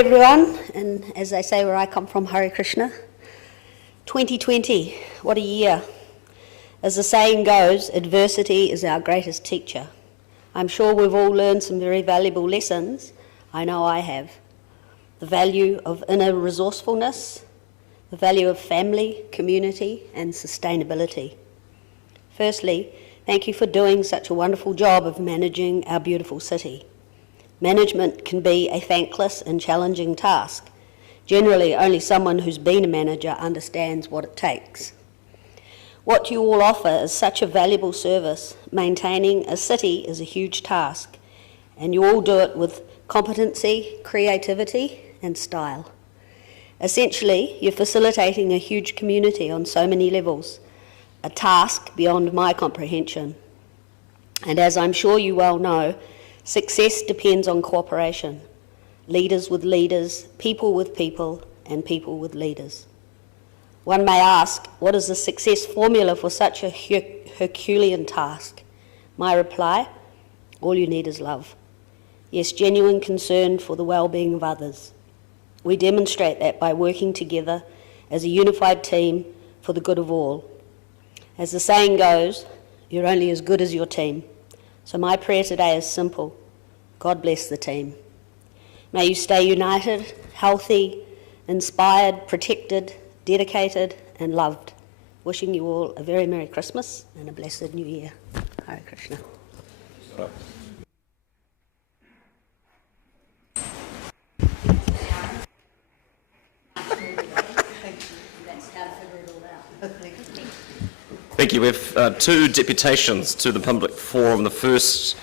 everyone, and as they say where I come from, Hare Krishna. 2020, what a year. As the saying goes, adversity is our greatest teacher. I'm sure we've all learned some very valuable lessons. I know I have. The value of inner resourcefulness, the value of family, community, and sustainability. Firstly, thank you for doing such a wonderful job of managing our beautiful city. Management can be a thankless and challenging task. Generally, only someone who's been a manager understands what it takes. What you all offer is such a valuable service. Maintaining a city is a huge task, and you all do it with competency, creativity, and style. Essentially, you're facilitating a huge community on so many levels, a task beyond my comprehension. And as I'm sure you well know, success depends on cooperation. Leaders with leaders, people with people, and people with leaders. One may ask, what is the success formula for such a Herculean task? My reply, all you need is love. Yes, genuine concern for the well-being of others. We demonstrate that by working together as a unified team for the good of all. As the saying goes, you're only as good as your team. So my prayer today is simple. God bless the team. May you stay united, healthy, inspired, protected, dedicated, and loved. Wishing you all a very Merry Christmas and a blessed New Year. Hare Krishna. Thank you. We have two deputations to the public forum. The first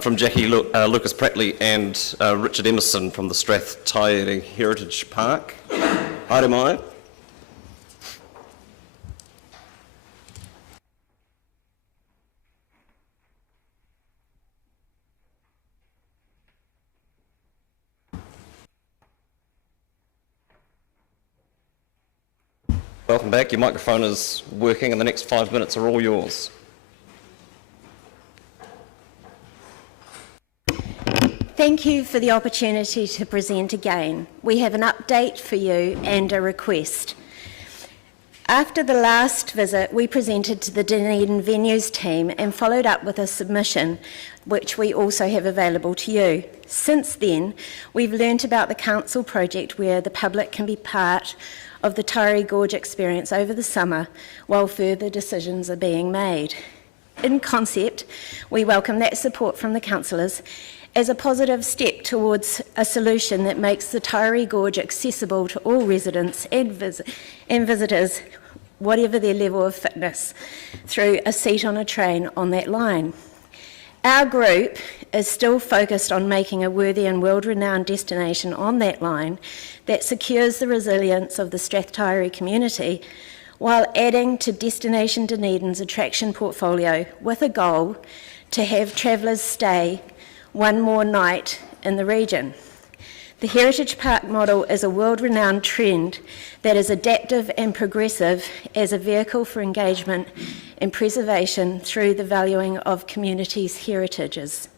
from Jackie Lucas Prattley and Richard Emerson from the Strath Tyre Heritage Park. Haere mai. Welcome back. Your microphone is working and the next 5 minutes are all yours. Thank you for the opportunity to present again. We have an update for you and a request. After the last visit, we presented to the Dunedin Venues team and followed up with a submission, which we also have available to you. Since then, we've learnt about the council project where the public can be part of the Taieri Gorge experience over the summer while further decisions are being made. In concept, we welcome that support from the councillors as a positive step towards a solution that makes the Taieri Gorge accessible to all residents and visitors, whatever their level of fitness, through a seat on a train on that line. Our group is still focused on making a worthy and world-renowned destination on that line that secures the resilience of the Strath Tyre community while adding to Destination Dunedin's attraction portfolio with a goal to have travellers stay one more night in the region. The Heritage Park model is a world-renowned trend that is adaptive and progressive as a vehicle for engagement and preservation through the valuing of communities' heritages.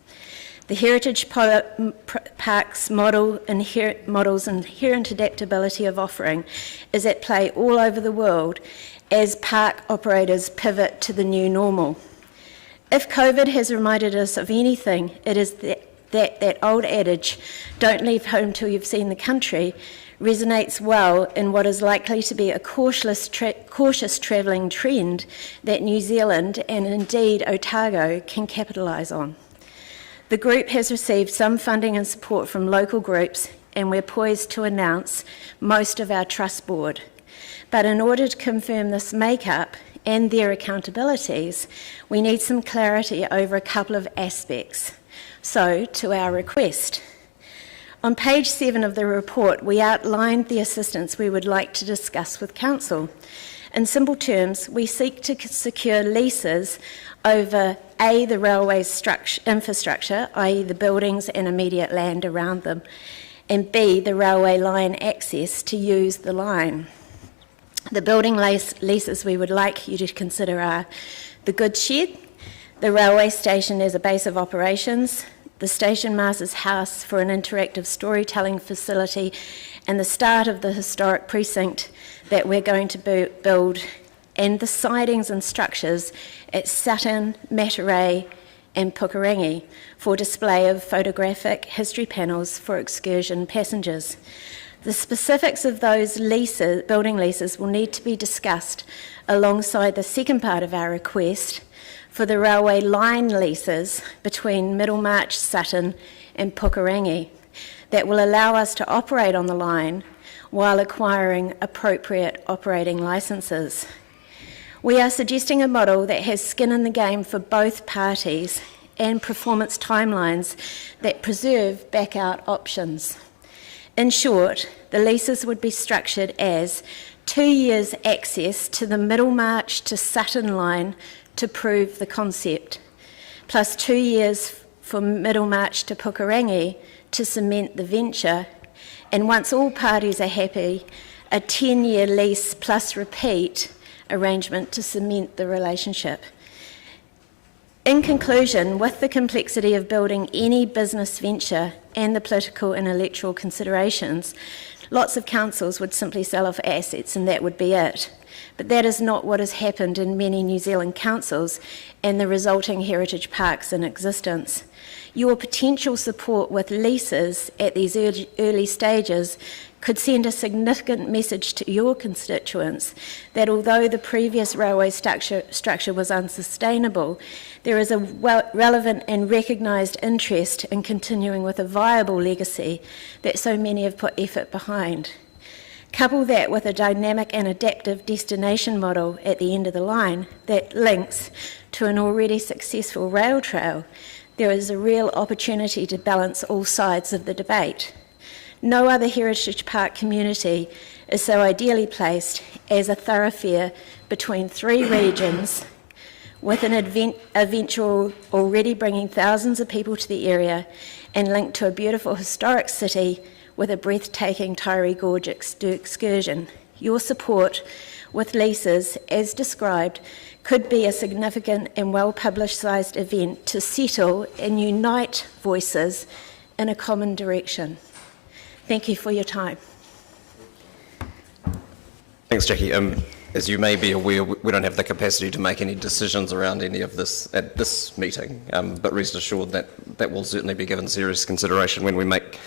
The Heritage Park's model's inherent adaptability of offering is at play all over the world as park operators pivot to the new normal. If COVID has reminded us of anything, it is that old adage, don't leave home till you've seen the country, resonates well in what is likely to be a cautious travelling trend that New Zealand and indeed Otago can capitalise on. The group has received some funding and support from local groups and we're poised to announce most of our trust board. But in order to confirm this makeup and their accountabilities, we need some clarity over a couple of aspects. So, to our request. On page 7 of the report, we outlined the assistance we would like to discuss with Council. In simple terms, we seek to secure leases over A, the railway's infrastructure, i.e. the buildings and immediate land around them, and B, the railway line access to use the line. The building leases we would like you to consider are the goods shed, the railway station as a base of operations, the Station Master's house for an interactive storytelling facility, and the start of the historic precinct that we're going to build, and the sidings and structures at Sutton, Mataray and Pukerangi for display of photographic history panels for excursion passengers. The specifics of those leases, building leases, will need to be discussed alongside the second part of our request for the railway line leases between Middlemarch, Sutton and Pukerangi that will allow us to operate on the line while acquiring appropriate operating licences. We are suggesting a model that has skin in the game for both parties and performance timelines that preserve back-out options. In short, the leases would be structured as 2 years access to the Middlemarch to Sutton line to prove the concept, plus 2 years for Middlemarch to Pukerangi to cement the venture, and once all parties are happy, a 10-year lease plus repeat arrangement to cement the relationship. In conclusion, with the complexity of building any business venture and the political and electoral considerations, lots of councils would simply sell off assets and that would be it. But that is not what has happened in many New Zealand councils and the resulting heritage parks in existence. Your potential support with leases at these early stages could send a significant message to your constituents that although the previous railway structure was unsustainable, there is a relevant and recognised interest in continuing with a viable legacy that so many have put effort behind. Couple that with a dynamic and adaptive destination model at the end of the line that links to an already successful rail trail, there is a real opportunity to balance all sides of the debate. No other heritage park community is so ideally placed as a thoroughfare between three regions with an eventual already bringing thousands of people to the area and linked to a beautiful historic city with a breathtaking Taieri Gorge excursion. Your support with leases, as described, could be a significant and well-publicised event to settle and unite voices in a common direction. Thank you for your time. Thanks, Jackie. As you may be aware, we don't have the capacity to make any decisions around any of this at this meeting, but rest assured that that will certainly be given serious consideration when we make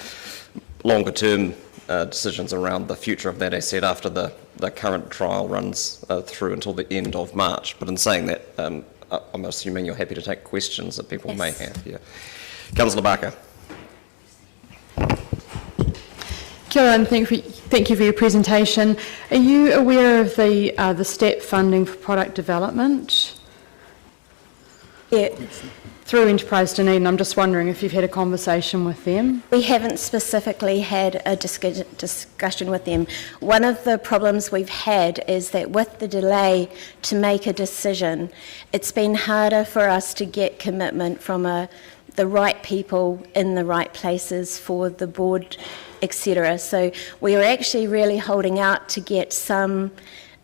longer-term decisions around the future of that asset after the current trial runs through until the end of March. But in saying that, I'm assuming you're happy to take questions that people may have. Yeah. Councillor Barker. Kia ora, and thank you for your presentation. Are you aware of the STEP funding for product development? Yeah. Through Enterprise Dunedin, I'm just wondering if you've had a conversation with them. We haven't specifically had a discussion with them. One of the problems we've had is that with the delay to make a decision, it's been harder for us to get commitment from the right people in the right places for the board, etc. So we are actually really holding out to get some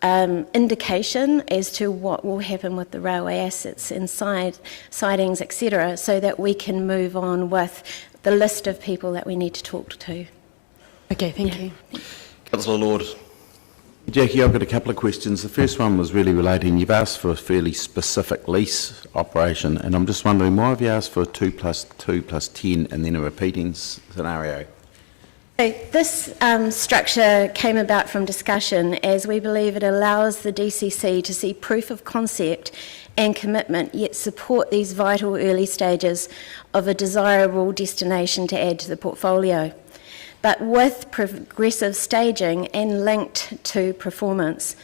indication as to what will happen with the railway assets and sidings, etc., so that we can move on with the list of people that we need to talk to. Okay, thank you. Councillor Lord. Jackie, I've got a couple of questions. The first one was really relating, you've asked for a fairly specific lease operation, and I'm just wondering, why have you asked for 2 + 2 + 10 and then a repeating scenario? So this structure came about from discussion as we believe it allows the DCC to see proof of concept and commitment, yet support these vital early stages of a desirable destination to add to the portfolio, but with progressive staging and linked to performance.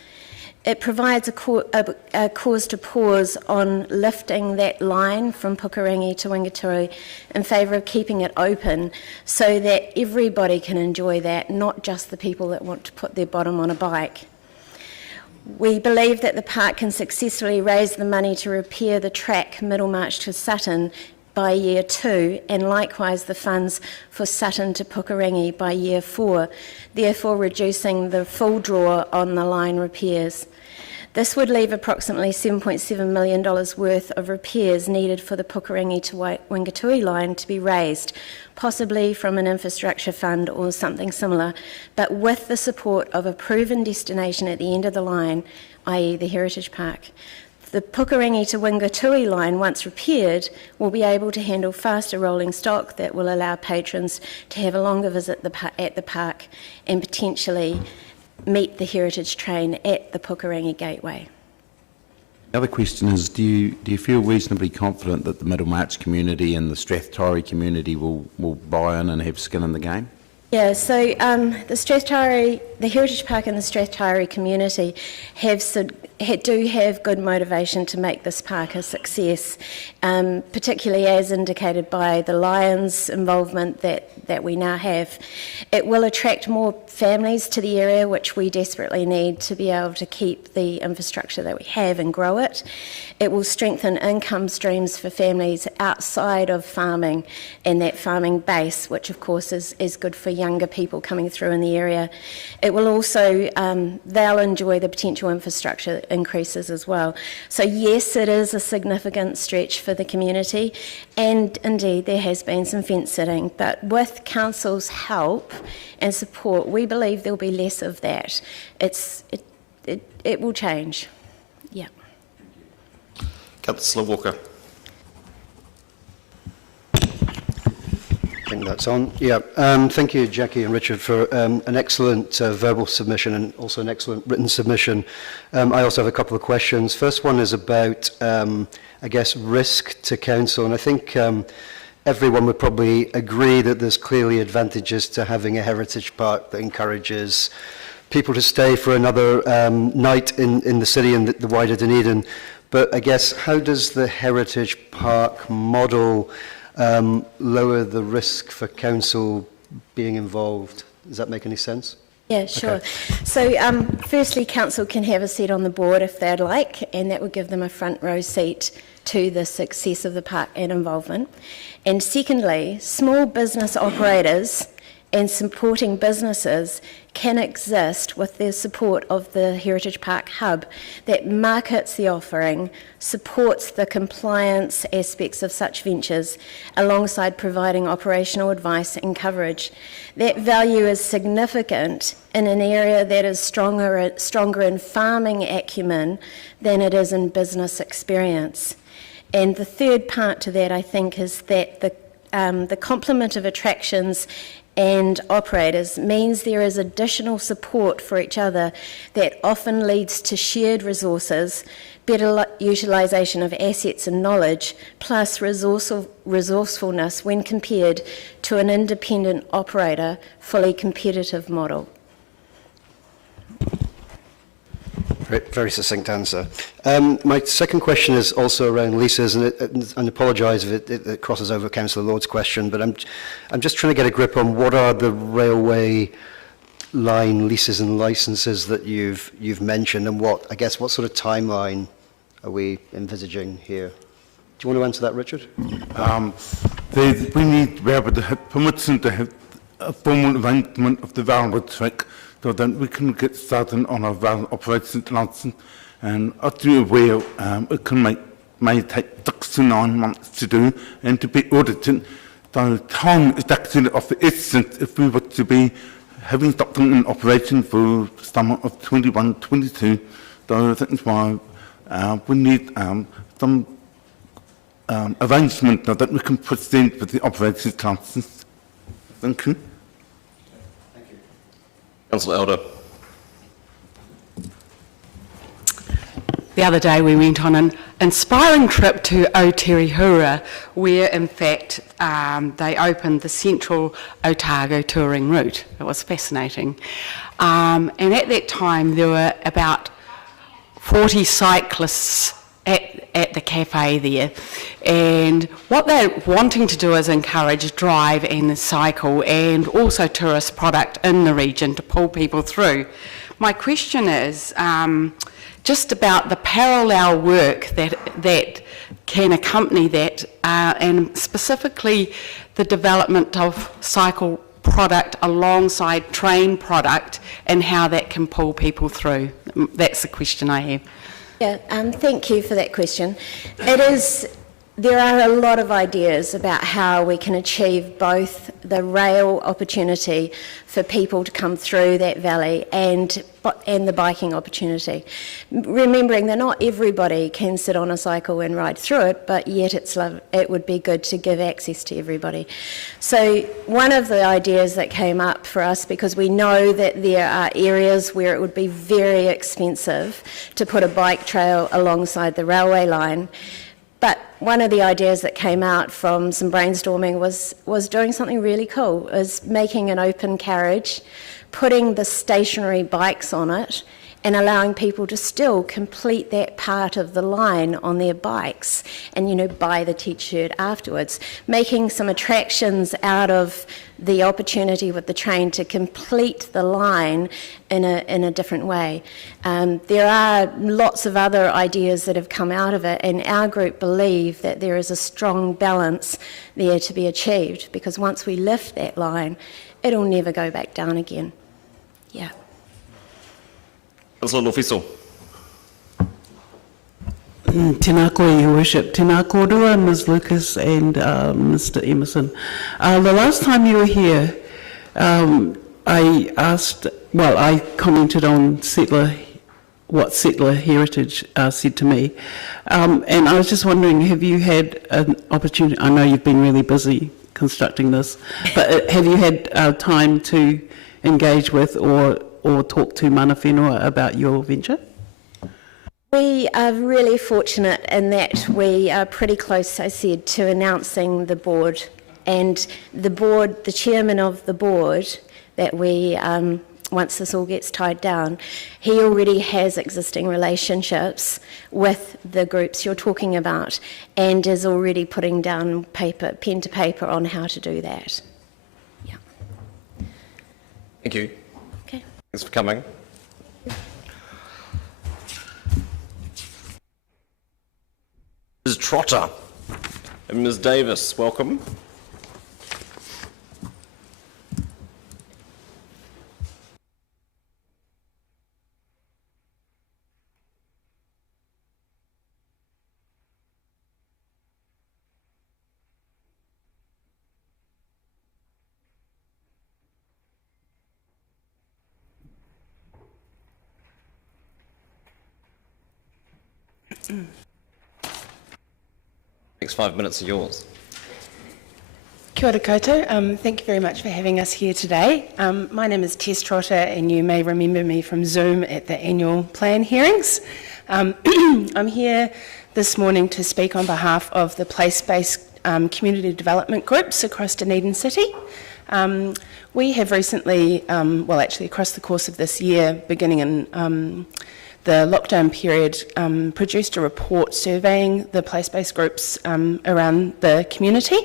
It provides a cause to pause on lifting that line from Pukerangi to Wingaturi in favour of keeping it open so that everybody can enjoy that, not just the people that want to put their bottom on a bike. We believe that the park can successfully raise the money to repair the track Middlemarch to Sutton by year 2, and likewise the funds for Sutton to Pukerangi by year 4, therefore reducing the full draw on the line repairs. This would leave approximately $7.7 million worth of repairs needed for the Pukerangi to Wingatui line to be raised, possibly from an infrastructure fund or something similar, but with the support of a proven destination at the end of the line, i.e. the Heritage Park. The Pukerangi to Wingatui line, once repaired, will be able to handle faster rolling stock that will allow patrons to have a longer visit at the park and potentially meet the heritage train at the Pukerangi Gateway. The other question is, do you feel reasonably confident that the Middlemarch community and the Strathtyre community will buy in and have skin in the game? Yeah, so the Heritage Park and the Strathtyre community do have good motivation to make this park a success, particularly as indicated by the Lions involvement that we now have. It will attract more families to the area, which we desperately need to be able to keep the infrastructure that we have and grow it. It will strengthen income streams for families outside of farming and that farming base, which of course is good for younger people coming through in the area. It will also, they'll enjoy the potential infrastructure increases as well. So yes, it is a significant stretch for the community, and indeed there has been some fence sitting, but with council's help and support, we believe there'll be less of that. It will change. Yeah. Councillor Walker. I think that's on. Yeah. Thank you, Jackie and Richard, for an excellent verbal submission and also an excellent written submission. I also have a couple of questions. First one is about, I guess, risk to council. And I think everyone would probably agree that there's clearly advantages to having a heritage park that encourages people to stay for another night in the city and the wider Dunedin. But I guess, how does the heritage park model lower the risk for council being involved? Does that make any sense? Yeah, sure. Okay. So firstly, council can have a seat on the board if they'd like, and that would give them a front row seat to the success of the park and involvement. And secondly, small business operators and supporting businesses can exist with the support of the Heritage Park Hub that markets the offering, supports the compliance aspects of such ventures, alongside providing operational advice and coverage. That value is significant in an area that is stronger in farming acumen than it is in business experience. And the third part to that, I think, is that the complement of attractions and operators means there is additional support for each other that often leads to shared resources, better utilisation of assets and knowledge, plus resourcefulness when compared to an independent operator, fully competitive model. Very succinct answer. My second question is also around leases, and apologise if it crosses over Councillor Lord's question, but I'm just trying to get a grip on what are the railway line leases and licences that you've mentioned, and what sort of timeline are we envisaging here? Do you want to answer that, Richard? We need to be able to have permission to have a formal arrangement of the railway track, so that we can get started on our rail operations license. And as you're aware, it may take 6 to 9 months to do and to be audited. So time is actually of the essence if we were to be having something in operation for summer of 21-22. So that's why we need some arrangement so that we can proceed with the operations license. Thank you. Councillor Elder. The other day we went on an inspiring trip to Aotearoa, where in fact they opened the central Otago touring route. It was fascinating. And at that time there were about 40 cyclists at the cafe there, and what they're wanting to do is encourage drive and cycle and also tourist product in the region to pull people through. My question is just about the parallel work that can accompany that, and specifically the development of cycle product alongside train product and how that can pull people through? That's the question I have. Yeah, thank you for that question. There are a lot of ideas about how we can achieve both the rail opportunity for people to come through that valley and the biking opportunity. Remembering that not everybody can sit on a cycle and ride through it, but yet it would be good to give access to everybody. So one of the ideas that came up for us, because we know that there are areas where it would be very expensive to put a bike trail alongside the railway line, but one of the ideas that came out from some brainstorming was doing something really cool, is making an open carriage, putting the stationary bikes on it, and allowing people to still complete that part of the line on their bikes and, buy the t-shirt afterwards, making some attractions out of the opportunity with the train to complete the line in a different way. There are lots of other ideas that have come out of it, and our group believe that there is a strong balance there to be achieved, because once we lift that line, it'll never go back down again. Yeah. Councillor Lofiso. Tēnā koe, Your Worship. Tēnā kōrua, Ms Lucas and Mr Emerson. The last time you were here, I commented on what Settler Heritage said to me. And I was just wondering, have you had an opportunity, I know you've been really busy constructing this, but have you had time to engage with or talk to mana whenua about your venture? We are really fortunate in that we are pretty close, I said, to announcing the board. And the chairman of the board, that we, once this all gets tied down, he already has existing relationships with the groups you're talking about and is already putting down pen to paper on how to do that. Yeah. Thank you. Okay. Thanks for coming. Ms Trotter and Ms Davis, welcome. Next 5 minutes are yours. Kia ora koutou. Thank you very much for having us here today. My name is Tess Trotter, and you may remember me from Zoom at the annual plan hearings. I'm here this morning to speak on behalf of the place-based community development groups across Dunedin City. We have recently, actually across the course of this year, beginning in the lockdown period, produced a report surveying the place-based groups around the community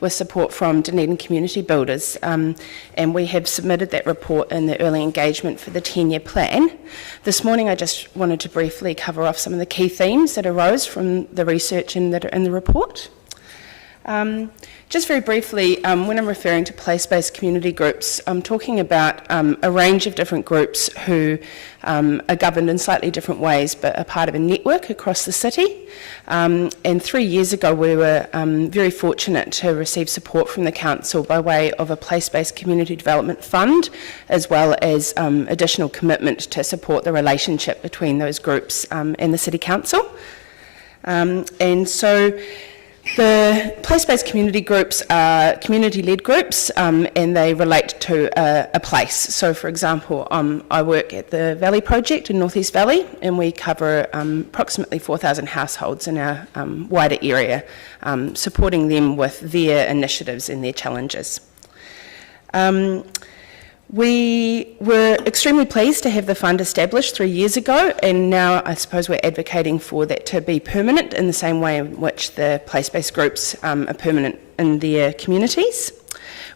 with support from Dunedin community builders, and we have submitted that report in the early engagement for the 10-year plan. This morning I just wanted to briefly cover off some of the key themes that arose from the research and that are in the report. Just very briefly, when I'm referring to place-based community groups, I'm talking about a range of different groups who are governed in slightly different ways, but are part of a network across the city. And 3 years ago, we were very fortunate to receive support from the council by way of a place-based community development fund, as well as additional commitment to support the relationship between those groups and the city council. And so the place-based community groups are community-led groups, and they relate to a place. So, for example, I work at the Valley Project in North East Valley, and we cover approximately 4,000 households in our wider area, supporting them with their initiatives and their challenges. We were extremely pleased to have the fund established 3 years ago, and now I suppose we're advocating for that to be permanent in the same way in which the place-based groups are permanent in their communities.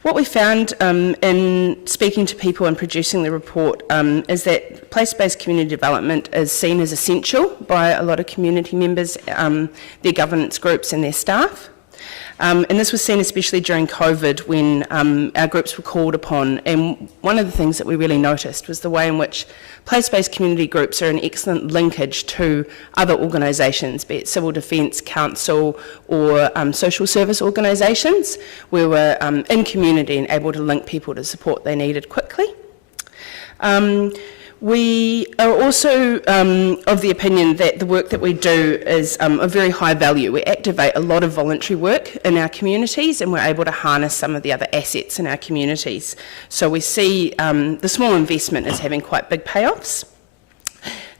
What we found in speaking to people and producing the report is that place-based community development is seen as essential by a lot of community members, their governance groups and their staff. And this was seen especially during COVID when our groups were called upon. And one of the things that we really noticed was the way in which place-based community groups are an excellent linkage to other organisations, be it civil defence, council or social service organisations, where we're in community and able to link people to support they needed quickly. We are also of the opinion that the work that we do is of very high value. We activate a lot of voluntary work in our communities and we're able to harness some of the other assets in our communities. So we see the small investment as having quite big payoffs.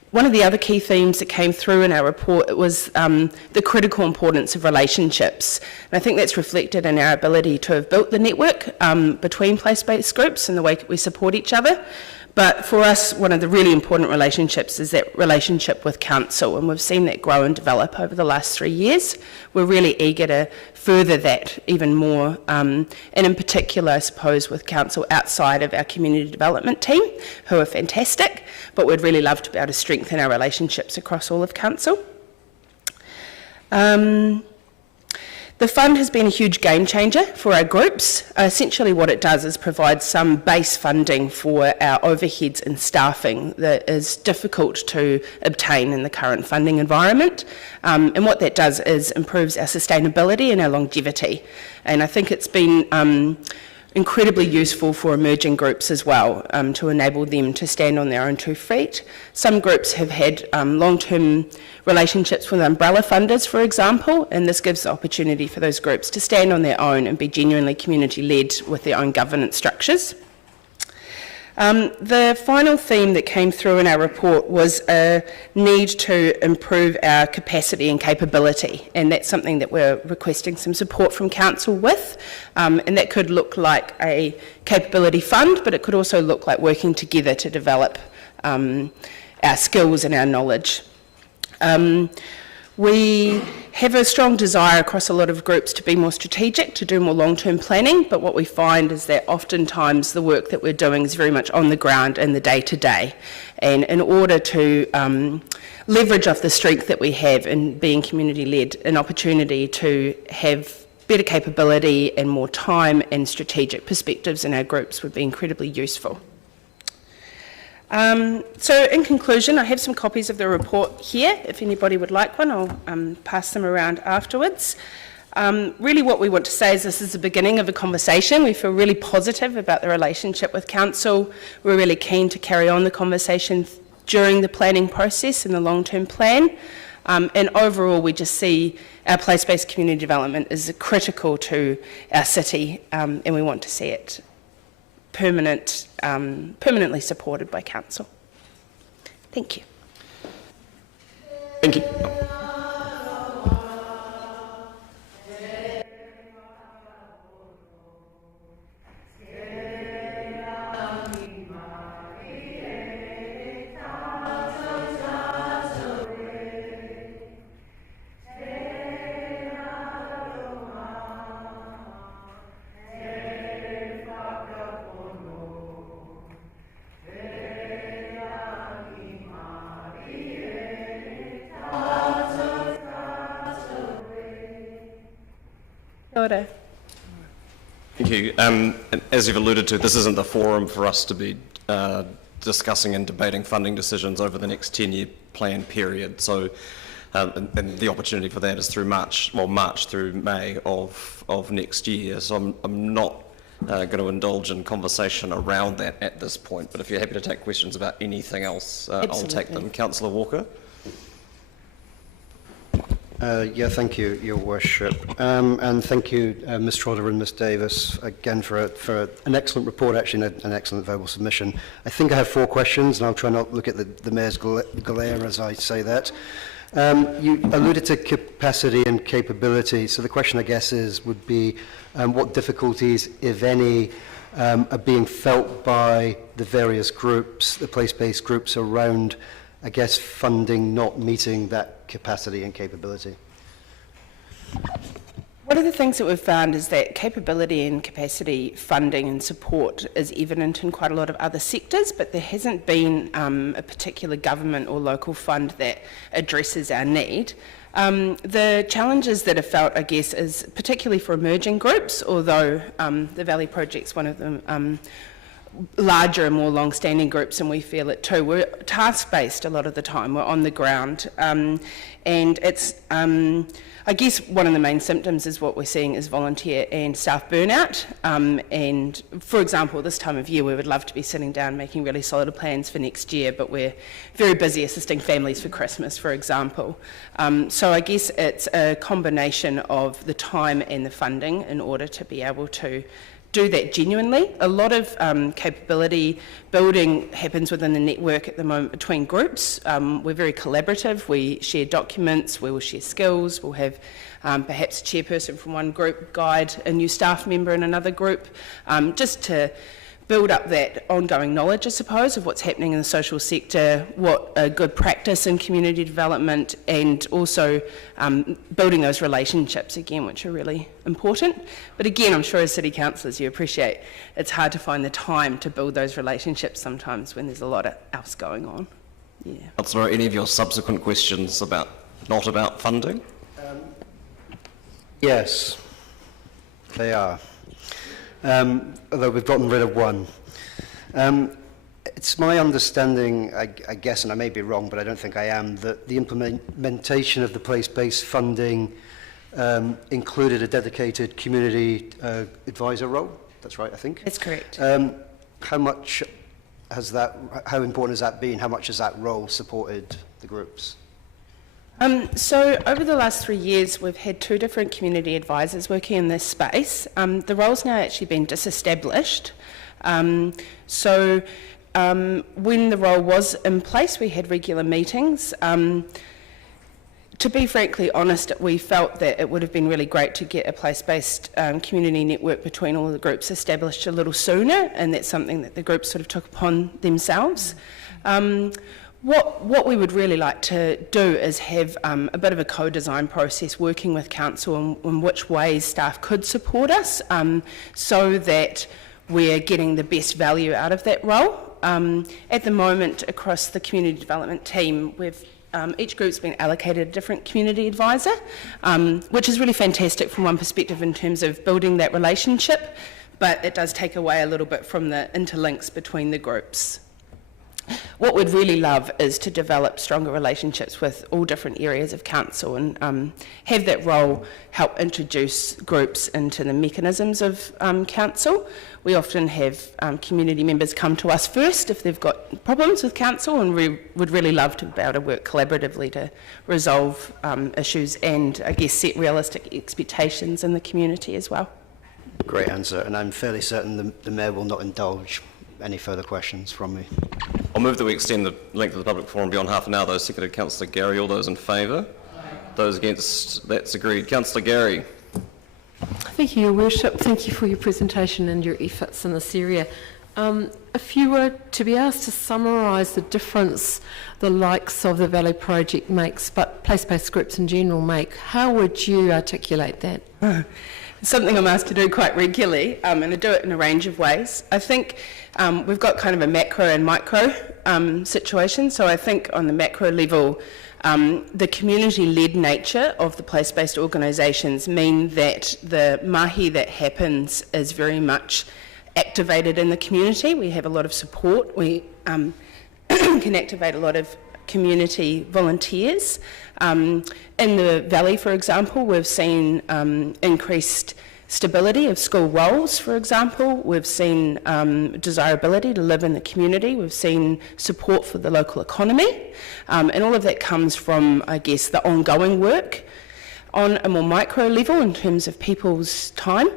One of the other key themes that came through in our report was the critical importance of relationships. And I think that's reflected in our ability to have built the network between place-based groups and the way that we support each other. But for us, one of the really important relationships is that relationship with council, and we've seen that grow and develop over the last 3 years. We're really eager to further that even more, and in particular, I suppose, with council outside of our community development team, who are fantastic, but we'd really love to be able to strengthen our relationships across all of council. The fund has been a huge game changer for our groups. Essentially what it does is provide some base funding for our overheads and staffing that is difficult to obtain in the current funding environment. And what that does is improves our sustainability and our longevity. And I think it's been incredibly useful for emerging groups as well, to enable them to stand on their own 2 feet. Some groups have had long-term relationships with umbrella funders, for example, and this gives the opportunity for those groups to stand on their own and be genuinely community-led with their own governance structures. The final theme that came through in our report was a need to improve our capacity and capability, and that's something that we're requesting some support from council with, and that could look like a capability fund, but it could also look like working together to develop our skills and our knowledge. We have a strong desire across a lot of groups to be more strategic, to do more long-term planning, but what we find is that oftentimes the work that we're doing is very much on the ground in the day-to-day. And in order to leverage off the strength that we have in being community-led, an opportunity to have better capability and more time and strategic perspectives in our groups would be incredibly useful. So in conclusion, I have some copies of the report here. If anybody would like one, I'll pass them around afterwards. Really what we want to say is this is the beginning of a conversation. We feel really positive about the relationship with council. We're really keen to carry on the conversation during the planning process and the long-term plan. And overall, we just see our place-based community development is critical to our city, and we want to see it permanently supported by council. Thank you. Thank you. Order. Thank you. As you've alluded to, this isn't the forum for us to be discussing and debating funding decisions over the next 10-year plan period. So, and the opportunity for that is through March through May of next year. So I'm not going to indulge in conversation around that at this point. But if you're happy to take questions about anything else, I'll take them. Councillor Walker. Yeah, thank you, Your Worship. And thank you, Ms Trotter and Ms Davis, again for an excellent report, actually, and an excellent verbal submission. I think I have 4 questions, and I'll try not to look at the Mayor's glare as I say that. You alluded to capacity and capability, so the question, I guess, would be what difficulties, if any, are being felt by the various groups, the place-based groups around, I guess, funding not meeting that capacity and capability? One of the things that we've found is that capability and capacity funding and support is evident in quite a lot of other sectors, but there hasn't been a particular government or local fund that addresses our need. The challenges that are felt, I guess, is particularly for emerging groups, although the Valley Project's one of the larger and more long-standing groups, and we feel it too. We're task-based a lot of the time. We're on the ground, and it's I guess one of the main symptoms is what we're seeing is volunteer and staff burnout. And for example, this time of year, we would love to be sitting down making really solid plans for next year, but we're very busy assisting families for Christmas, for example. So I guess it's a combination of the time and the funding in order to be able to do that genuinely. A lot of capability building happens within the network at the moment between groups. We're very collaborative. We share documents, we will share skills, we'll have perhaps a chairperson from one group guide a new staff member in another group, just to build up that ongoing knowledge, I suppose, of what's happening in the social sector, what a good practice in community development, and also building those relationships again, which are really important. But again, I'm sure as city councillors you appreciate it's hard to find the time to build those relationships sometimes when there's a lot else going on. Yeah. Councillor, any of your subsequent questions not about funding? Yes, they are. Although we've gotten rid of one. It's my understanding, I guess, and I may be wrong, but I don't think I am, that the implementation of the place-based funding included a dedicated community advisor role. That's right, I think. That's correct. How important has that been? How much has that role supported the groups? So over the last 3 years, we've had 2 different community advisors working in this space. The role's now actually been disestablished. So when the role was in place, we had regular meetings. To be frankly honest, we felt that it would have been really great to get a place-based community network between all the groups established a little sooner, and that's something that the groups sort of took upon themselves. What we would really like to do is have a bit of a co-design process working with council on which ways staff could support us, so that we're getting the best value out of that role. At the moment, across the community development team, each group's been allocated a different community advisor, which is really fantastic from one perspective in terms of building that relationship, but it does take away a little bit from the interlinks between the groups. What we'd really love is to develop stronger relationships with all different areas of council and have that role help introduce groups into the mechanisms of council. We often have community members come to us first if they've got problems with council, and we would really love to be able to work collaboratively to resolve issues and, I guess, set realistic expectations in the community as well. Great answer, and I'm fairly certain the Mayor will not indulge any further questions from me. I'll move that we extend the length of the public forum beyond half an hour. Those seconded Councillor Gary. All those in favour? Those against? That's agreed. Councillor Gary. Thank you, Your Worship. Thank you for your presentation and your efforts in this area. If you were to be asked to summarise the difference the likes of the Valley Project makes, but place-based groups in general make, how would you articulate that? It's something I'm asked to do quite regularly, and I do it in a range of ways. I think we've got kind of a macro and micro situation. So I think on the macro level, the community-led nature of the place-based organisations mean that the mahi that happens is very much activated in the community. We have a lot of support. We can activate a lot of community volunteers. In the Valley, for example, we've seen increased stability of school roles, for example. We've seen desirability to live in the community. We've seen support for the local economy. And all of that comes from, I guess, the ongoing work. On a more micro level, in terms of people's time,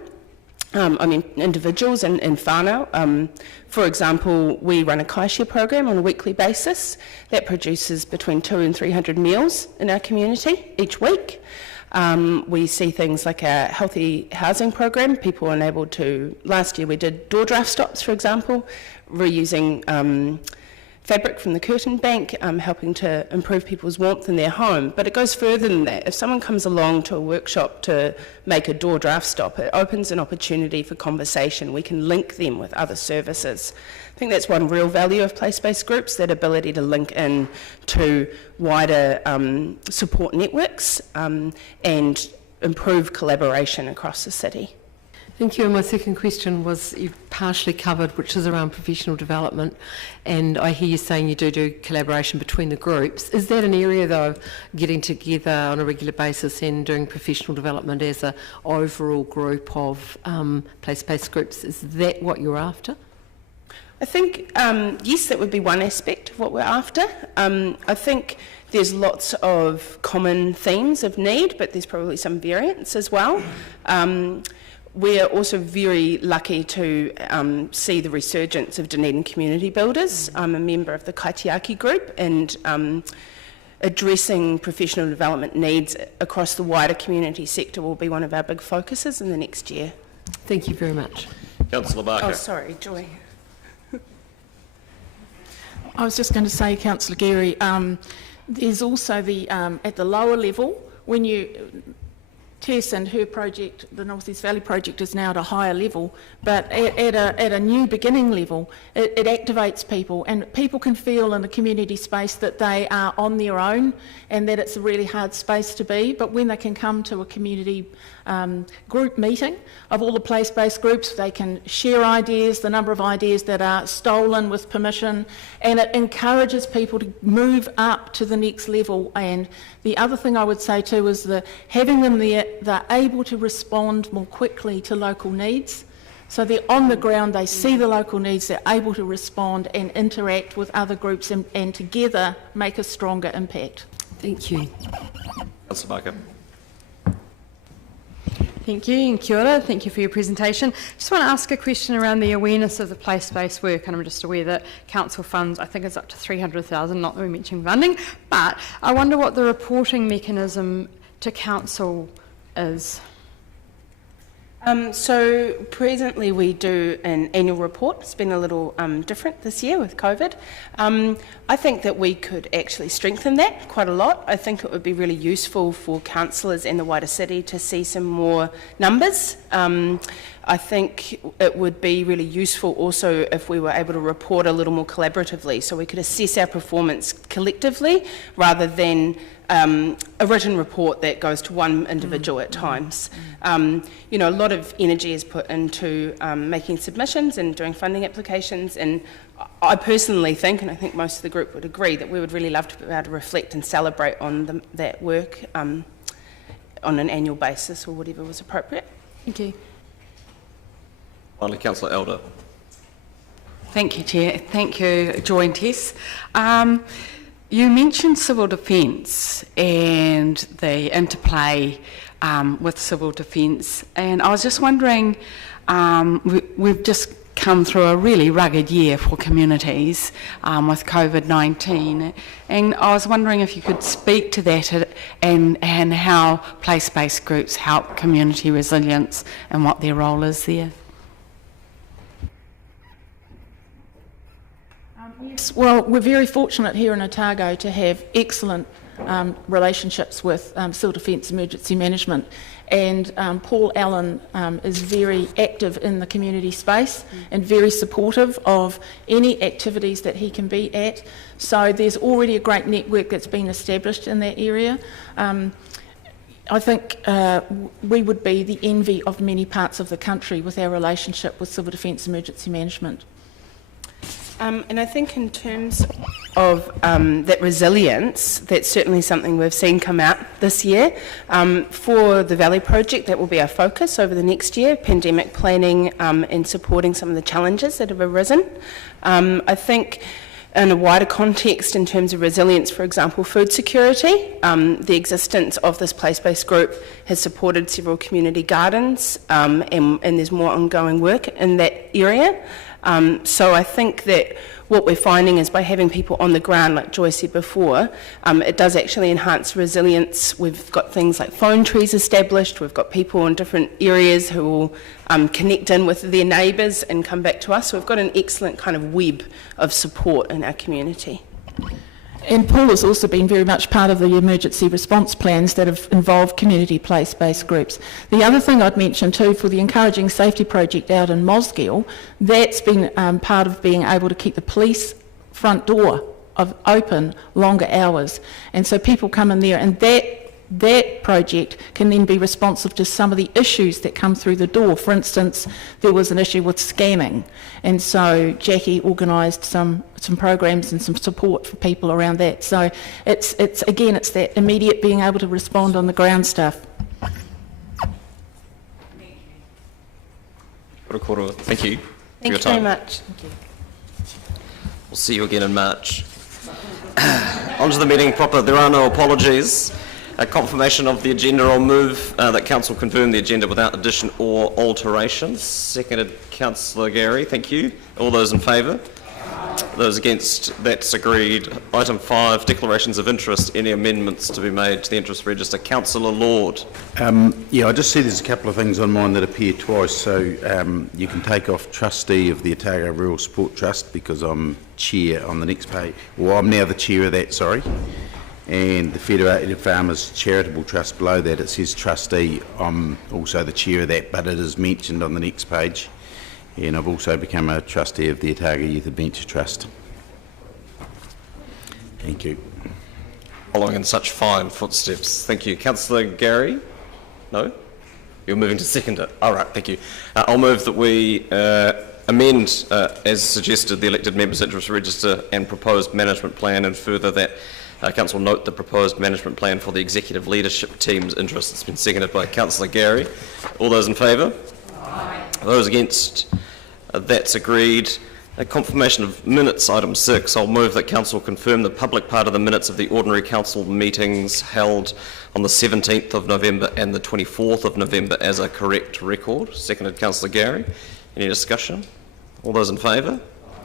individuals and whānau. For example, we run a kaishia program on a weekly basis that produces between 200 and 300 meals in our community each week. We see things like a healthy housing program. People are enabled to, last year we did door draft stops, for example, reusing fabric from the curtain bank, helping to improve people's warmth in their home. But it goes further than that. If someone comes along to a workshop to make a door draft stop, it opens an opportunity for conversation. We can link them with other services. I think that's one real value of place-based groups, that ability to link in to wider support networks and improve collaboration across the city. Thank you. And my second question was, you've partially covered, which is around professional development, and I hear you saying you do collaboration between the groups. Is that an area, though, of getting together on a regular basis and doing professional development as an overall group of place-based groups? Is that what you're after? I think, yes, that would be one aspect of what we're after. I think there's lots of common themes of need, but there's probably some variance as well. We're also very lucky to see the resurgence of Dunedin community builders. I'm a member of the Kaitiaki group, and addressing professional development needs across the wider community sector will be one of our big focuses in the next year. Thank you very much. Councillor Barker. Oh, sorry, Joy. I was just going to say, Councillor Geary, there's also the at the lower level, when you Tess and her project, the North East Valley project, is now at a higher level, but at a new beginning level, it activates people, and people can feel in a community space that they are on their own and that it's a really hard space to be. But when they can come to a community group meeting of all the place-based groups, they can share ideas, the number of ideas that are stolen with permission, and it encourages people to move up to the next level. And the other thing I would say too is that having them there, they're able to respond more quickly to local needs. So they're on the ground, they see the local needs, they're able to respond and interact with other groups and together make a stronger impact. Thank you. Councillor Barker. Thank you, and kia ora. Thank you for your presentation. Just want to ask a question around the awareness of the place-based work, and I'm just aware that council funds, I think it's up to 300,000, not that we're mentioning funding, but I wonder what the reporting mechanism to council is. So presently we do an annual report. It's been a little different this year with COVID. I think that we could actually strengthen that quite a lot. I think it would be really useful for councillors in the wider city to see some more numbers. I think it would be really useful also if we were able to report a little more collaboratively, so we could assess our performance collectively rather than a written report that goes to one individual at times. You know, a lot of energy is put into making submissions and doing funding applications, and I personally think, and I think most of the group would agree, that we would really love to be able to reflect and celebrate on that work on an annual basis or whatever was appropriate. Thank you. Finally, Councillor Elder. Thank you, Chair. Thank you, Joy and Tess. You mentioned civil defence and the interplay with civil defence, and I was just wondering, we've just come through a really rugged year for communities with COVID-19, and I was wondering if you could speak to that and how place-based groups help community resilience and what their role is there. Yes, well, we're very fortunate here in Otago to have excellent relationships with Civil Defence Emergency Management, and Paul Allen is very active in the community space and very supportive of any activities that he can be at. So there's already a great network that's been established in that area. I think we would be the envy of many parts of the country with our relationship with Civil Defence Emergency Management. And I think in terms of that resilience, that's certainly something we've seen come out this year. For the Valley Project, that will be our focus over the next year, pandemic planning and supporting some of the challenges that have arisen. I think in a wider context, in terms of resilience, for example, food security, the existence of this place-based group has supported several community gardens, and there's more ongoing work in that area. So I think that what we're finding is by having people on the ground, like Joy said before, it does actually enhance resilience. We've got things like phone trees established. We've got people in different areas who will connect in with their neighbours and come back to us. So we've got an excellent kind of web of support in our community. And Paul has also been very much part of the emergency response plans that have involved community place-based groups. The other thing I'd mention too, for the Encouraging Safety project out in Mosgiel, that's been part of being able to keep the police front door open longer hours. And so people come in there, and that project can then be responsive to some of the issues that come through the door. For instance, there was an issue with scamming, and so Jackie organised some programs and some support for people around that. So it's that immediate being able to respond on the ground stuff. Thank you. Thank you very much. Thank you. We'll see you again in March. On to the meeting proper. There are no apologies. A confirmation of the agenda. I'll move that Council confirm the agenda without addition or alterations. Seconded, Councillor Gary. Thank you. All those in favour? Those against? That's agreed. Item 5, declarations of interest. Any amendments to be made to the interest register? Councillor Lord. Yeah, I just see there's a couple of things on mine that appear twice. So you can take off trustee of the Otago Rural Support Trust because I'm chair on the next page. Well, I'm now the chair of that, sorry. And the Federated Farmers Charitable Trust below that, it says trustee. I'm also the chair of that, but it is mentioned on the next page. And I've also become a trustee of the Otago Youth Adventure Trust. Thank you. Following in such fine footsteps. Thank you. Councillor Gary? No? You're moving to second it. All right, thank you. I'll move that we amend, as suggested, the elected members' interest register and proposed management plan, and further that Council note the proposed management plan for the executive leadership team's interest. It's been seconded by Councillor Gary. All those in favour? Aye. Those against? That's agreed. A confirmation of minutes, item 6. I'll move that Council confirm the public part of the minutes of the ordinary Council meetings held on the 17th of November and the 24th of November as a correct record. Seconded, Councillor Gary. Any discussion? All those in favour?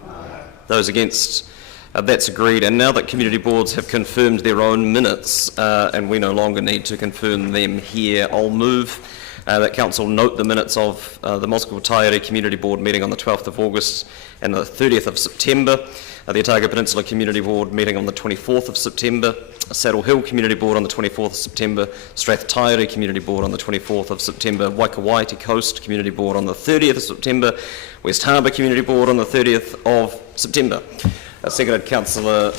Aye. Those against? That's agreed. And now that community boards have confirmed their own minutes and we no longer need to confirm them here, I'll move that Council note the minutes of the Mosgiel Taieri Community Board meeting on the 12th of August and the 30th of September, the Otago Peninsula Community Board meeting on the 24th of September, Saddle Hill Community Board on the 24th of September, Strath Taieri Community Board on the 24th of September, Waikawaiti Coast Community Board on the 30th of September, West Harbour Community Board on the 30th of September. Seconded, Councillor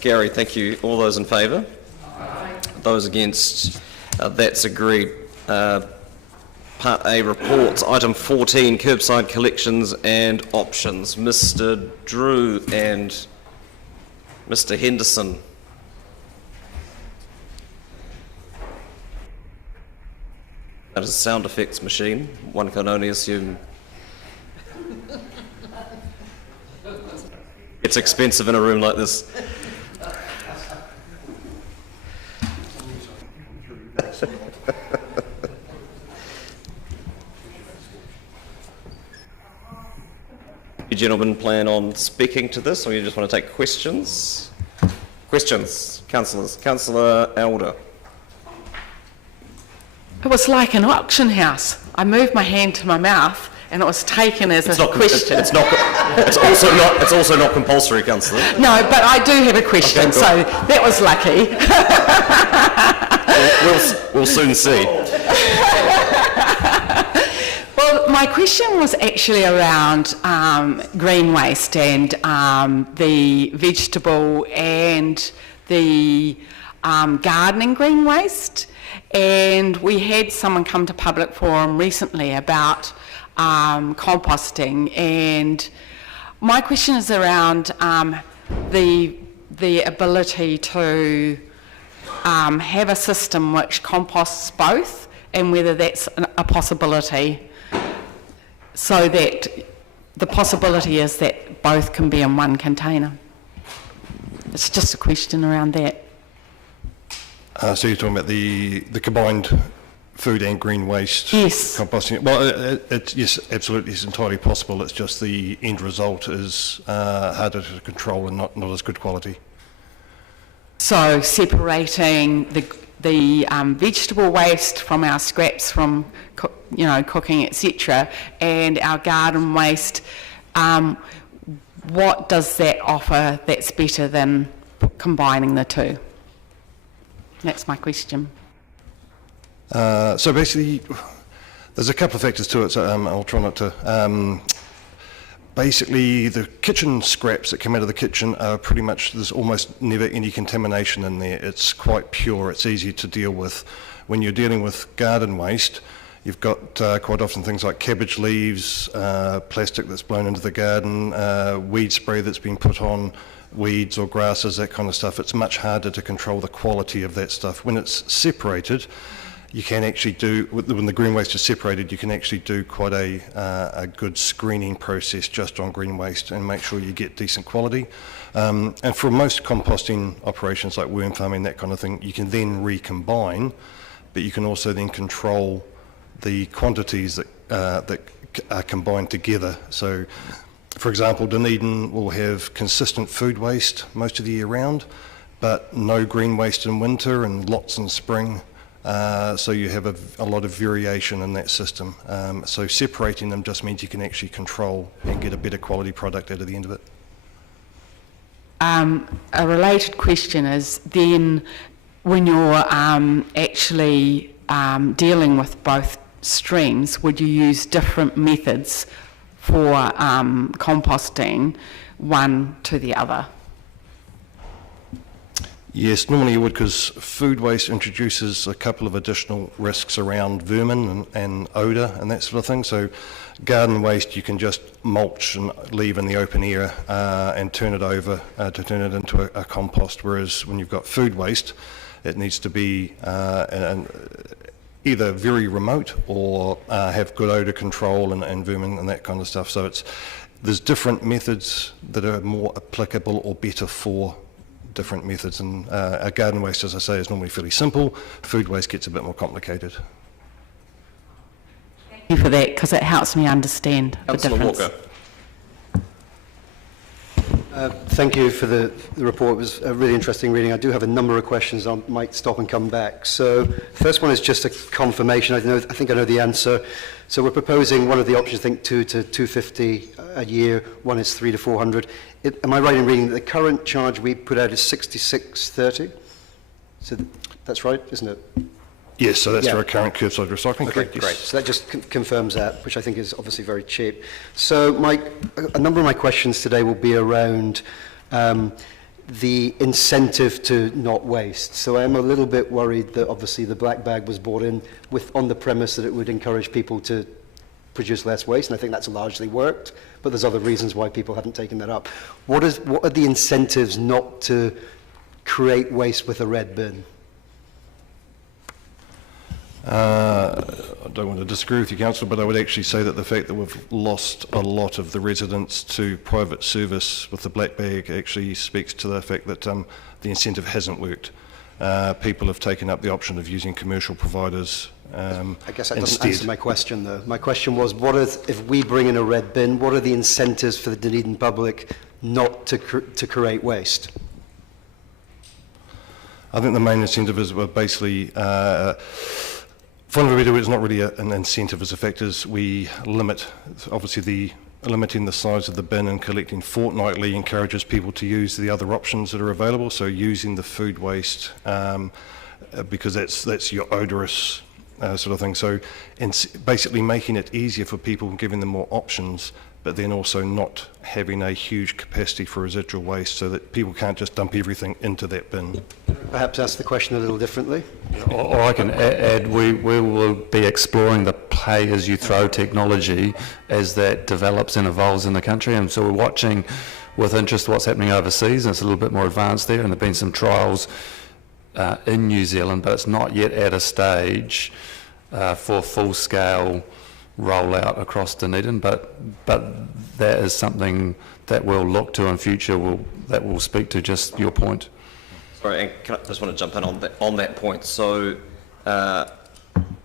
Gary. Thank you. All those in favour? Aye. Those against? That's agreed. Part A reports. Item 14, curbside collections and options. Mr. Drew and Mr. Henderson. That is a sound effects machine. One can only assume. It's expensive in a room like this. You gentlemen plan on speaking to this, or you just want to take questions? Questions, councillors. Councillor Elder. It was like an auction house. I moved my hand to my mouth and it was taken as a question. It's also not compulsory, Councillor. No, but I do have a question, okay, so that was lucky. We'll soon see. Well, my question was actually around green waste and the vegetable and the gardening green waste. And we had someone come to public forum recently about composting, and my question is around the ability to have a system which composts both, and whether that's a possibility, so that the possibility is that both can be in one container. It's just a question around that. So you're talking about the combined food and green waste Yes. composting. Well, yes, absolutely, it's entirely possible. It's just the end result is harder to control and not as good quality. So separating the vegetable waste from our scraps from cooking, etc., and our garden waste, what does that offer that's better than combining the two? That's my question. So basically, there's a couple of factors to it, so I'll try not to. Basically, the kitchen scraps that come out of the kitchen are pretty much, there's almost never any contamination in there. It's quite pure, it's easy to deal with. When you're dealing with garden waste, you've got quite often things like cabbage leaves, plastic that's blown into the garden, weed spray that's been put on, weeds or grasses, that kind of stuff. It's much harder to control the quality of that stuff. When it's separated, you can actually do, when the green waste is separated, you can actually do quite a good screening process just on green waste and make sure you get decent quality. And for most composting operations like worm farming, that kind of thing, you can then recombine, but you can also then control the quantities that are combined together. So, for example, Dunedin will have consistent food waste most of the year round, but no green waste in winter and lots in spring. So you have a lot of variation in that system. So separating them just means you can actually control and get a better quality product out of the end of it. A related question is then when you're actually dealing with both streams, would you use different methods for composting one to the other? Yes, normally you would, because food waste introduces a couple of additional risks around vermin and odour and that sort of thing. So garden waste you can just mulch and leave in the open air and turn it over to turn it into a compost, whereas when you've got food waste it needs to be either very remote or have good odour control and vermin and that kind of stuff. So there's different methods that are more applicable or better for different methods, and our garden waste, as I say, is normally fairly simple. Food waste gets a bit more complicated. Thank you for that, because it helps me understand the difference. Walker. Thank you for the report. It was a really interesting reading. I do have a number of questions. I might stop and come back. So first one is just a confirmation. I think I know the answer. So we're proposing one of the options, I think 2 to 250 a year. One is 3 to 400. Am I right in reading that the current charge we put out is 66.30? So that's right, isn't it? Yes, so that's for our current curbside recycling. Okay, correct? great. Yes. So that just confirms that, which I think is obviously very cheap. So a number of my questions today will be around the incentive to not waste. So I am a little bit worried that obviously the black bag was brought in on the premise that it would encourage people to produce less waste, and I think that's largely worked, but there's other reasons why people haven't taken that up. What are the incentives not to create waste with a red bin? I don't want to disagree with you, Councillor, but I would actually say that the fact that we've lost a lot of the residents to private service with the black bag actually speaks to the fact that the incentive hasn't worked. People have taken up the option of using commercial providers I guess that doesn't instead. answer my question, though. My question was, if we bring in a red bin, what are the incentives for the Dunedin public not to create waste? I think the main incentive is basically, for the reader, it's not really an incentive as a fact, is we limit, obviously limiting the size of the bin and collecting fortnightly encourages people to use the other options that are available, so using the food waste, because that's your odorous sort of thing. So basically making it easier for people, giving them more options, but then also not having a huge capacity for residual waste so that people can't just dump everything into that bin. Perhaps ask the question a little differently. Or I can add, we will be exploring the pay-as-you-throw technology as that develops and evolves in the country, and so we're watching with interest what's happening overseas, and it's a little bit more advanced there, and there have been some trials in New Zealand, but it's not yet at a stage for full-scale rollout across Dunedin, but that is something that we'll look to in future, that will speak to just your point. Sorry, and I just want to jump in on that point. So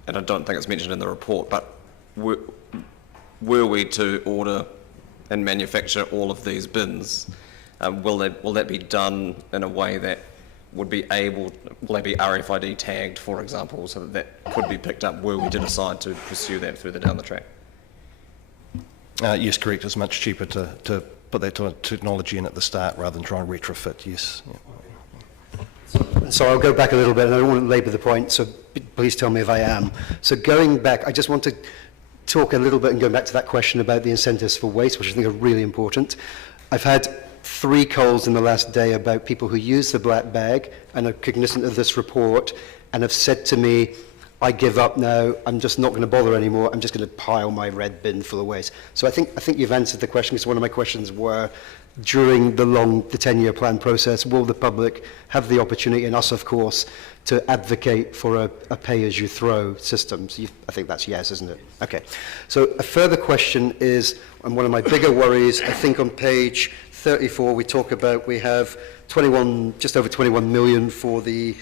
and I don't think it's mentioned in the report, but were we to order and manufacture all of these bins, will that be done in a way that would be able, will they be RFID tagged, for example, so that could be picked up were we to decide to pursue that further down the track? Yes, correct. It's much cheaper to put that technology in at the start rather than try and retrofit, yes. Yeah. So I'll go back a little bit, and I don't want to labour the point, so please tell me if I am. So going back, I just want to talk a little bit and go back to that question about the incentives for waste, which I think are really important. I've had 3 calls in the last day about people who use the black bag and are cognizant of this report and have said to me, I give up now, I'm just not going to bother anymore, I'm just going to pile my red bin full of waste. So I think you've answered the question, because one of my questions were, during the 10-year plan process, will the public have the opportunity, and us of course, to advocate for a pay-as-you-throw system? So I think that's yes, isn't it? Okay. So a further question is, and one of my bigger worries, I think on page 34 we talk about, we have just over 21 million for the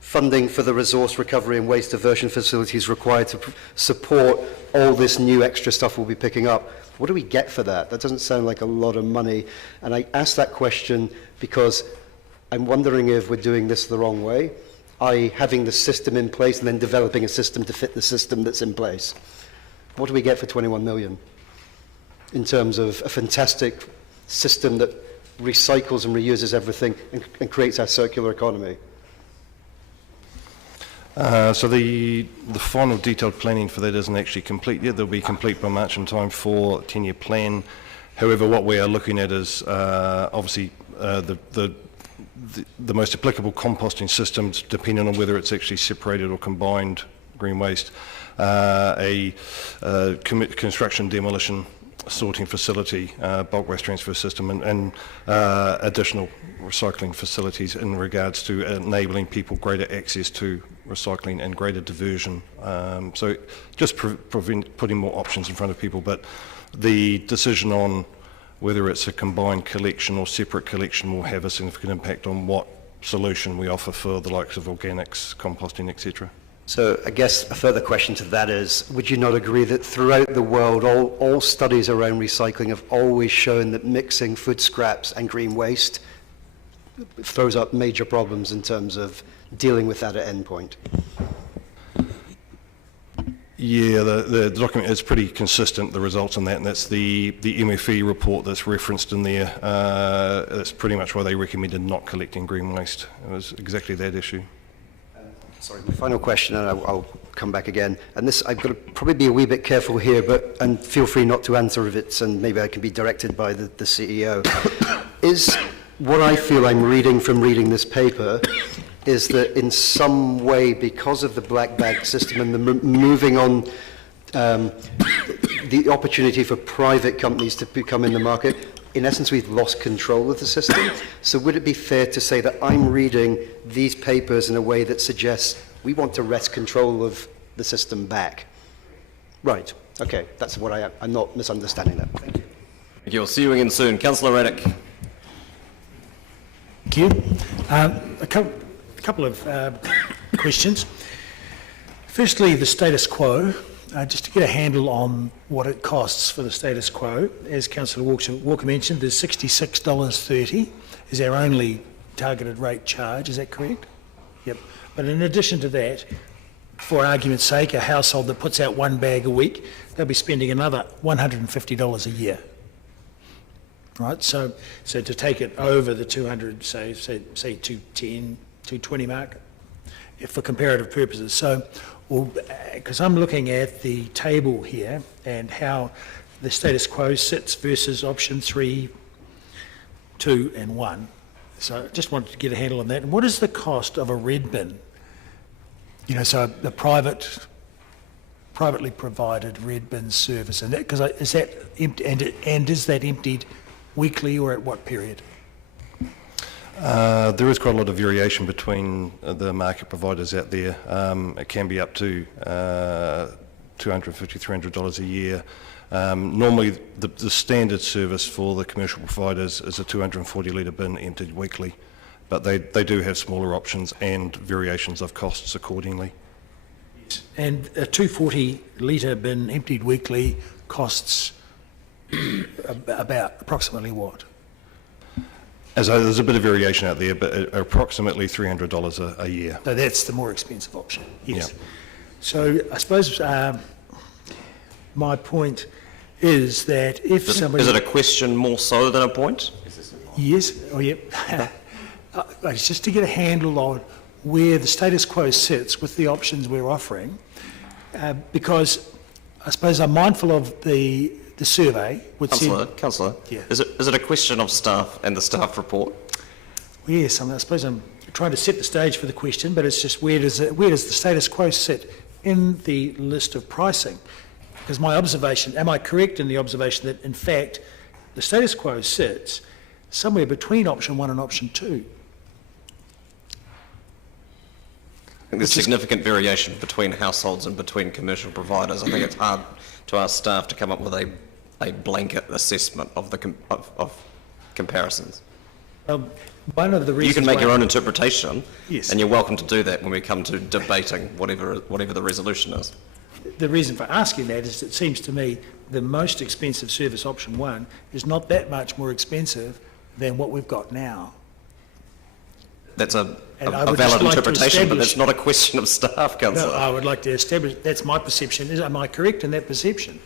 funding for the resource recovery and waste diversion facilities required to support all this new extra stuff we'll be picking up. What do we get for that? That doesn't sound like a lot of money. And I ask that question because I'm wondering if we're doing this the wrong way, i.e. having the system in place and then developing a system to fit the system that's in place. What do we get for 21 million in terms of a fantastic system that recycles and reuses everything and creates our circular economy? So the final detailed planning for that isn't actually complete yet. They'll be complete by March in time for 10-year plan. However, what we are looking at is obviously the most applicable composting systems, depending on whether it's actually separated or combined green waste, a construction demolition sorting facility, bulk waste transfer system, and additional recycling facilities in regards to enabling people greater access to recycling and greater diversion. So just putting more options in front of people, but the decision on whether it's a combined collection or separate collection will have a significant impact on what solution we offer for the likes of organics, composting, etc. So I guess a further question to that is, would you not agree that throughout the world, all studies around recycling have always shown that mixing food scraps and green waste throws up major problems in terms of dealing with that at end point? Yeah, the document is pretty consistent, the results on that, and that's the MFE report that's referenced in there. That's pretty much why they recommended not collecting green waste. It was exactly that issue. Sorry, my final question, and I'll come back again. And this, I've got to probably be a wee bit careful here, and feel free not to answer if it's, and maybe I can be directed by the CEO. Is what I feel I'm reading from reading this paper is that in some way, because of the black bag system and the moving on the opportunity for private companies to become in the market, in essence, we've lost control of the system. So would it be fair to say that I'm reading these papers in a way that suggests we want to wrest control of the system back? Right. Okay. That's what I am. I'm not misunderstanding that. Thank you. Thank you. We'll see you again soon. Councillor Raddick. Thank you. A couple of questions. Firstly, the status quo. Just to get a handle on what it costs for the status quo, as Councillor Walker mentioned, there's $66.30 is our only targeted rate charge, is that correct? Yep. But in addition to that, for argument's sake, a household that puts out 1 bag a week, they'll be spending another $150 a year. Right, so to take it over the 200, say 210, 220 mark, for comparative purposes. So, because I'm looking at the table here and how the status quo sits versus option 3, 2 and 1. So I just wanted to get a handle on that. And what is the cost of a red bin? You know, so the privately provided red bin service, and because is that empty, and is that emptied weekly or at what period? There is quite a lot of variation between the market providers out there. It can be up to $250, $300 a year. Normally, the standard service for the commercial providers is a 240 litre bin emptied weekly, but they do have smaller options and variations of costs accordingly. And a 240 litre bin emptied weekly costs about approximately what? There's a bit of variation out there, but approximately $300 a year. So that's the more expensive option, yes. Yeah. So I suppose my point is that if somebody... Is it a question more so than a point? Yes, oh yeah. It's just to get a handle on where the status quo sits with the options we're offering, because I suppose I'm mindful of the survey. Councillor, Yeah. is it a question of staff and the staff report? Yes, I suppose I'm trying to set the stage for the question, but it's just where does the status quo sit in the list of pricing? Because my observation, am I correct in the observation that in fact the status quo sits somewhere between option 1 and option 2? I think there's significant variation between households and between commercial providers. I think it's hard to ask staff to come up with a blanket assessment of comparisons. One of the reasons you can make why your own interpretation, yes, and you're welcome to do that when we come to debating whatever the resolution is. The reason for asking that is it seems to me the most expensive service, option 1, is not that much more expensive than what we've got now. That's a valid interpretation, but that's not a question of staff, Councillor. No, I would like to establish, that's my perception. Am I correct in that perception?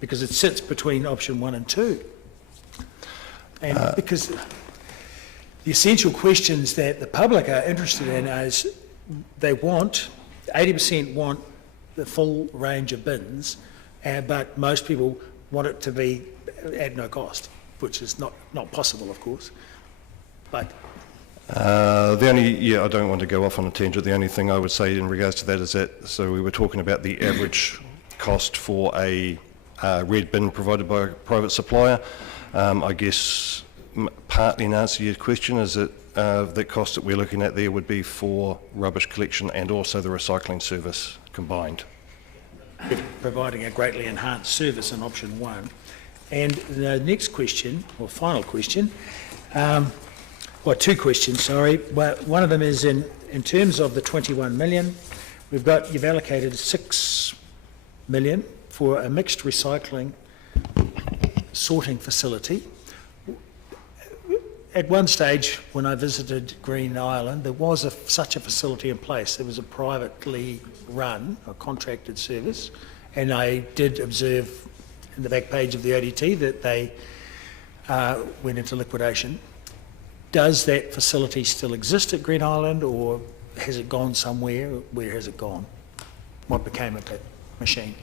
Because it sits between option 1 and 2. And because the essential questions that the public are interested in is they want, 80% want the full range of bins, but most people want it to be at no cost, which is not possible, of course. But I don't want to go off on a tangent. The only thing I would say in regards to that is that, so we were talking about the average cost for a red bin provided by a private supplier. I guess partly in answer to your question is that the cost that we're looking at there would be for rubbish collection and also the recycling service combined. Providing a greatly enhanced service in option 1. And the next question, or final question, well, 2 questions, sorry. Well, one of them is in terms of the 21 million, you've allocated 6 million for a mixed recycling sorting facility. At one stage, when I visited Green Island, there was such a facility in place. There was a privately run, a contracted service, and I did observe in the back page of the ODT that they went into liquidation. Does that facility still exist at Green Island, or has it gone somewhere? Where has it gone? What became of that machine?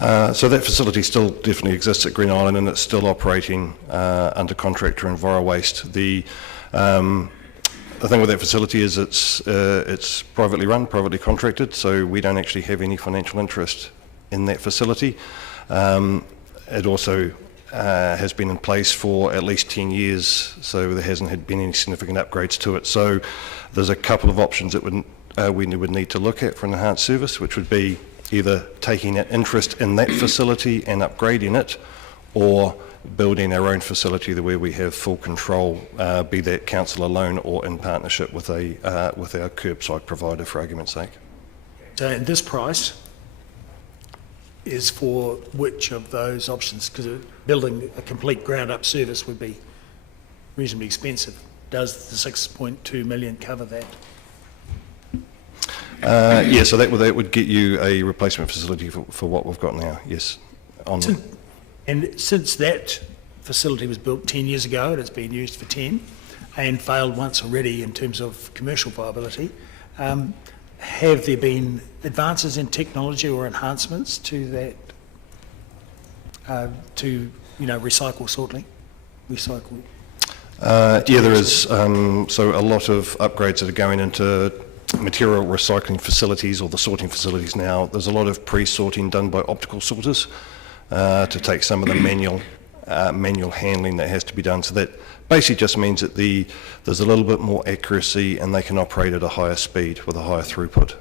So that facility still definitely exists at Green Island, and it's still operating under contract to EnviroWaste. The thing with that facility is it's privately run, privately contracted, so we don't actually have any financial interest in that facility. It also has been in place for at least 10 years, so there hasn't been any significant upgrades to it. So there's a couple of options that we would need to look at for an enhanced service, which would be either taking an interest in that facility and upgrading it, or building our own facility where we have full control, be that council alone or in partnership with our curbside provider, for argument's sake. So, and this price is for which of those options? Because building a complete ground-up service would be reasonably expensive. Does the 6.2 million cover that? Yeah, so that would get you a replacement facility for what we've got now, yes. And since that facility was built 10 years ago, and it's been used for 10, and failed once already in terms of commercial viability, have there been advances in technology or enhancements to that, recycle sorting? Yeah, there is. So a lot of upgrades that are going into material recycling facilities or the sorting facilities now. There's a lot of pre-sorting done by optical sorters to take some of the manual handling that has to be done. So that basically just means that there's a little bit more accuracy and they can operate at a higher speed with a higher throughput.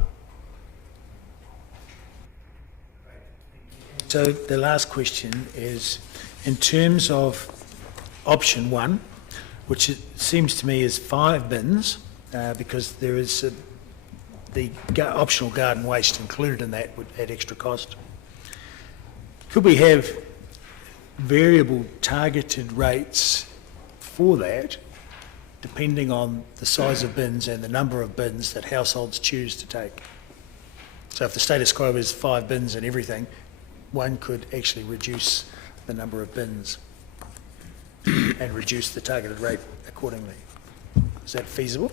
So the last question is, in terms of option 1, which it seems to me is 5 bins, because there is the optional garden waste included in that would add extra cost. Could we have variable targeted rates for that, depending on the size of bins and the number of bins that households choose to take? So if the status quo is 5 bins and everything, one could actually reduce the number of bins and reduce the targeted rate accordingly. Is that feasible?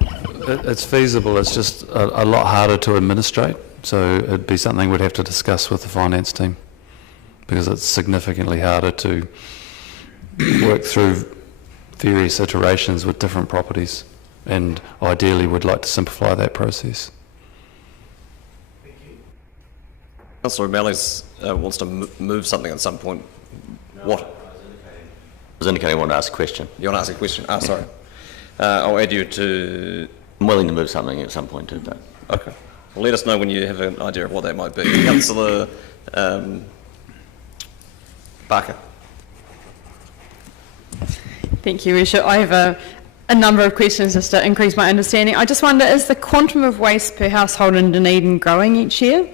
It's feasible, it's just a lot harder to administrate, so it'd be something we'd have to discuss with the finance team, because it's significantly harder to work through various iterations with different properties, and ideally we'd like to simplify that process. Councillor O'Malley wants to move something at some point. What? I was indicating I want to ask a question. You want to ask a question? Ah, sorry. I'll add you to... I'm willing to move something at some point too, but... Okay. Well, let us know when you have an idea of what that might be. Councillor Barker. Thank you, Risha. I have a number of questions just to increase my understanding. I just wonder, is the quantum of waste per household in Dunedin growing each year?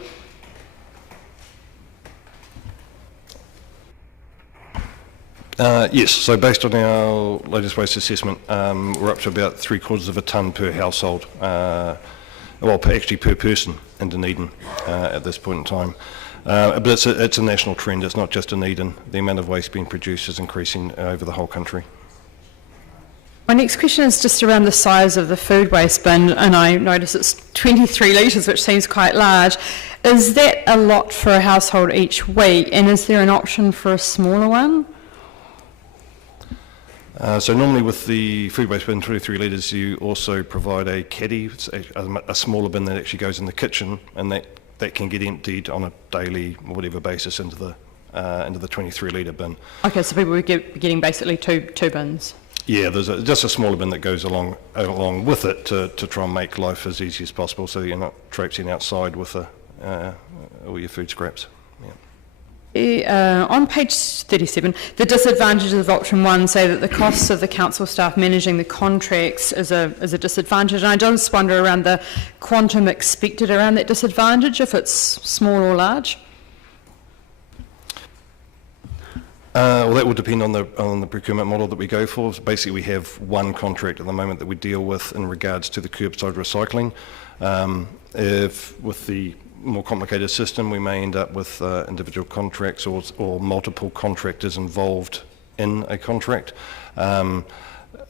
Yes, so based on our latest waste assessment, we're up to about 3/4 of a tonne per household, actually per person in Dunedin at this point in time. But it's a national trend, it's not just Dunedin. The amount of waste being produced is increasing over the whole country. My next question is just around the size of the food waste bin, and I notice it's 23 litres, which seems quite large. Is that a lot for a household each week, and is there an option for a smaller one? So normally with the food waste bin, 23 litres, you also provide a caddy, a smaller bin that actually goes in the kitchen, and that can get emptied on a daily or whatever basis into the 23 litre bin. Okay, so people would be getting basically two bins. Yeah, there's just a smaller bin that goes along with it to try and make life as easy as possible, so you're not traipsing outside with all your food scraps. On page 37, the disadvantages of option 1 say that the costs of the council staff managing the contracts is a disadvantage, and I just wonder around the quantum expected around that disadvantage, if it's small or large. Well, that will depend on the procurement model that we go for. So basically, we have one contract at the moment that we deal with in regards to the curbside recycling. If with the more complicated system, we may end up with individual contracts or multiple contractors involved in a contract.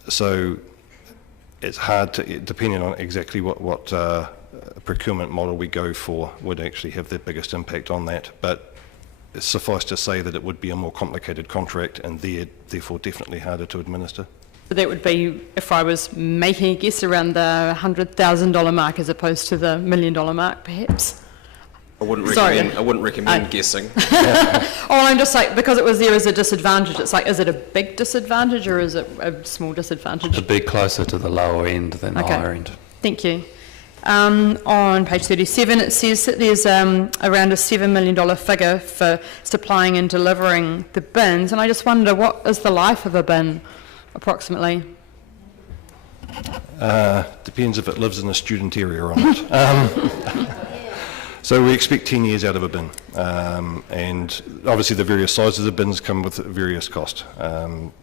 So it's hard to, depending on exactly what procurement model we go for, would actually have the biggest impact on that. But suffice to say that it would be a more complicated contract and therefore definitely harder to administer. So that would be, if I was making a guess, around the $100,000 mark as opposed to the $1 million mark, perhaps? I wouldn't recommend guessing. I'm just like, because it was there as a disadvantage, it's like, is it a big disadvantage or is it a small disadvantage? It'd be closer to the lower end than the higher end. Thank you. On page 37, it says that there's around a $7 million figure for supplying and delivering the bins, and I just wonder, what is the life of a bin, approximately? Depends if it lives in a student area or not. So we expect 10 years out of a bin, and obviously the various sizes of bins come with various cost.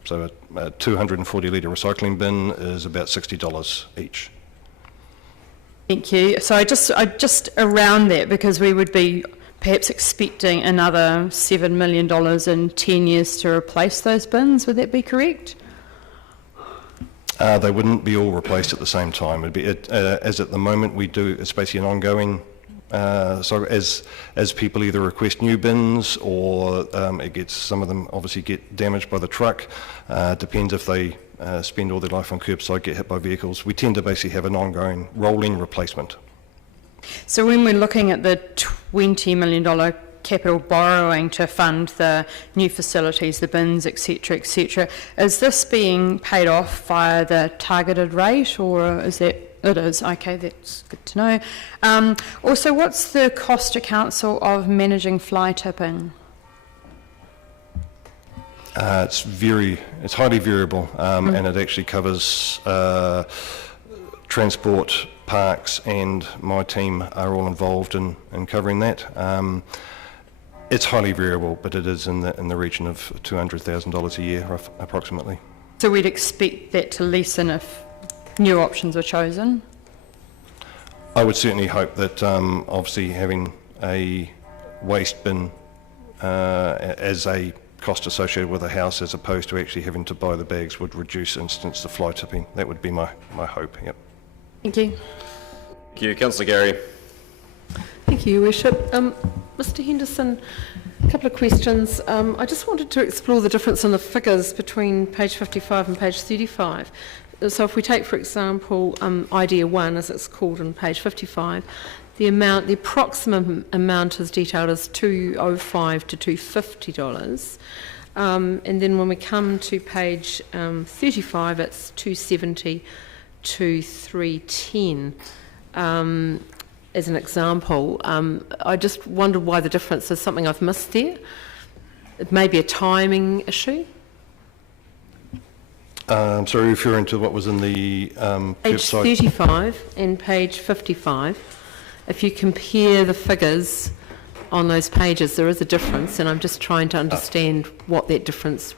So a 240 litre recycling bin is about $60 each. Thank you. So I just around that, because we would be perhaps expecting another $7 million in 10 years to replace those bins. Would that be correct? They wouldn't be all replaced at the same time. It'd be as at the moment we do. It's basically an ongoing. So as people either request new bins or some of them obviously get damaged by the truck. Depends if they spend all their life on curbside, get hit by vehicles. We tend to basically have an ongoing rolling replacement. So when we're looking at the $20 million capital borrowing to fund the new facilities, the bins, etc., is this being paid off via the targeted rate, or is that? It is. Okay, that's good to know. Also, what's the cost to council of managing fly tipping? It's highly variable, and it actually covers transport Parks and my team are all involved in covering that. It's highly variable, but it is in the region of $200,000 a year, approximately. So we'd expect that to lessen if new options are chosen? I would certainly hope that obviously having a waste bin as a cost associated with a house as opposed to actually having to buy the bags would reduce, instance, the fly tipping. That would be my hope, yep. Thank you. Thank you. Councillor Gary. Thank you, Your Worship. Mr Henderson, a couple of questions. I just wanted to explore the difference in the figures between page 55 and page 35. So if we take, for example, Idea 1, as it's called on page 55, the approximate amount is detailed as $205 to $250. And then when we come to page 35, it's $270 to $310. As an example, I just wondered why the difference is something I've missed there. It may be a timing issue. Sorry, referring to what was in the Page 35 and page 55. If you compare the figures on those pages, there is a difference, and I'm just trying to understand why that difference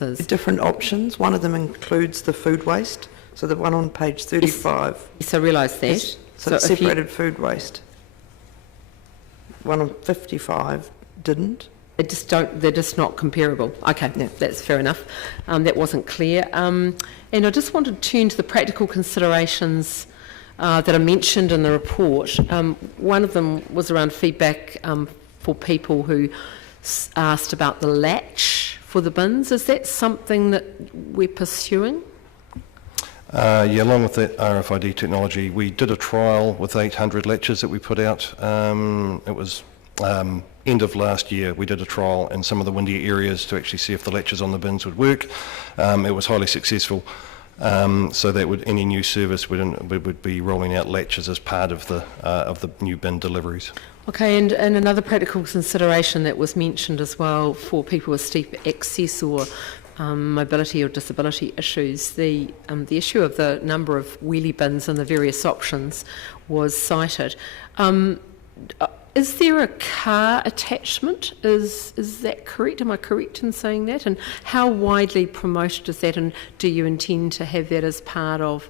is. Different options. One of them includes the food waste. So the one on page 35. Yes, I realise that. So it's separated food waste. One on 55 didn't. They're just not comparable. Okay, yeah. That's fair enough. That wasn't clear. And I just wanted to turn to the practical considerations that are mentioned in the report. One of them was around feedback for people who asked about the latch for the bins. Is that something that we're pursuing? Yeah, along with that RFID technology, we did a trial with 800 latches that we put out. It was end of last year. We did a trial in some of the windy areas to actually see if the latches on the bins would work. It was highly successful. So that any new service would be rolling out latches as part of the new bin deliveries. Okay, and another practical consideration that was mentioned as well for people with steep access or mobility or disability issues, the issue of the number of wheelie bins and the various options was cited. Is there a car attachment? Is that correct? Am I correct in saying that? And how widely promoted is that, and do you intend to have that as part of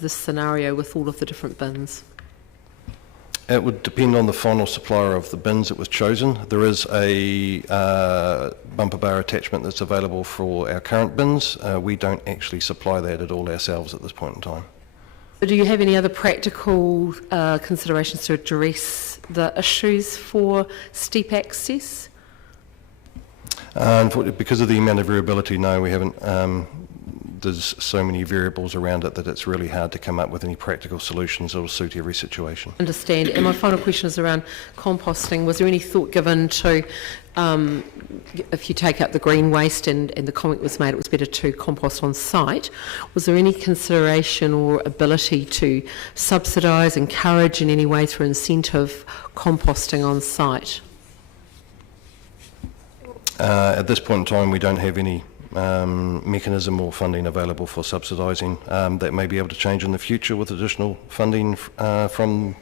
this scenario with all of the different bins? It would depend on the final supplier of the bins that was chosen. There is a bumper bar attachment that's available for our current bins. We don't actually supply that at all ourselves at this point in time. Do you have any other practical considerations to address the issues for steep access? Unfortunately, because of the amount of variability, no, we haven't. There's so many variables around it that it's really hard to come up with any practical solutions that will suit every situation. Understand. And my final question is around composting. Was there any thought given to, if you take out the green waste, and the comment was made it was better to compost on site, was there any consideration or ability to subsidise, encourage in any way through incentive composting on site? At this point in time, we don't have any mechanism or funding available for subsidising. That may be able to change in the future with additional funding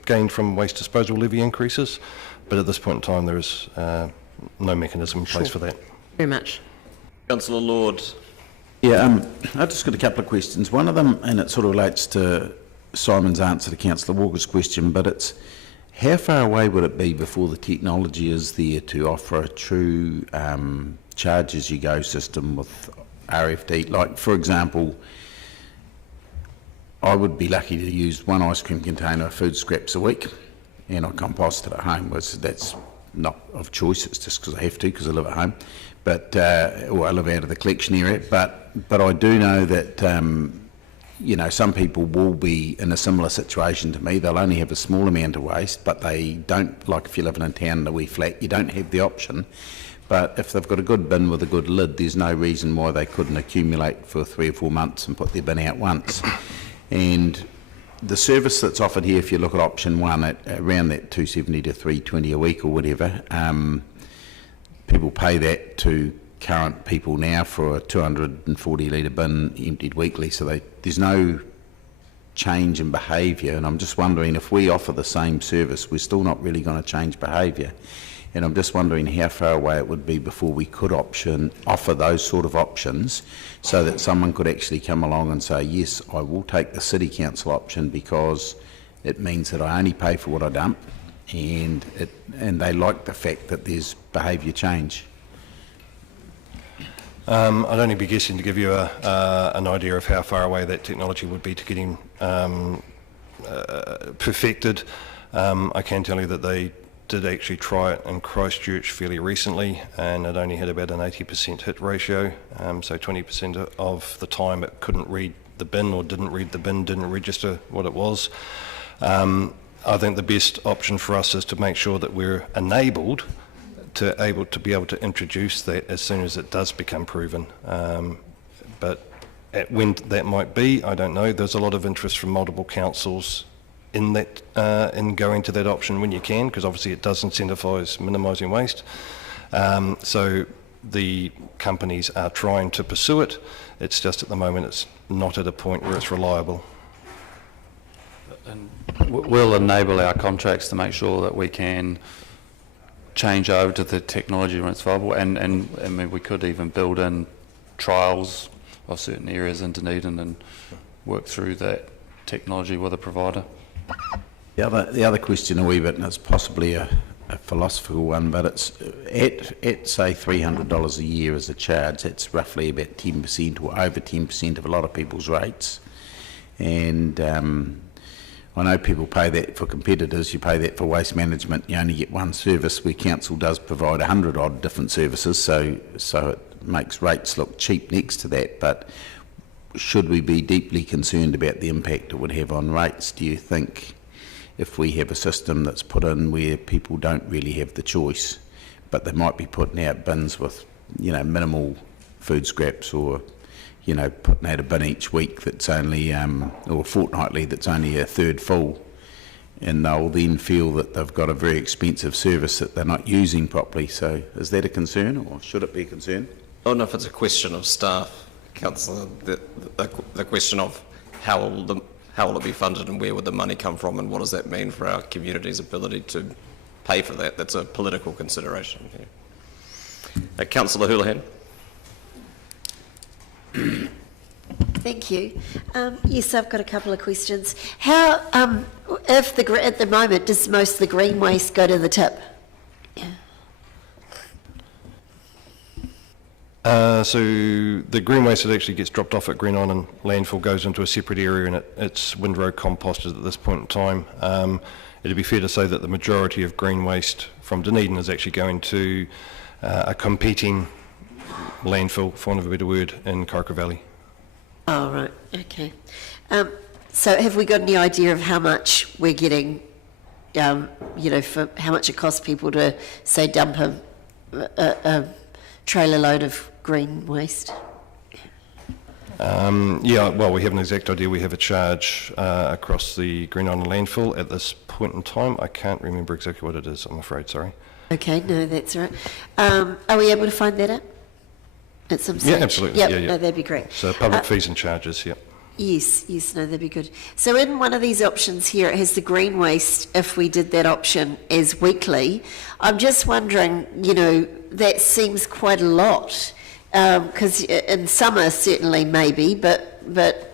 gained from waste disposal levy increases, but at this point in time there is no mechanism in place for that. Very much. Councillor Lord. Yeah, I've just got a couple of questions. One of them, and it sort of relates to Simon's answer to Councillor Walker's question, but it's how far away would it be before the technology is there to offer a true charge-as-you-go system with RFD? Like, for example, I would be lucky to use one ice cream container of food scraps a week, and I compost it at home. That's not of choice, it's just because I have to, because I live at home, but or I live out of the collection area. But I do know that you know, some people will be in a similar situation to me. They'll only have a small amount of waste, but they don't, like if you're living in town in a wee flat, you don't have the option. But if they've got a good bin with a good lid, there's no reason why they couldn't accumulate for 3 or 4 months and put their bin out once. And the service that's offered here, if you look at option 1, at around that $270 to $320 a week or whatever, people pay that to current people now for a 240 litre bin emptied weekly, so there's no change in behaviour, and I'm just wondering if we offer the same service, we're still not really going to change behaviour. And I'm just wondering how far away it would be before we could offer those sort of options, so that someone could actually come along and say, yes, I will take the City Council option because it means that I only pay for what I dump, and they like the fact that there's behaviour change. I'd only be guessing to give you an idea of how far away that technology would be to getting perfected. I can tell you that they did actually try it in Christchurch fairly recently, and it only had about an 80% hit ratio, so 20% of the time it couldn't read the bin, or didn't read the bin, didn't register what it was. I think the best option for us is to make sure that we're enabled to be able to introduce that as soon as it does become proven. But when that might be, I don't know. There's a lot of interest from multiple councils in that, in going to that option when you can, because obviously it does incentivise minimising waste. So the companies are trying to pursue it. It's just at the moment it's not at a point where it's reliable. And we'll enable our contracts to make sure that we can change over to the technology when it's viable, and I mean, we could even build in trials of certain areas in Dunedin and work through that technology with a provider. The other question a wee bit, and it's possibly a philosophical one, but it's at say $300 a year as a charge, it's roughly about 10% or over 10% of a lot of people's rates. And I know people pay that for competitors, you pay that for waste management, you only get one service, where council does provide 100 odd different services, so it makes rates look cheap next to that. But should we be deeply concerned about the impact it would have on rates? Do you think if we have a system that's put in where people don't really have the choice, but they might be putting out bins with, you know, minimal food scraps, or, you know, putting out a bin each week that's only, or fortnightly that's only a third full, and they'll then feel that they've got a very expensive service that they're not using properly? So is that a concern, or should it be a concern? I don't know if it's a question of staff, Councillor, the question of how will it be funded, and where would the money come from, and what does that mean for our community's ability to pay for that? That's a political consideration here. Councillor Houlihan. Thank you. Yes, I've got a couple of questions. How, if at the moment, does most of the green waste go to the tip? So the green waste that actually gets dropped off at Green Island landfill goes into a separate area, and it's windrow composted at this point in time. It'd be fair to say that the majority of green waste from Dunedin is actually going to a competing landfill, for want of a better word, in Karaka Valley. Oh, right, okay. So have we got any idea of how much we're getting, you know, for how much it costs people to, say, dump a trailer load of green waste? Yeah, well, we have an exact idea. We have a charge across the Green Island landfill at this point in time. I can't remember exactly what it is, I'm afraid, sorry. Okay, no, that's all right. Are we able to find that out at some stage? Yeah, absolutely. Yep, yeah, yeah. no, that'd be great. So public fees and charges, yeah. Yes, no, that'd be good. So in one of these options here, it has the green waste, if we did that option as weekly. I'm just wondering, you know, that seems quite a lot, because in summer certainly maybe, but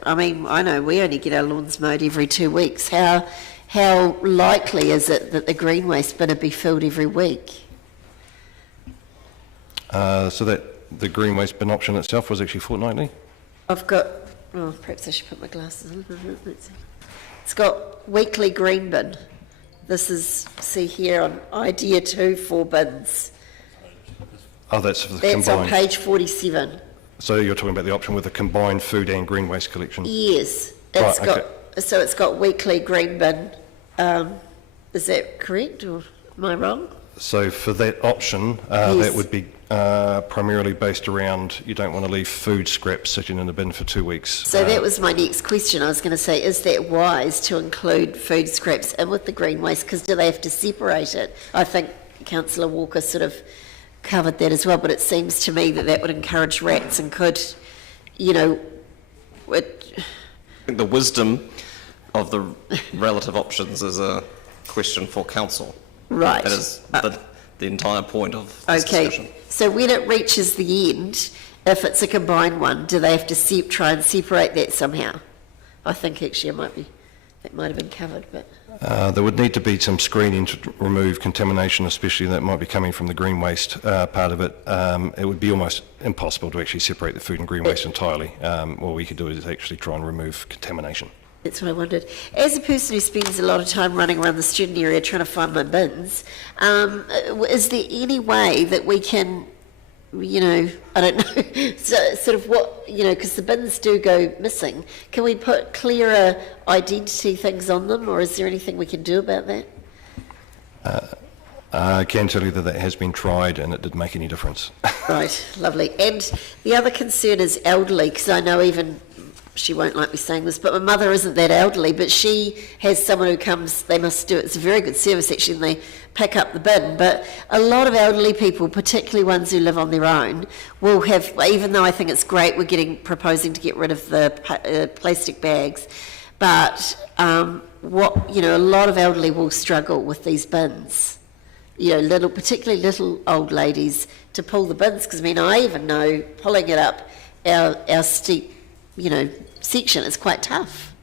I mean, I know we only get our lawns mowed every 2 weeks. How likely is it that the green waste bin would be filled every week? So that the green waste bin option itself was actually fortnightly? I've got, oh, perhaps I should put my glasses on. It's got weekly green bin. This is, see here on idea 2, 4 bins. Oh, that's for the That's combined. on page 47. So you're talking about the option with the combined food and green waste collection? Yes, Right, okay. So it's got weekly green bin. Is that correct, or am I wrong? So for that option, Yes. that would be primarily based around, you don't want to leave food scraps sitting in the bin for 2 weeks. So that was my next question. I was going to say, is that wise to include food scraps in with the green waste? Because do they have to separate it? I think Councillor Walker sort of covered that as well, but it seems to me that would encourage rats and could, you know, I think the wisdom of the relative options is a question for council. Right. That is the entire point of this discussion. So when it reaches the end, if it's a combined one, do they have to try and separate that somehow? I think actually that might have been covered, but... There would need to be some screening to remove contamination, especially that might be coming from the green waste part of it. It would be almost impossible to actually separate the food and green waste entirely. All we could do is actually try and remove contamination. That's what I wondered. As a person who spends a lot of time running around the student area trying to find my bins, is there any way that we can, I don't know, sort of what, because the bins do go missing, can we put clearer identity things on them, or is there anything we can do about that? I can tell you that has been tried and it didn't make any difference. Right, lovely. And the other concern is elderly, because I know even... she won't like me saying this, but my mother isn't that elderly, but she has someone who comes, they must do it, it's a very good service actually, and they pick up the bin, but a lot of elderly people, particularly ones who live on their own, will have, even though I think it's great we're proposing to get rid of the plastic bags, but a lot of elderly will struggle with these bins, particularly little old ladies, to pull the bins, because I even know pulling it up our steep section is quite tough.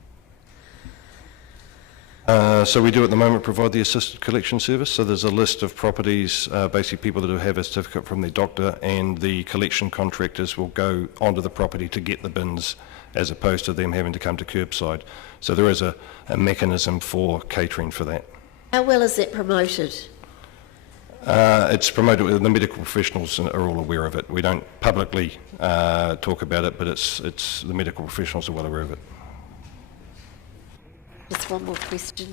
So we do at the moment provide the assisted collection service. So there's a list of properties, basically people that have a certificate from their doctor, and the collection contractors will go onto the property to get the bins as opposed to them having to come to curbside. So there is a mechanism for catering for that. How well is that promoted? It's promoted, the medical professionals are all aware of it. We don't publicly talk about it, but it's the medical professionals are well aware of it. Just one more question.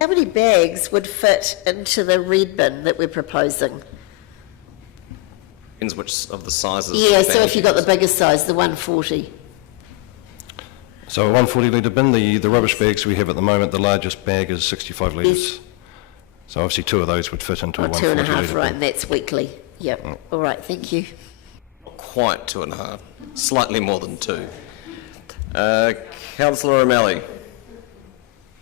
How many bags would fit into the red bin that we're proposing? Depends which of the sizes. Yeah, so if you've got the bigger size, the 140. So a 140 litre bin, the rubbish bags we have at the moment, the largest bag is 65 litres. Yes. So obviously 2 of those would fit into a 140 2.5, litre right, bin. and that's weekly. Yep. All right, thank you. Not quite 2.5, slightly more than 2. Councillor O'Malley.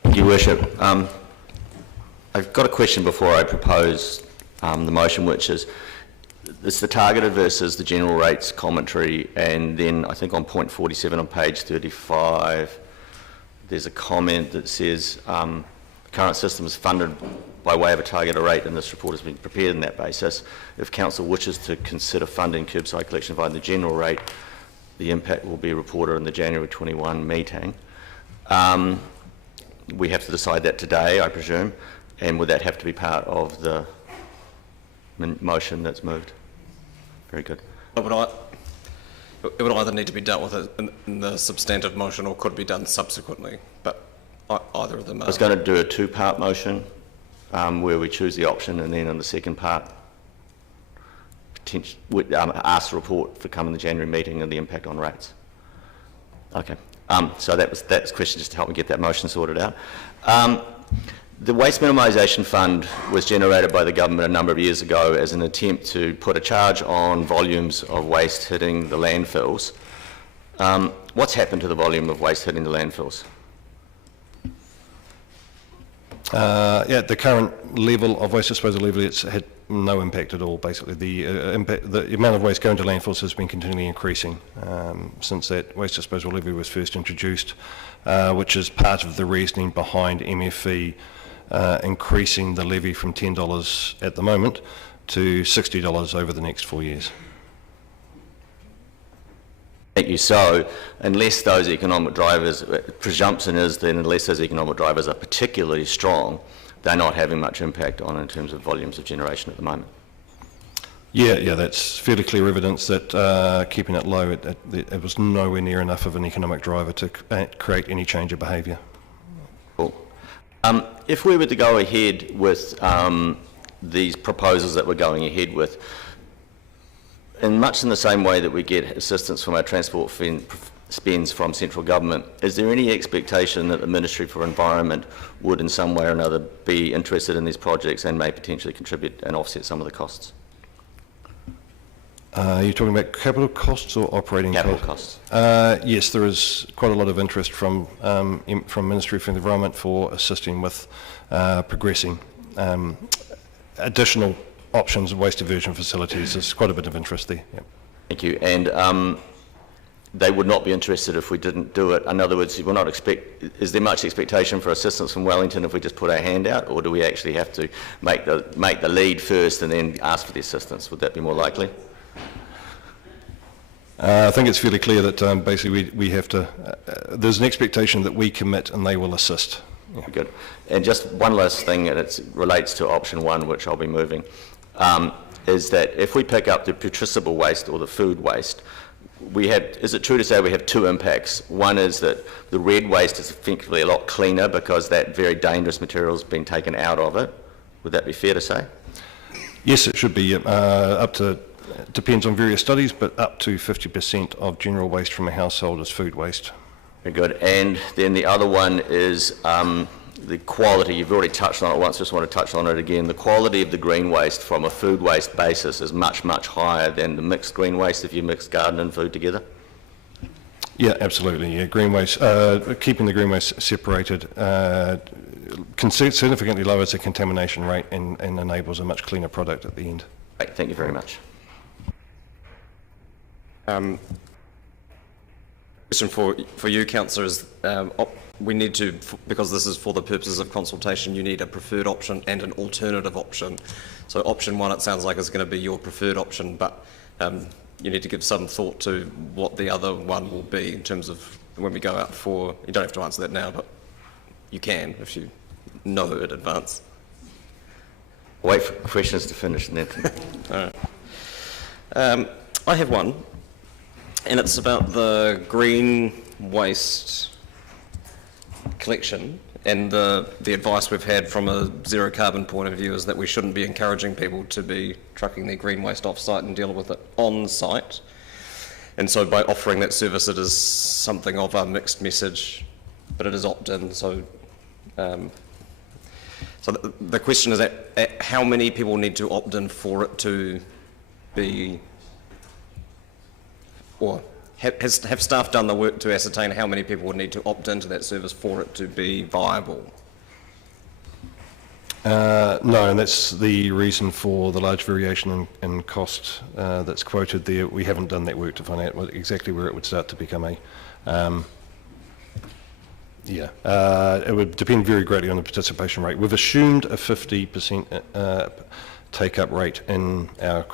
Thank you, Worship. I've got a question before I propose the motion, which is, it's the targeted versus the general rates commentary, and then I think on point 47 on page 35, there's a comment that says the current system is funded by way of a targeted rate, and this report has been prepared on that basis. If Council wishes to consider funding curbside collection via the general rate, the impact will be reported in the January 21 meeting. We have to decide that today, I presume, and would that have to be part of the motion that's moved? Very good. It would either need to be dealt with in the substantive motion or could be done subsequently, but either of them are. I was going to do a two-part motion where we choose the option, and then in the second part ask the report for come in the January meeting and the impact on rates. Okay. So that's a question just to help me get that motion sorted out. The Waste Minimisation Fund was generated by the government a number of years ago as an attempt to put a charge on volumes of waste hitting the landfills. What's happened to the volume of waste hitting the landfills? The current level of waste disposal levy, it's had no impact at all. Basically, the amount of waste going to landfills has been continually increasing since that waste disposal levy was first introduced, which is part of the reasoning behind MFE increasing the levy from $10 at the moment to $60 over the next 4 years. Thank you. So, unless those economic drivers, presumption is that unless those economic drivers are particularly strong, they're not having much impact on in terms of volumes of generation at the moment. Yeah, that's fairly clear evidence that keeping it low, it was nowhere near enough of an economic driver to create any change of behaviour. Cool. If we were to go ahead with these proposals that we're going ahead with, in much in the same way that we get assistance from our transport spends from central government, is there any expectation that the Ministry for Environment would in some way or another be interested in these projects and may potentially contribute and offset some of the costs? You're talking about capital costs or operating Capital costs? costs. Yes, there is quite a lot of interest from Ministry for the Environment for assisting with progressing additional options of waste diversion facilities. There's quite a bit of interest there. Yep. Thank you. And they would not be interested if we didn't do it. In other words, we're not is there much expectation for assistance from Wellington if we just put our hand out, or do we actually have to make the lead first and then ask for the assistance? Would that be more likely? I think it's fairly clear that basically we have to, there's an expectation that we commit and they will assist. Yeah. Good. And just one last thing, and it relates to option 1, which I'll be moving, is that if we pick up the putrescible waste or the food waste, is it true to say we have 2 impacts? One is that the red waste is effectively a lot cleaner because that very dangerous material has been taken out of it. Would that be fair to say? Yes, it should be up to, it depends on various studies, but up to 50% of general waste from a household is food waste. Very good. And then the other one is the quality. You've already touched on it once, just want to touch on it again. The quality of the green waste from a food waste basis is much, much higher than the mixed green waste if you mix garden and food together. Yeah, absolutely. Yeah, green waste, keeping the green waste separated significantly lowers the contamination rate and enables a much cleaner product at the end. Great, thank you very much. Question for you, Councillor, is we need to, because this is for the purposes of consultation, you need a preferred option and an alternative option. So option 1, it sounds like, is going to be your preferred option, but you need to give some thought to what the other one will be in terms of when we go out for, you don't have to answer that now, but you can if you know in advance. Wait for questions to finish and then. All right. I have one, and it's about the green waste collection, and the advice we've had from a zero carbon point of view is that we shouldn't be encouraging people to be trucking their green waste off-site and dealing with it on-site. And so by offering that service, it is something of a mixed message, but it is opt-in. So, the question is at how many people need to opt in for it to be, or have staff done the work to ascertain how many people would need to opt into that service for it to be viable? No, and that's the reason for the large variation in cost that's quoted there. We haven't done that work to find out exactly where it would start to become a... it would depend very greatly on the participation rate. We've assumed a 50% take-up rate in our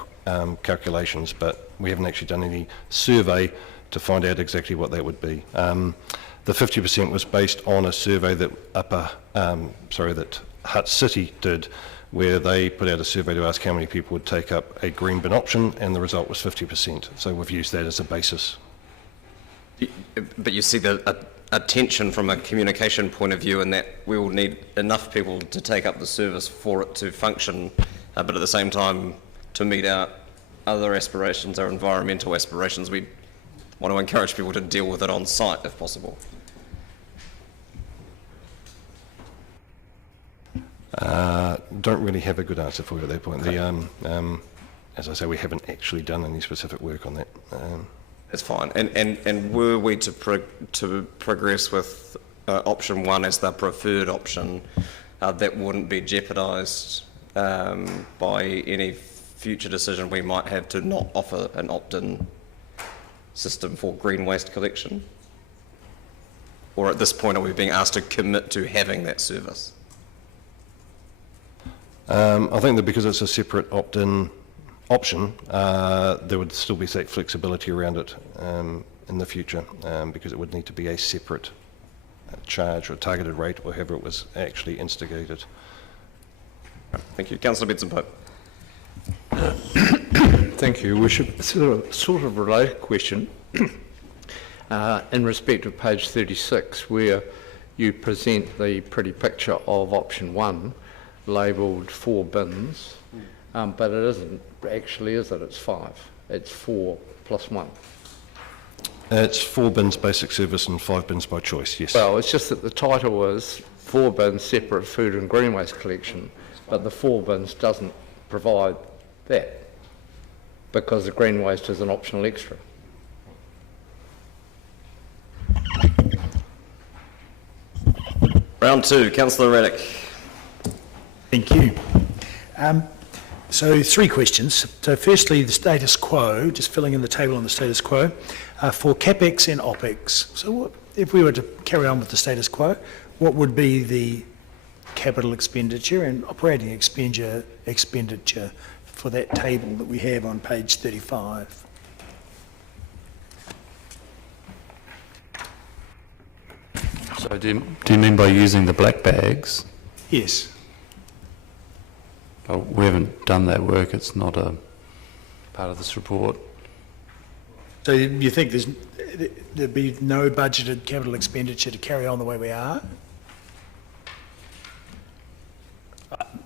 calculations, but we haven't actually done any survey to find out exactly what that would be. The 50% was based on a survey that that Hutt City did, where they put out a survey to ask how many people would take up a green bin option, and the result was 50%. So we've used that as a basis. But you see a tension from a communication point of view in that we will need enough people to take up the service for it to function, but at the same time to meet our other aspirations, our environmental aspirations, we want to encourage people to deal with it on site if possible. Don't really have a good answer for you at that point. Okay. As I say, we haven't actually done any specific work on that. That's fine. And were we to progress with option 1 as the preferred option, that wouldn't be jeopardised by any future decision we might have to not offer an opt-in system for green waste collection? Or at this point are we being asked to commit to having that service? I think that because it's a separate opt-in option, there would still be that flexibility around it in the future, because it would need to be a separate charge or targeted rate, or however it was actually instigated. Thank you. Councillor Benson-Pope. Thank you. Sort of related question in respect of page 36, where you present the pretty picture of option 1 labelled 4 bins, but it isn't actually, is it? It's 5. It's 4 plus 1. It's 4 bins basic service and 5 bins by choice, yes. Well, it's just that the title is 4 bins separate food and green waste collection, but the 4 bins doesn't provide that. because the green waste is an optional extra. Round two, Councillor Raddick. Thank you. So 3 questions. So firstly, the status quo, just filling in the table on the status quo, for CapEx and OpEx. So what, if we were to carry on with the status quo, what would be the capital expenditure and operating expenditure for that table that we have on page 35? So do you mean by using the black bags? Yes. Oh, we haven't done that work. It's not a part of this report. So you think there'd be no budgeted capital expenditure to carry on the way we are?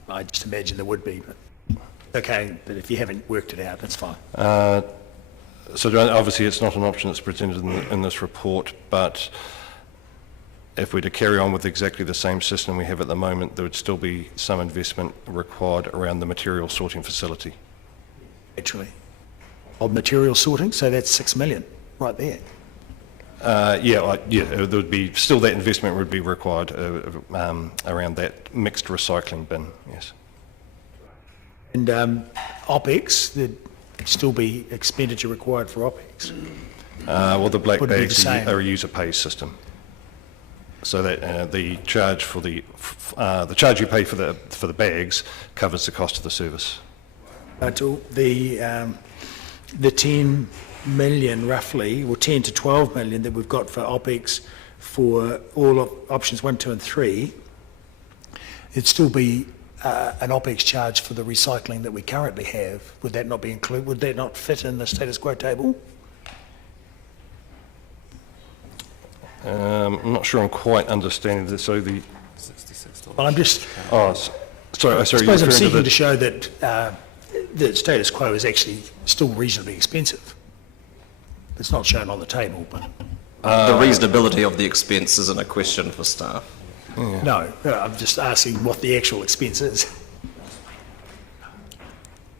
I just imagine there would be, but okay, but if you haven't worked it out, that's fine. So Joanne, obviously it's not an option that's presented in this report, but if we're to carry on with exactly the same system we have at the moment, there would still be some investment required around the material sorting facility. Actually, of material sorting, so that's 6 million right there. Yeah, there would be still that investment would be required around that mixed recycling bin. Yes. And OpEx, there'd still be expenditure required for OpEx. Well, the black Wouldn't be bags the same. are a user pays system, so that the charge for the charge you pay for the bags covers the cost of the service. The 10 million roughly, or 10 to 12 million that we've got for OpEx for all of options 1, 2 and 3, it'd still be an OpEx charge for the recycling that we currently have. Would that not be included? Would that not fit in the status quo table? I'm not sure I'm quite understanding this. So the Well, I'm just... sorry. I suppose I'm seeking to show that the status quo is actually still reasonably expensive. It's not shown on the table, but... The reasonability of the expense isn't a question for staff. No, I'm just asking what the actual expense is.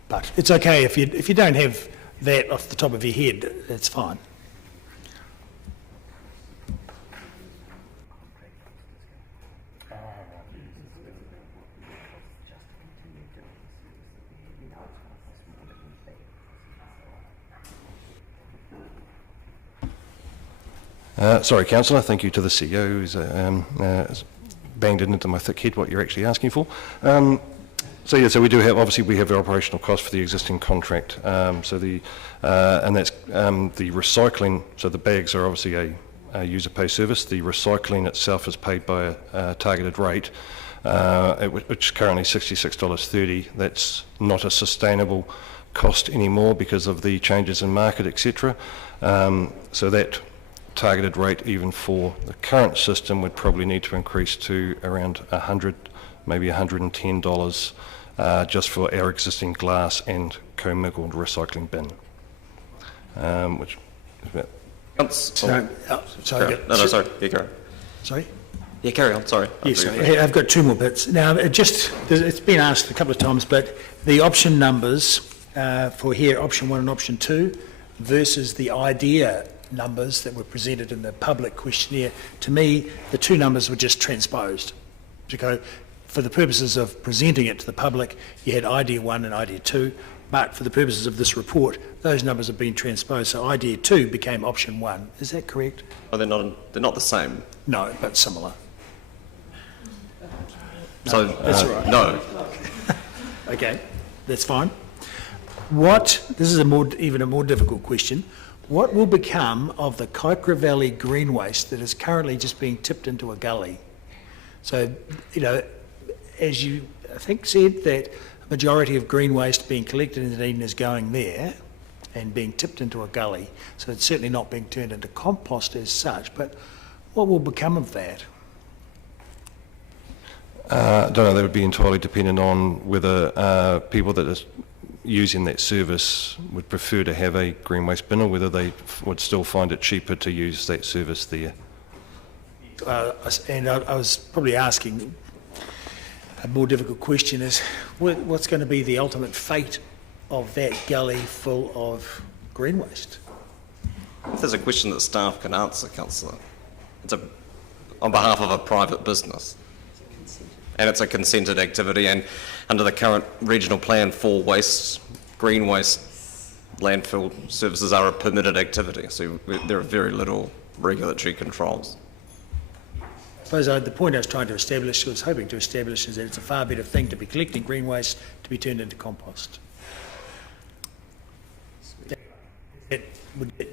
But it's okay if you don't have that off the top of your head, it's fine. Sorry, Councillor, thank you to the CEO who's banged it into my thick head what you're actually asking for. So we do have, obviously we have the operational cost for the existing contract. And that's the recycling, so the bags are obviously a user pay service. The recycling itself is paid by a targeted rate, which is currently $66.30. That's not a sustainable cost anymore because of the changes in market, etc. So that targeted rate, even for the current system, would probably need to increase to around $100, maybe $110, just for our existing glass and commingled recycling bin, which is about... Sorry. Sorry. No, sorry. Yeah, carry on. Sorry? Yeah, carry on. Sorry. Yes, I've got 2 more bits. Now, it's been asked a couple of times, but the option numbers for here, option 1 and option 2, versus the idea numbers that were presented in the public questionnaire, to me, the 2 numbers were just transposed. To go, for the purposes of presenting it to the public, you had idea 1 and idea 2, but for the purposes of this report, those numbers have been transposed, so idea 2 became option 1. Is that correct? Oh, they're not the same. No, but similar. So, that's all right. No. Okay, that's fine. This is even a more difficult question. What will become of the Kaikoura Valley green waste that is currently just being tipped into a gully? So, as you, I think, said, that a majority of green waste being collected in Dunedin is going there and being tipped into a gully. So it's certainly not being turned into compost as such, but what will become of that? I don't know, that would be entirely dependent on whether people that are using that service would prefer to have a green waste bin, or whether they would still find it cheaper to use that service there. And I was probably asking a more difficult question is, what's going to be the ultimate fate of that gully full of green waste? If there's a question that staff can answer, Councillor, it's on behalf of a private business. And it's a consented activity, and under the current regional plan for waste, green waste, landfill services are a permitted activity, so there are very little regulatory controls. I suppose the point I was trying to establish, was hoping to establish, is that it's a far better thing to be collecting green waste to be turned into compost. Do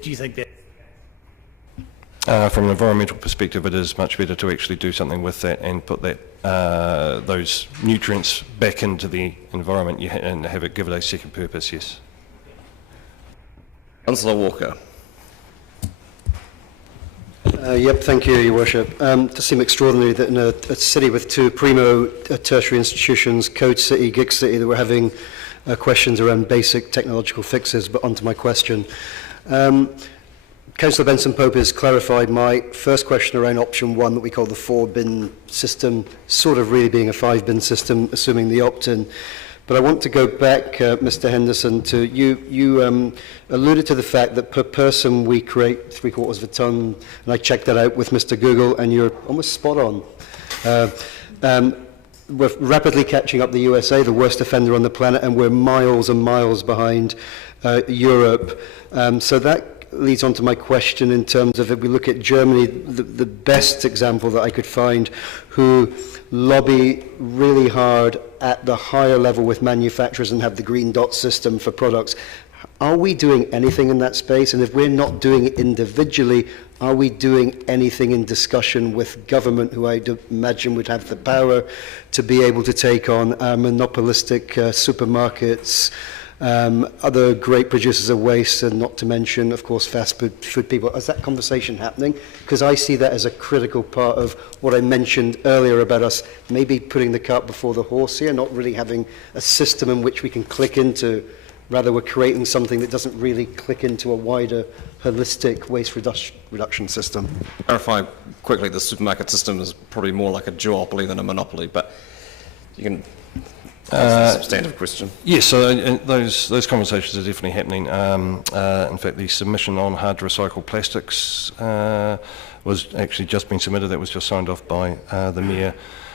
you think that? From an environmental perspective, it is much better to actually do something with that and put that those nutrients back into the environment and have it give it a second purpose. Yes. Councillor Walker. Yep, thank you, Your Worship. It does seem extraordinary that in a city with two primo tertiary institutions, Code City, Gig City, that we're having questions around basic technological fixes. But onto my question. Councillor Benson-Pope has clarified my first question around option 1 that we call the 4-bin system, sort of really being a 5-bin system, assuming the opt-in. But I want to go back, Mr. Henderson, to you alluded to the fact that per person we create 3/4 of a tonne, and I checked that out with Mr. Google, and you're almost spot on. We're rapidly catching up the USA, the worst offender on the planet, and we're miles and miles behind Europe. So that leads on to my question in terms of, if we look at Germany, the best example that I could find, who lobby really hard at the higher level with manufacturers and have the green dot system for products. Are we doing anything in that space? And if we're not doing it individually, are we doing anything in discussion with government, who I imagine would have the power to be able to take on monopolistic supermarkets, other great producers of waste, and not to mention, of course, fast food people? Is that conversation happening? Because I see that as a critical part of what I mentioned earlier about us maybe putting the cart before the horse here, not really having a system in which we can click into. Rather, we're creating something that doesn't really click into a wider, holistic waste reduction system. Clarify quickly, the supermarket system is probably more like a duopoly than a monopoly, but you can... That's a substantive question. Yes, so those conversations are definitely happening. In fact, the submission on hard to recycle plastics was actually just been submitted. That was just signed off by the Mayor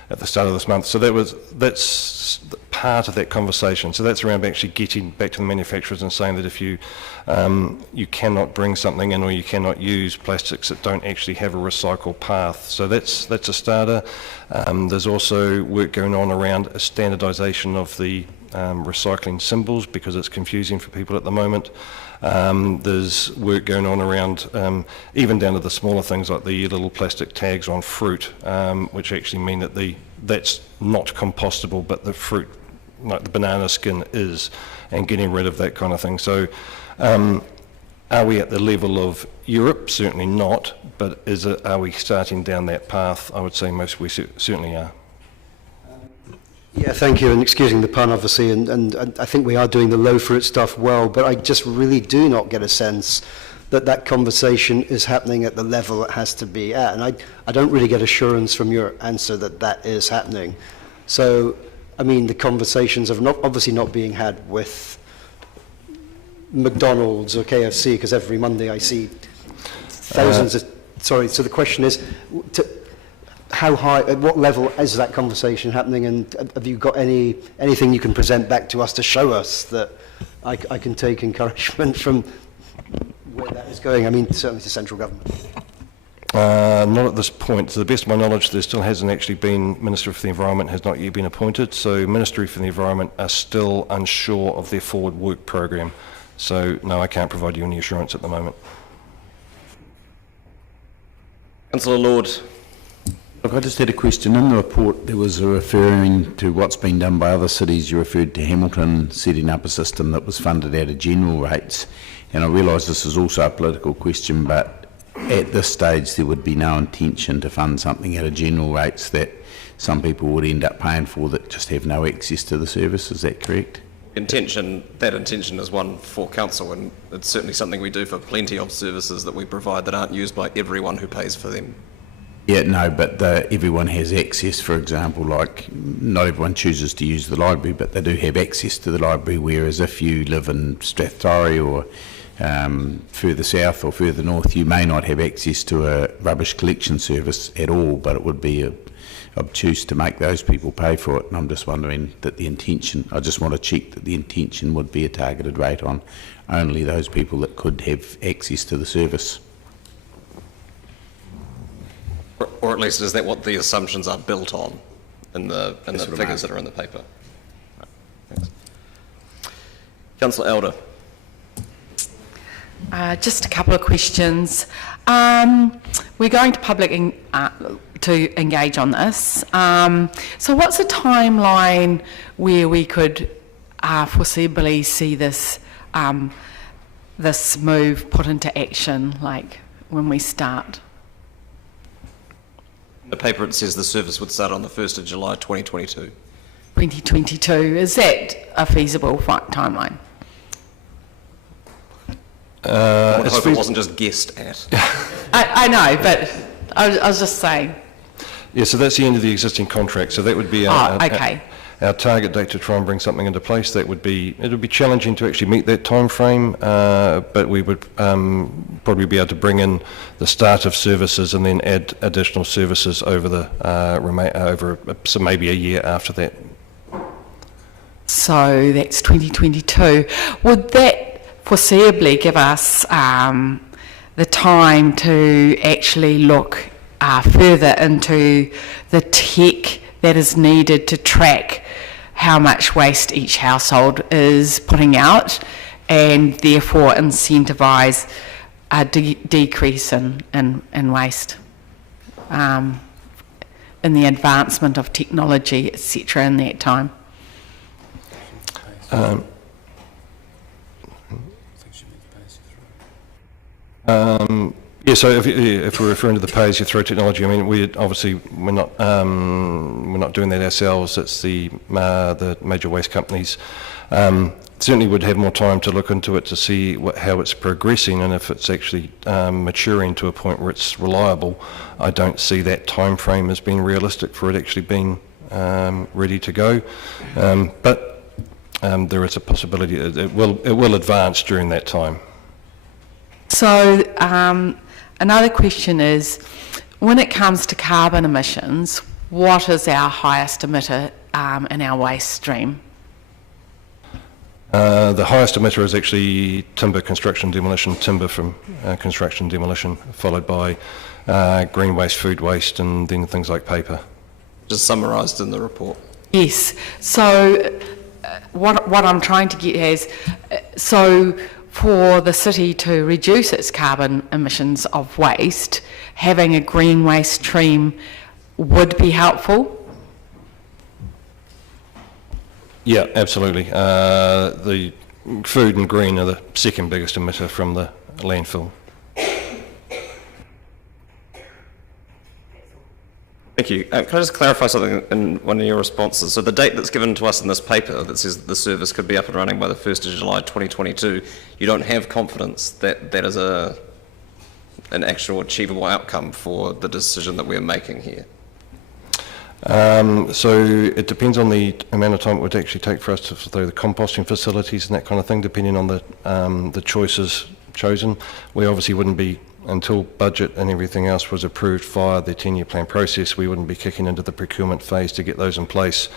at the start of this month. So that's part of that conversation. So that's around actually getting back to the manufacturers and saying that if you you cannot bring something in, or you cannot use plastics that don't actually have a recycle path. So that's a starter. There's also work going on around a standardisation of the recycling symbols, because it's confusing for people at the moment. There's work going on around even down to the smaller things like the little plastic tags on fruit, which actually mean that that's not compostable, but the fruit, like the banana skin, is, and getting rid of that kind of thing. So are we at the level of Europe? Certainly not, but are we starting down that path? I would say most we certainly are. Yeah, thank you, and excusing the pun, obviously, and I think we are doing the low-fruit stuff well, but I just really do not get a sense that conversation is happening at the level it has to be at, and I don't really get assurance from your answer that is happening. So, I mean, the conversations are obviously not being had with McDonald's or KFC, because every Monday I see thousands of... Sorry, so the question is... how high, at what level is that conversation happening, and have you got anything you can present back to us to show us that I can take encouragement from where that is going? I mean, certainly to central government. Not at this point. To the best of my knowledge, there still hasn't actually been, Minister for the Environment has not yet been appointed, so Ministry for the Environment are still unsure of their forward work program. So, no, I can't provide you any assurance at the moment. Councillor Lord. Look, I just had a question. In the report, there was a referring to what's been done by other cities. You referred to Hamilton setting up a system that was funded out of general rates. And I realise this is also a political question, but at this stage there would be no intention to fund something out of general rates that some people would end up paying for that just have no access to the service. Is that correct? That intention is one for council, and it's certainly something we do for plenty of services that we provide that aren't used by everyone who pays for them. Yeah, no, but everyone has access, for example, like not everyone chooses to use the library, but they do have access to the library, whereas if you live in Strathtorry or further south or further north, you may not have access to a rubbish collection service at all, but it would be obtuse to make those people pay for it. And I'm just wondering that the intention, I just want to check that the intention would be a targeted rate on only those people that could have access to the service. Or at least is that what the assumptions are built on in the figures that are in the paper? Right, thanks. Councillor Elder. Just a couple of questions. We're going to public to engage on this. So what's the timeline where we could foreseeably see this this move put into action, like when we start? In the paper it says the service would start on the 1st of July 2022. 2022, is that a feasible timeline? I would hope it wasn't just guessed at. I know, but I was just saying. Yeah, so that's the end of the existing contract. So that would be our target date to try and bring something into place. It would be challenging to actually meet that time frame, but we would probably be able to bring in the start of services and then add additional services over so maybe a year after that. So that's 2022. Would that foreseeably give us the time to actually look further into the tech that is needed to track how much waste each household is putting out, and therefore incentivise a decrease in waste in the advancement of technology, etc. in that time? Yeah, so if we're referring to the pay-as-you-throw technology, I mean, we're not doing that ourselves. It's the major waste companies. Certainly would have more time to look into it to see how it's progressing, and if it's actually maturing to a point where it's reliable. I don't see that time frame as being realistic for it actually being ready to go. But there is a possibility it will advance during that time. So another question is, when it comes to carbon emissions, what is our highest emitter in our waste stream? The highest emitter is actually timber construction demolition, timber from construction demolition, followed by green waste, food waste, and then things like paper. Just summarised in the report. Yes. So what I'm trying to get is, so for the city to reduce its carbon emissions of waste, having a green waste stream would be helpful? Yeah, absolutely. The food and green are the second biggest emitter from the landfill. Thank you. Can I just clarify something in one of your responses? So the date that's given to us in this paper that says that the service could be up and running by the 1st of July 2022, you don't have confidence that that is an actual achievable outcome for the decision that we're making here? So it depends on the amount of time it would actually take for us to throw the composting facilities and that kind of thing, depending on the choices chosen. We obviously wouldn't be, until budget and everything else was approved via the 10-year plan process, we wouldn't be kicking into the procurement phase to get those in place.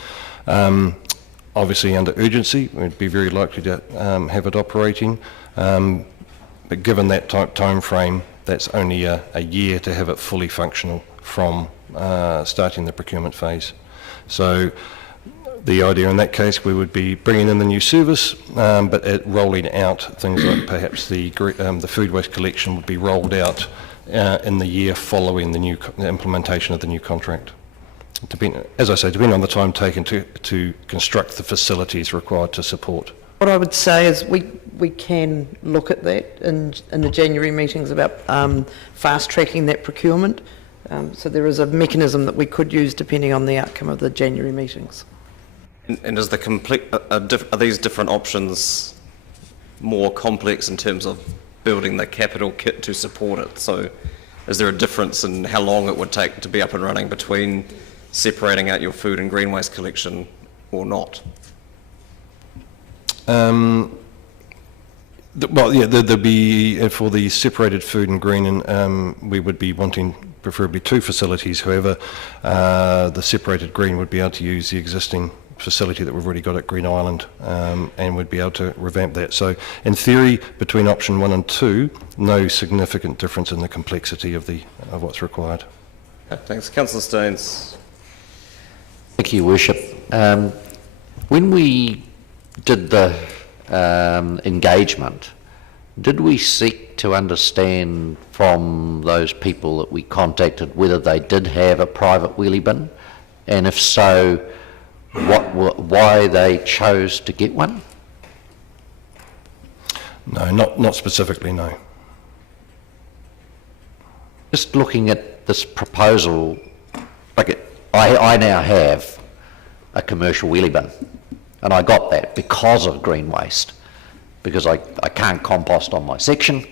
Obviously under urgency, we'd be very likely to have it operating, but given that time frame, that's only a year to have it fully functional from starting the procurement phase. So the idea in that case, we would be bringing in the new service, but rolling out things like perhaps the food waste collection would be rolled out in the year following the implementation of the new contract. As I say, depending on the time taken to construct the facilities required to support. What I would say is we can look at that in the January meetings about fast tracking that procurement. So there is a mechanism that we could use depending on the outcome of the January meetings. And is are these different options more complex in terms of building the capital kit to support it? So is there a difference in how long it would take to be up and running between separating out your food and green waste collection or not? There'd be, for the separated food and green, and we would be wanting preferably 2 facilities. However, the separated green would be able to use the existing facility that we've already got at Green Island, and would be able to revamp that. So in theory, between option 1 and 2, no significant difference in the complexity of what's required. Okay, thanks. Councillor Staines. Thank you, Worship. When we did the engagement, did we seek to understand from those people that we contacted whether they did have a private wheelie bin, and if so, why they chose to get one? No, not specifically, no. Just looking at this proposal, I now have a commercial wheelie bin, and I got that because of green waste, because I can't compost on my section.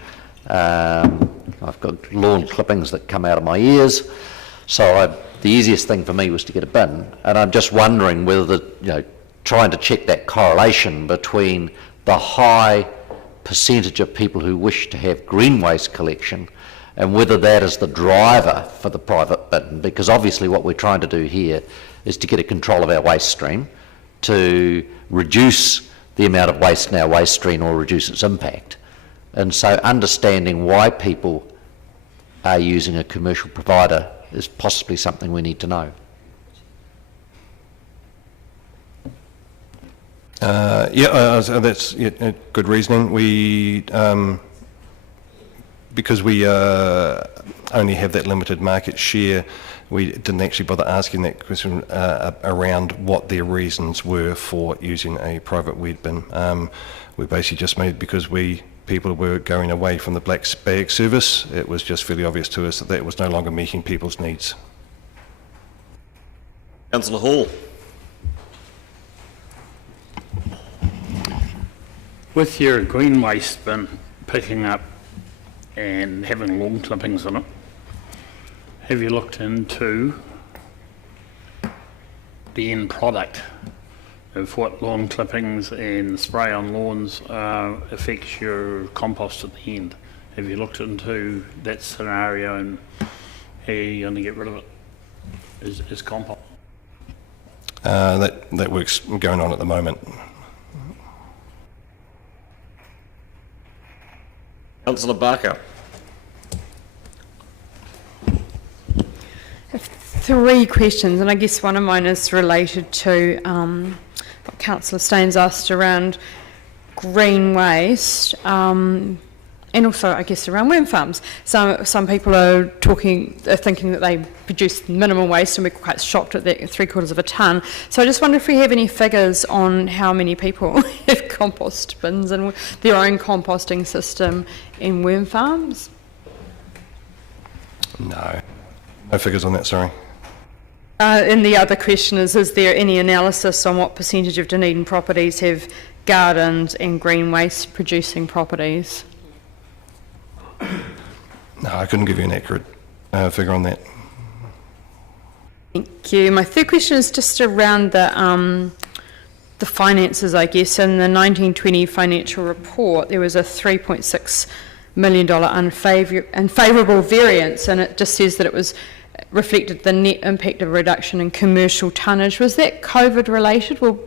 I've got lawn clippings that come out of my ears, so the easiest thing for me was to get a bin, and I'm just wondering whether trying to check that correlation between the high percentage of people who wish to have green waste collection and whether that is the driver for the private bin, because obviously what we're trying to do here is to get a control of our waste stream, to reduce the amount of waste in our waste stream or reduce its impact. And so understanding why people are using a commercial provider is possibly something we need to know. That's good reasoning. We, because we only have that limited market share, we didn't actually bother asking that question around what their reasons were for using a private weed bin. We basically just made, because people were going away from the black bag service, it was just fairly obvious to us that that was no longer meeting people's needs. Councillor Hall. With your green waste bin picking up and having lawn clippings in it, have you looked into the end product of what lawn clippings and spray on lawns affects your compost at the end? Have you looked into that scenario and how you're going to get rid of it as compost? That work's going on at the moment. Councillor Barker. 3 questions, and I guess one of mine is related to what Councillor Staines asked around green waste, and also I guess around worm farms. Some people are thinking that they produce minimal waste, and we're quite shocked at that 3/4 of a tonne. So I just wonder if we have any figures on how many people have compost bins and their own composting system in worm farms. No figures on that, sorry. And the other question is there any analysis on what percentage of Dunedin properties have gardens and green waste producing properties? No, I couldn't give you an accurate figure on that. Thank you. My third question is just around the finances, I guess. In the 1920 financial report, there was a $3.6 million unfavourable variance, and it just says that it was reflected the net impact of a reduction in commercial tonnage. Was that COVID related? Well,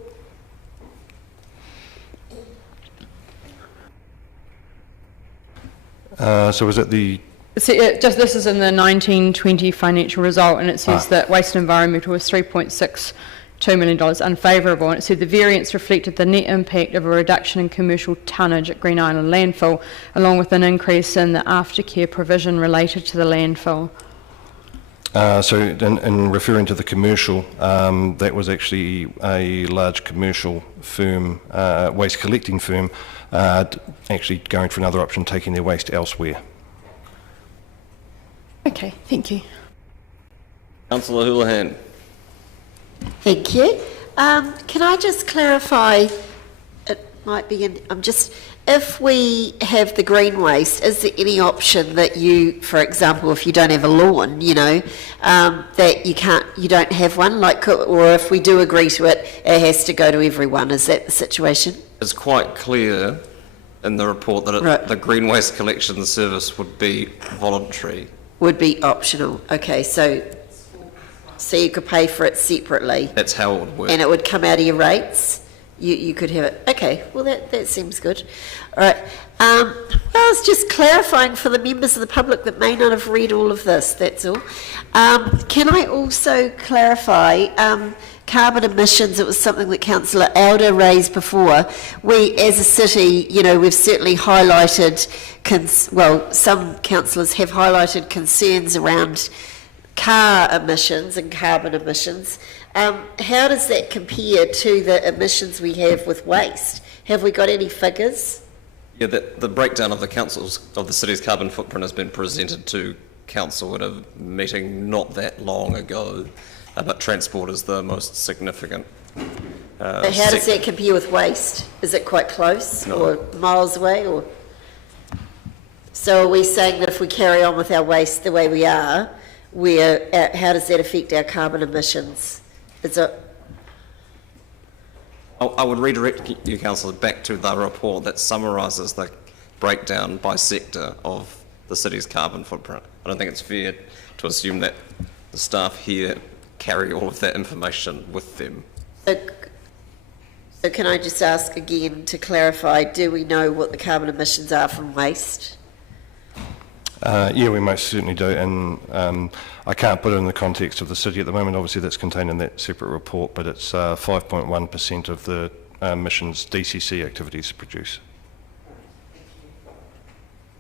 so was it the... this is in the 1920 financial result, and it says that waste and environmental was $3.62 million unfavourable, and it said the variance reflected the net impact of a reduction in commercial tonnage at Green Island landfill, along with an increase in the aftercare provision related to the landfill. So in referring to the commercial, that was actually a large commercial firm, waste collecting firm, actually going for another option, taking their waste elsewhere. Okay, thank you. Councillor Houlihan. Thank you. Can I just clarify, it might be, I'm just if we have the green waste, is there any option that you, for example, if you don't have a lawn, you know, that you don't have one, like, or if we do agree to it, it has to go to everyone? Is that the situation? It's quite clear in the report that Right. the green waste collection service would be voluntary. Would be optional. Okay, so you could pay for it separately. That's how it would work. And it would come out of your rates? You could have it. Okay, well, that seems good. All right. Well, I was just clarifying for the members of the public that may not have read all of this, that's all. Can I also clarify carbon emissions? It was something that Councillor Elder raised before. We, as a city, you know, we've certainly highlighted, some councillors have highlighted concerns around car emissions and carbon emissions. How does that compare to the emissions we have with waste? Have we got any figures? Yeah, the breakdown of the city's carbon footprint has been presented to council at a meeting not that long ago, but transport is the most significant. How does that compare with waste? Is it quite close or miles away? Or so are we saying that if we carry on with our waste the way we are, how does that affect our carbon emissions? I would redirect you, Councillor, back to the report that summarises the breakdown by sector of the city's carbon footprint. I don't think it's fair to assume that the staff here carry all of that information with them. So can I just ask again to clarify, do we know what the carbon emissions are from waste? Yeah, we most certainly do, and I can't put it in the context of the city at the moment. Obviously, that's contained in that separate report, but it's 5.1% of the emissions DCC activities produce.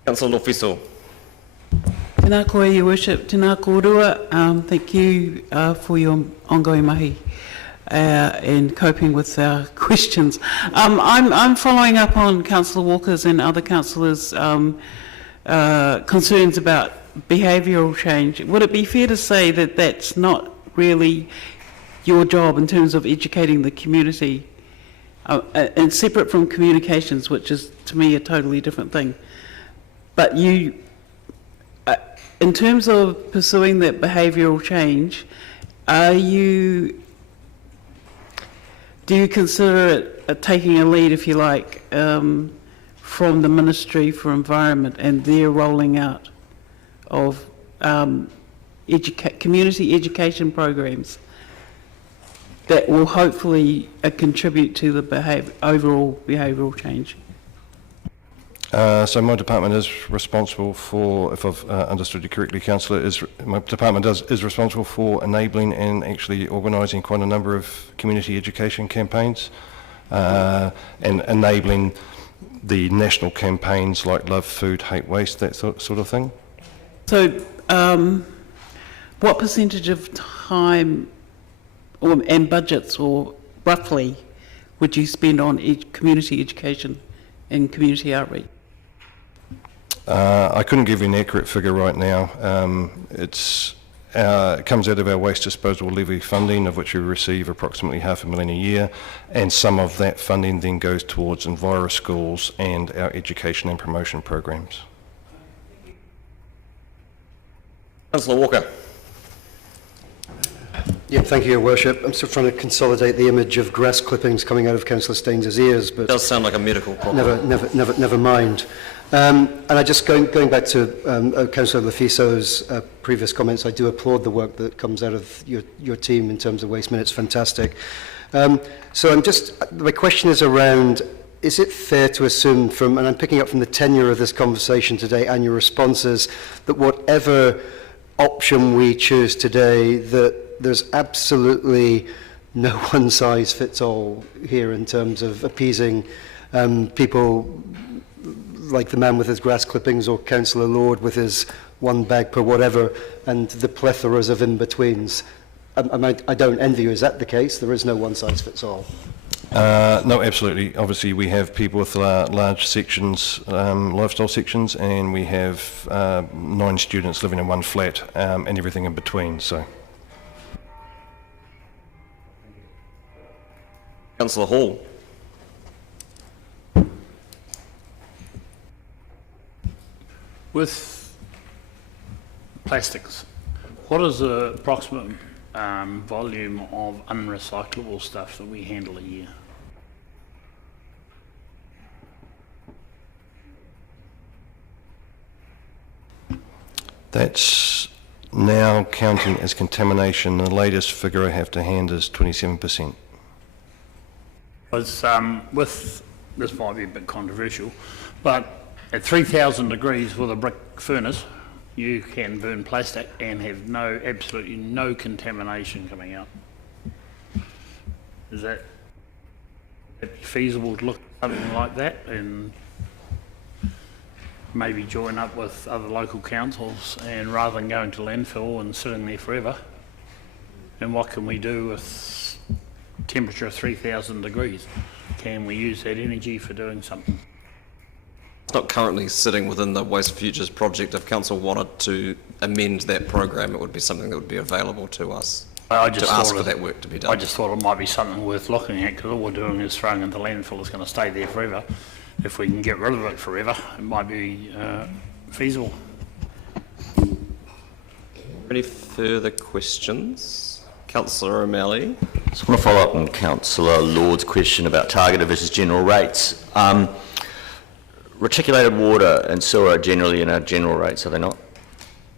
Councillor Lofiso. Tēnā koe, Your Worship, tēnā kōrua. Thank you for your ongoing mahi and coping with our questions. I'm following up on Councillor Walker's and other councillors' concerns about behavioural change. Would it be fair to say that that's not really your job in terms of educating the community, and separate from communications, which is to me a totally different thing? But you, in terms of pursuing that behavioural change, do you consider it taking a lead, if you like, from the Ministry for Environment and their rolling out of community education programs that will hopefully contribute to the overall behavioural change? So my department is responsible for, if I've understood you correctly, Councillor, my department is responsible for enabling and actually organising quite a number of community education campaigns and enabling the national campaigns like Love Food, Hate Waste, that sort of thing. So what percentage of time and budgets, or roughly, would you spend on community education and community outreach? I couldn't give you an accurate figure right now. It comes out of our waste disposal levy funding, of which we receive approximately $500,000 a year, and some of that funding then goes towards Enviro schools and our education and promotion programs. Councillor Walker. Yeah, thank you, Your Worship. I'm still trying to consolidate the image of grass clippings coming out of Councillor Staines's ears, but It does sound like a medical problem. never mind. And I just going back to Councillor Lofiso's previous comments, I do applaud the work that comes out of your team in terms of waste minutes. Fantastic. So my question is around, is it fair to assume from, and I'm picking up from the tenure of this conversation today and your responses, that whatever option we choose today, that there's absolutely no one size fits all here in terms of appeasing people like the man with his grass clippings or Councillor Lord with his one bag per whatever, and the plethoras of in-betweens. I don't envy you. Is that the case? There is no one size fits all? No, absolutely. Obviously, we have people with large sections, lifestyle sections, and we have 9 students living in one flat, and everything in between. So, Councillor Hall. With plastics, what is the approximate volume of unrecyclable stuff that we handle a year? That's now counting as contamination. The latest figure I have to hand is 27%. Because with, this might be a bit controversial, but at 3,000 degrees with a brick furnace, you can burn plastic and have absolutely no contamination coming out. Is that feasible to look at something like that and maybe join up with other local councils, and rather than going to landfill and sitting there forever, and what can we do with temperature of 3,000 degrees? Can we use that energy for doing something? It's not currently sitting within the Waste Futures project. If council wanted to amend that program, it would be something that would be available to us to ask for that work to be done. I just thought it might be something worth looking at, because all we're doing is throwing into landfill. It's going to stay there forever. If we can get rid of it forever, it might be feasible. Any further questions? Councillor O'Malley. I just want to follow up on Councillor Lord's question about targeted versus general rates. Reticulated water and sewer are generally in our general rates, are they not?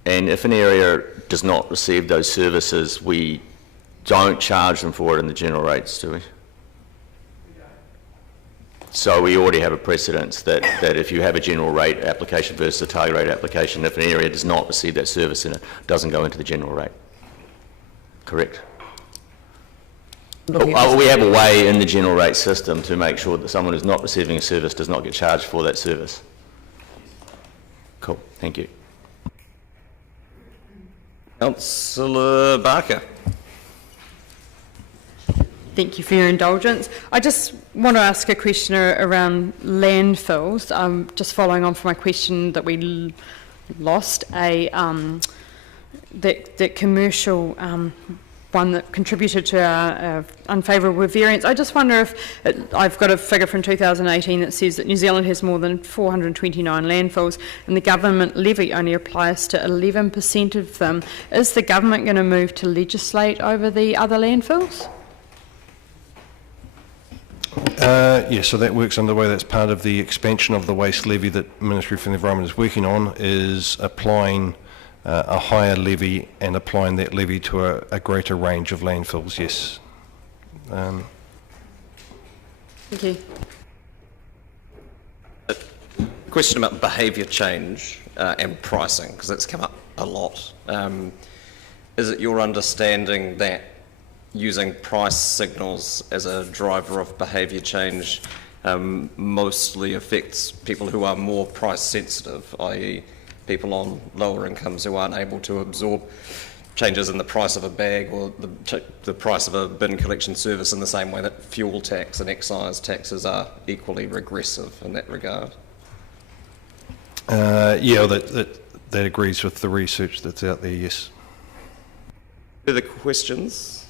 And if an area does not receive those services, we don't charge them for it in the general rates, do we? So we already have a precedence that if you have a general rate application versus a target rate application, if an area does not receive that service, then it doesn't go into the general rate. Correct? We have a way in the general rate system to make sure that someone who's not receiving a service does not get charged for that service. Cool, thank you. Councillor Barker. Thank you for your indulgence. I just want to ask a question around landfills. Just following on from my question that we lost, that commercial one that contributed to our unfavourable variance. I just wonder if, I've got a figure from 2018 that says that New Zealand has more than 429 landfills and the government levy only applies to 11% of them. Is the government going to move to legislate over the other landfills? Yes, so that work's underway. That's part of the expansion of the waste levy that Ministry for the Environment is working on, is applying a higher levy and applying that levy to a greater range of landfills, yes. Thank you. A question about behaviour change and pricing, because that's come up a lot. Is it your understanding that using price signals as a driver of behaviour change mostly affects people who are more price sensitive, i.e. people on lower incomes who aren't able to absorb changes in the price of a bag or the price of a bin collection service in the same way that fuel tax and excise taxes are equally regressive in that regard? Yeah, that agrees with the research that's out there, yes. Further questions?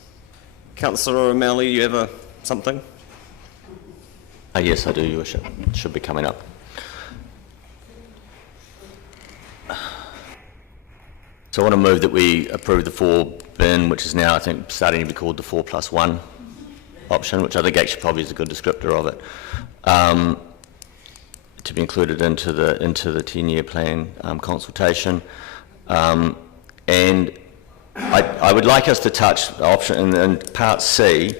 Councillor O'Malley, you have something? Yes, I do, Your Worship. It should be coming up. So I want to move that we approve the 4 bin, which is now, I think, starting to be called the 4+1 option, which I think actually probably is a good descriptor of it, to be included into the 10-year plan consultation. And I would like us to touch option in part C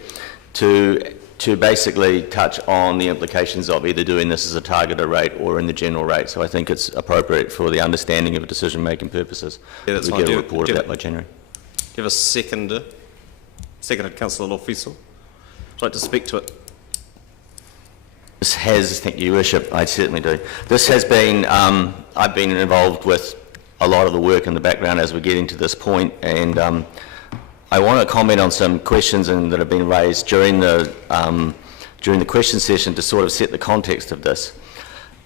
to basically touch on the implications of either doing this as a targeted rate or in the general rate. So I think it's appropriate for the understanding of decision-making purposes. Yeah, that's we fine. get a report of that by January. Do you have a seconder? Seconded, Councillor Lofiso. I'd like to speak to it. This has, thank you, Your Worship, I certainly do. This has been, I've been involved with a lot of the work in the background as we're getting to this point, and I want to comment on some questions that have been raised during the question session to sort of set the context of this.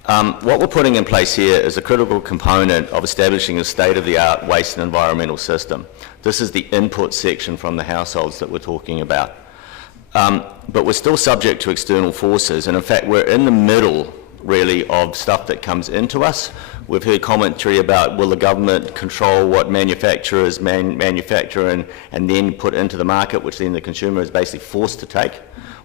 What we're putting in place here is a critical component of establishing a state-of-the-art waste and environmental system. This is the input section from the households that we're talking about. But we're still subject to external forces, and in fact we're in the middle really, of stuff that comes into us. We've heard commentary about will the government control what manufacturers manufacture and then put into the market, which then the consumer is basically forced to take.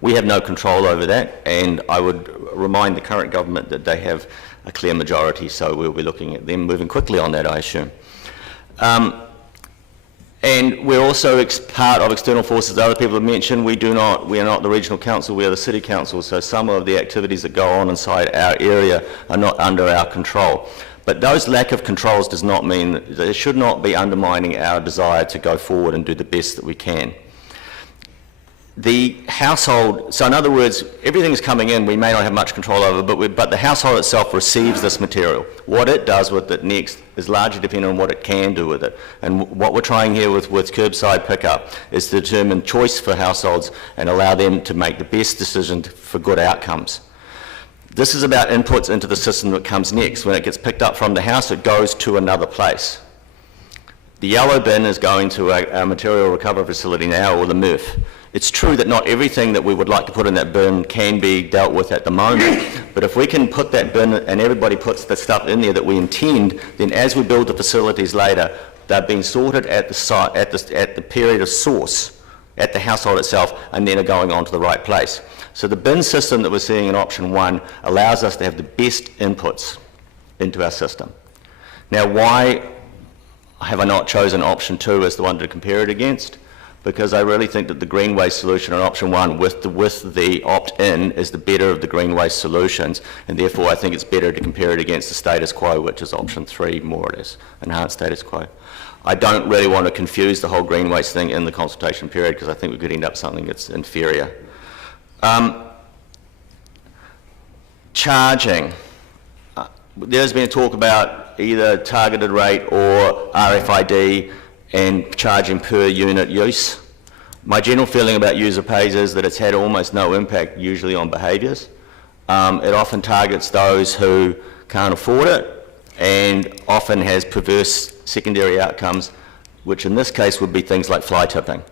We have no control over that, and I would remind the current government that they have a clear majority, so we'll be looking at them moving quickly on that, I assume. And we're also part of external forces that other people have mentioned. We are not the regional council, we are the city council, so some of the activities that go on inside our area are not under our control. But those lack of controls does not mean that it should not be undermining our desire to go forward and do the best that we can. The household, so in other words, everything's coming in, we may not have much control over, but the household itself receives this material. What it does with it next is largely dependent on what it can do with it. And what we're trying here with curbside pickup is to determine choice for households and allow them to make the best decision for good outcomes. This is about inputs into the system that comes next. When it gets picked up from the house, it goes to another place. The yellow bin is going to our material recovery facility now, or the MRF. It's true that not everything that we would like to put in that bin can be dealt with at the moment, but if we can put that bin and everybody puts the stuff in there that we intend, then as we build the facilities later, they're being sorted at the site, at the period of source, at the household itself, and then are going on to the right place. So the bin system that we're seeing in option 1 allows us to have the best inputs into our system. Now, why have I not chosen option 2 as the one to compare it against? Because I really think that the green waste solution on option 1 with the opt-in is the better of the green waste solutions, and therefore I think it's better to compare it against the status quo, which is option 3, more or less, enhanced status quo. I don't really want to confuse the whole green waste thing in the consultation period, because I think we could end up something that's inferior. Charging. There's been talk about either targeted rate or RFID and charging per unit use. My general feeling about user pays is that it's had almost no impact usually on behaviours. It often targets those who can't afford it and often has perverse secondary outcomes, which in this case would be things like fly tipping.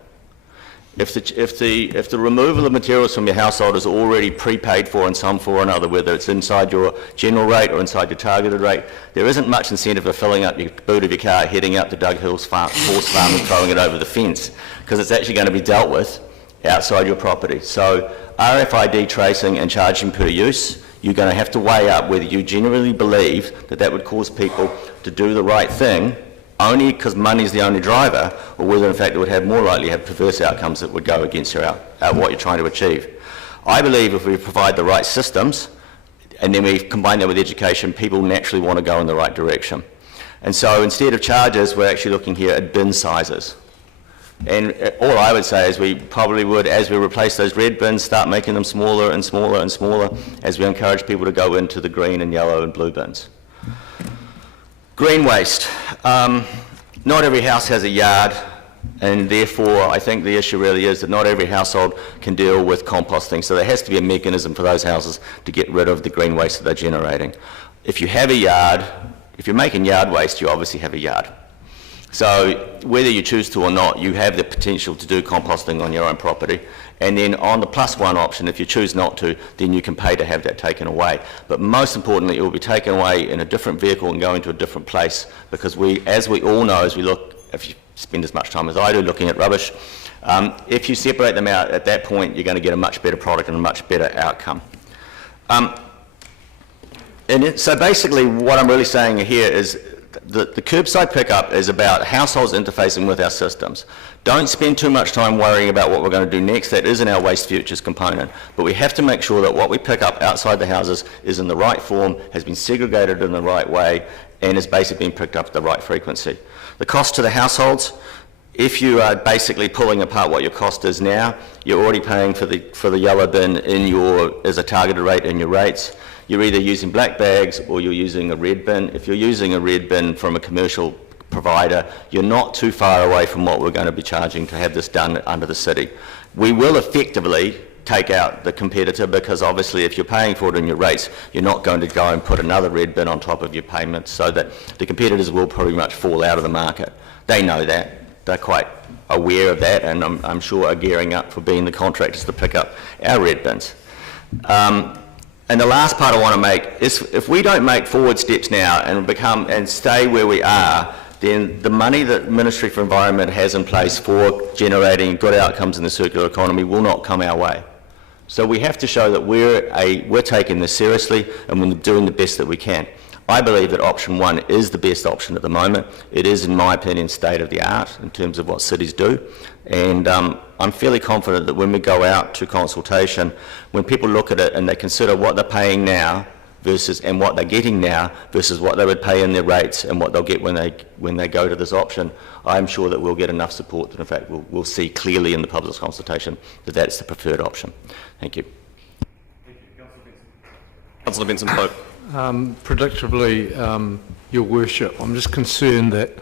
If the removal of materials from your household is already prepaid for in some form or another, whether it's inside your general rate or inside your targeted rate, there isn't much incentive for filling up your boot of your car, heading out to Doug Hill's horse farm and throwing it over the fence, because it's actually going to be dealt with outside your property. So RFID tracing and charging per use, you're going to have to weigh up whether you genuinely believe that that would cause people to do the right thing only because money is the only driver, or whether in fact it would have more likely have perverse outcomes that would go against what you're trying to achieve. I believe if we provide the right systems and then we combine that with education, people naturally want to go in the right direction. And so instead of charges, we're actually looking here at bin sizes. And all I would say is we probably would, as we replace those red bins, start making them smaller and smaller and smaller as we encourage people to go into the green and yellow and blue bins. Green waste. Not every house has a yard, and therefore I think the issue really is that not every household can deal with composting, so there has to be a mechanism for those houses to get rid of the green waste that they're generating. If you have a yard, if you're making yard waste, you obviously have a yard. So whether you choose to or not, you have the potential to do composting on your own property. And then on the +1 option, if you choose not to, then you can pay to have that taken away. But most importantly, it will be taken away in a different vehicle and going to a different place, because as we all know, as we look, if you spend as much time as I do looking at rubbish, if you separate them out at that point, you're going to get a much better product and a much better outcome. So basically what I'm really saying here is the curbside pickup is about households interfacing with our systems. Don't spend too much time worrying about what we're going to do next. That is in our waste futures component. But we have to make sure that what we pick up outside the houses is in the right form, has been segregated in the right way, and is basically being picked up at the right frequency. The cost to the households, if you are basically pulling apart what your cost is now, you're already paying for the yellow bin as a targeted rate in your rates. You're either using black bags or you're using a red bin. If you're using a red bin from a commercial provider, you're not too far away from what we're going to be charging to have this done under the city. We will effectively take out the competitor, because obviously if you're paying for it in your rates, you're not going to go and put another red bin on top of your payments, so that the competitors will pretty much fall out of the market. They know that. They're quite aware of that, and I'm sure are gearing up for being the contractors to pick up our red bins. And the last part I want to make is, if we don't make forward steps now and stay where we are, then the money that Ministry for Environment has in place for generating good outcomes in the circular economy will not come our way. So we have to show that we're taking this seriously and we're doing the best that we can. I believe that option 1 is the best option at the moment. It is, in my opinion, state of the art in terms of what cities do. And I'm fairly confident that when we go out to consultation, when people look at it and they consider what they're paying now and what they're getting now versus what they would pay in their rates and what they'll get when they go to this option, I'm sure that we'll get enough support that, in fact, we'll see clearly in the public consultation that that's the preferred option. Thank you. Councillor Benson-Pope. Predictably, Your Worship, I'm just concerned that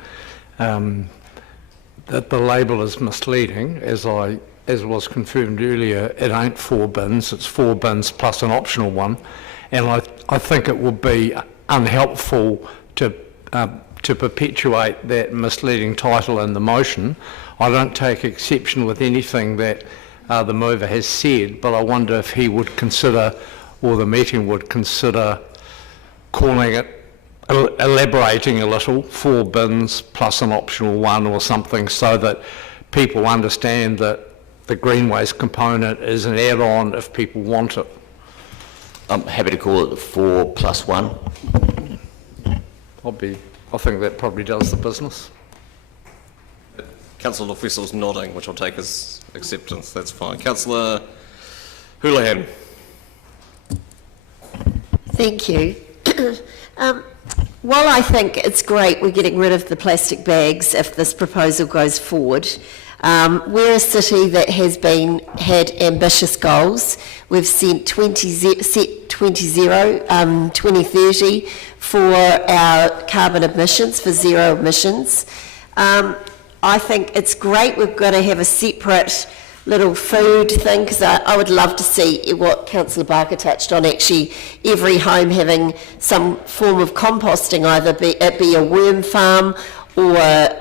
that the label is misleading. As was confirmed earlier, it ain't 4 bins, it's 4 bins plus an optional one, and I think it would be unhelpful to perpetuate that misleading title in the motion. I don't take exception with anything that the mover has said, but I wonder if he would consider, or the meeting would consider, calling it, elaborating a little, 4 bins plus an optional one or something, so that people understand that the green waste component is an add-on if people want it. I'm happy to call it 4 plus 1. I think that probably does the business. Councillor Loftwistle's nodding, which I'll take as acceptance. That's fine. Councillor Houlihan. Thank you. While I think it's great we're getting rid of the plastic bags if this proposal goes forward, we're a city that has had ambitious goals. We've set 2030 for our carbon emissions, for zero emissions. I think it's great we've got to have a separate little food thing, because I would love to see what Councillor Barker touched on, actually every home having some form of composting, either it be a worm farm or a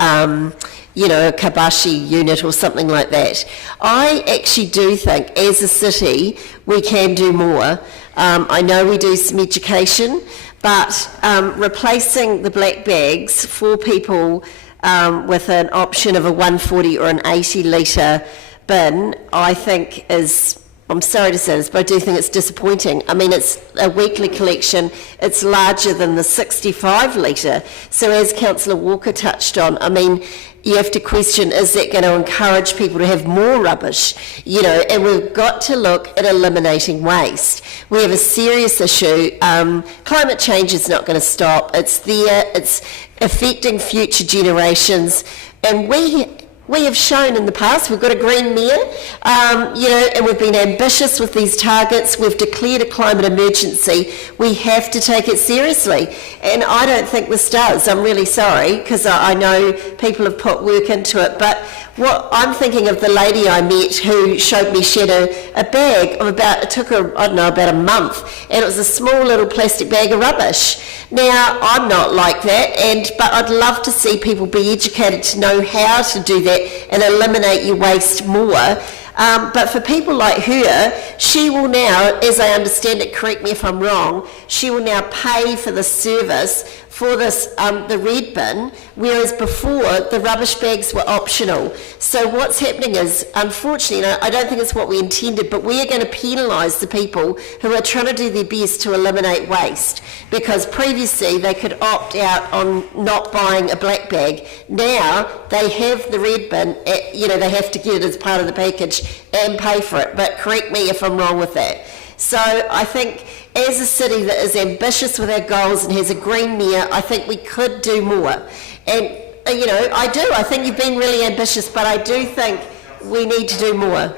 kabashi unit or something like that. I actually do think as a city we can do more. I know we do some education, but replacing the black bags for people with an option of a 140 or an 80 litre bin, I think is, I'm sorry to say this, but I do think it's disappointing. I mean, it's a weekly collection, it's larger than the 65 litre. So as Councillor Walker touched on, I mean, you have to question, is that going to encourage people to have more rubbish? And we've got to look at eliminating waste. We have a serious issue. Climate change is not going to stop. It's there, it's affecting future generations, and we have shown in the past, we've got a green mayor, and we've been ambitious with these targets. We've declared a climate emergency. We have to take it seriously. And I don't think this does. I'm really sorry, because I know people have put work into it. But what I'm thinking of the lady I met who showed me she had a bag of it took her, about a month, and it was a small little plastic bag of rubbish. Now, I'm not like that, but I'd love to see people be educated to know how to do that and eliminate your waste more. But for people like her, she will now, as I understand it, correct me if I'm wrong, she will now pay for the service for this, the red bin, whereas before the rubbish bags were optional. So what's happening is, unfortunately, I don't think it's what we intended, but we are going to penalise the people who are trying to do their best to eliminate waste, because previously they could opt out on not buying a black bag. Now they have the red bin, they have to get it as part of the package and pay for it. But correct me if I'm wrong with that. So I think as a city that is ambitious with our goals and has a green mayor, I think we could do more. And, I think you've been really ambitious, but I do think we need to do more.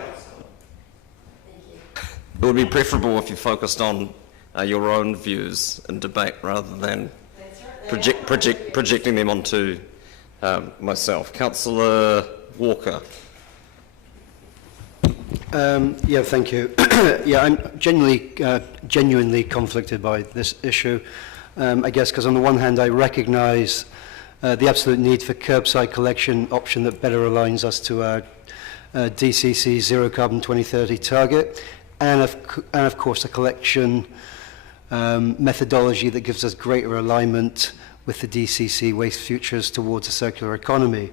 It would be preferable if you focused on your own views in debate rather than projecting them onto myself. Councillor Walker. Thank you. I'm genuinely conflicted by this issue. I guess because on the one hand I recognise the absolute need for curbside collection option that better aligns us to our DCC zero carbon 2030 target, and of course a collection methodology that gives us greater alignment with the DCC waste futures towards a circular economy.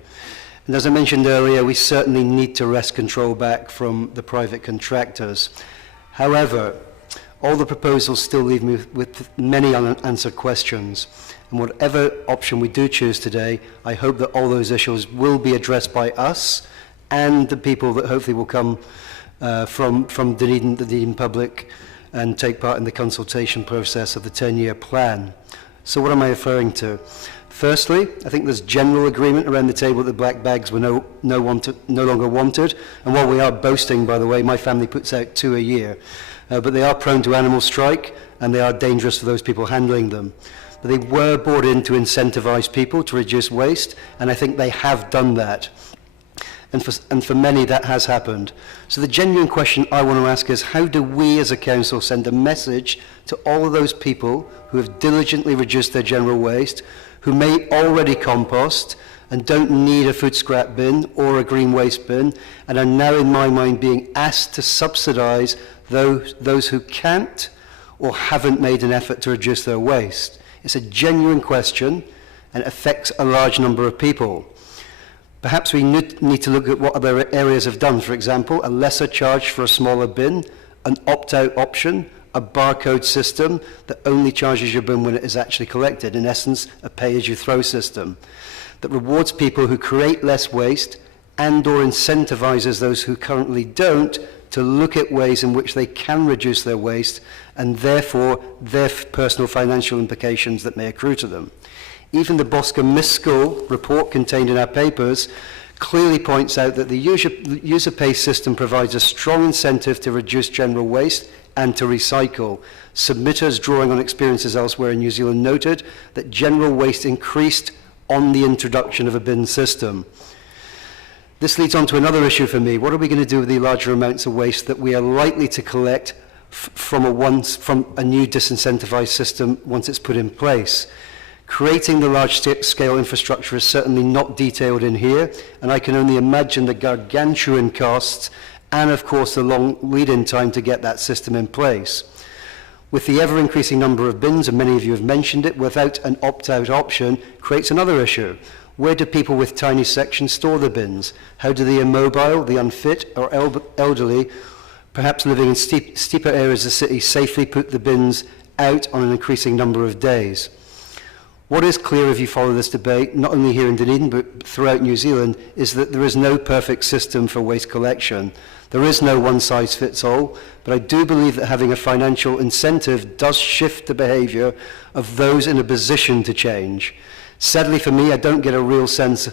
And as I mentioned earlier, we certainly need to wrest control back from the private contractors. However, all the proposals still leave me with many unanswered questions. And whatever option we do choose today, I hope that all those issues will be addressed by us and the people that hopefully will come from Dunedin, the Dunedin public, and take part in the consultation process of the 10-year plan. So what am I referring to? Firstly, I think there's general agreement around the table that the black bags were no longer wanted. And while we are boasting, by the way, my family puts out 2 a year. But they are prone to animal strike, and they are dangerous for those people handling them. But they were brought in to incentivize people to reduce waste, and I think they have done that. And for many, that has happened. So the genuine question I want to ask is, how do we as a council send a message to all of those people who have diligently reduced their general waste, who may already compost and don't need a food scrap bin or a green waste bin, and are now, in my mind, being asked to subsidise those who can't or haven't made an effort to reduce their waste? It's a genuine question, and it affects a large number of people. Perhaps we need to look at what other areas have done. For example, a lesser charge for a smaller bin, an opt-out option, a barcode system that only charges your bin when it is actually collected. In essence, a pay-as-you-throw system that rewards people who create less waste and or incentivizes those who currently don't to look at ways in which they can reduce their waste and therefore their personal financial implications that may accrue to them. Even the Boscombe-Miscall report contained in our papers clearly points out that the user pay system provides a strong incentive to reduce general waste and to recycle. Submitters drawing on experiences elsewhere in New Zealand noted that general waste increased on the introduction of a bin system. This leads on to another issue for me. What are we going to do with the larger amounts of waste that we are likely to collect from a new disincentivized system once it's put in place? Creating the large-scale infrastructure is certainly not detailed in here, and I can only imagine the gargantuan costs and, of course, the long lead-in time to get that system in place. With the ever-increasing number of bins, and many of you have mentioned it, without an opt-out option creates another issue. Where do people with tiny sections store the bins? How do the immobile, the unfit, or elderly, perhaps living in steeper areas of the city, safely put the bins out on an increasing number of days? What is clear if you follow this debate, not only here in Dunedin but throughout New Zealand, is that there is no perfect system for waste collection. There is no one-size-fits-all, but I do believe that having a financial incentive does shift the behaviour of those in a position to change. Sadly for me, I don't get a real sense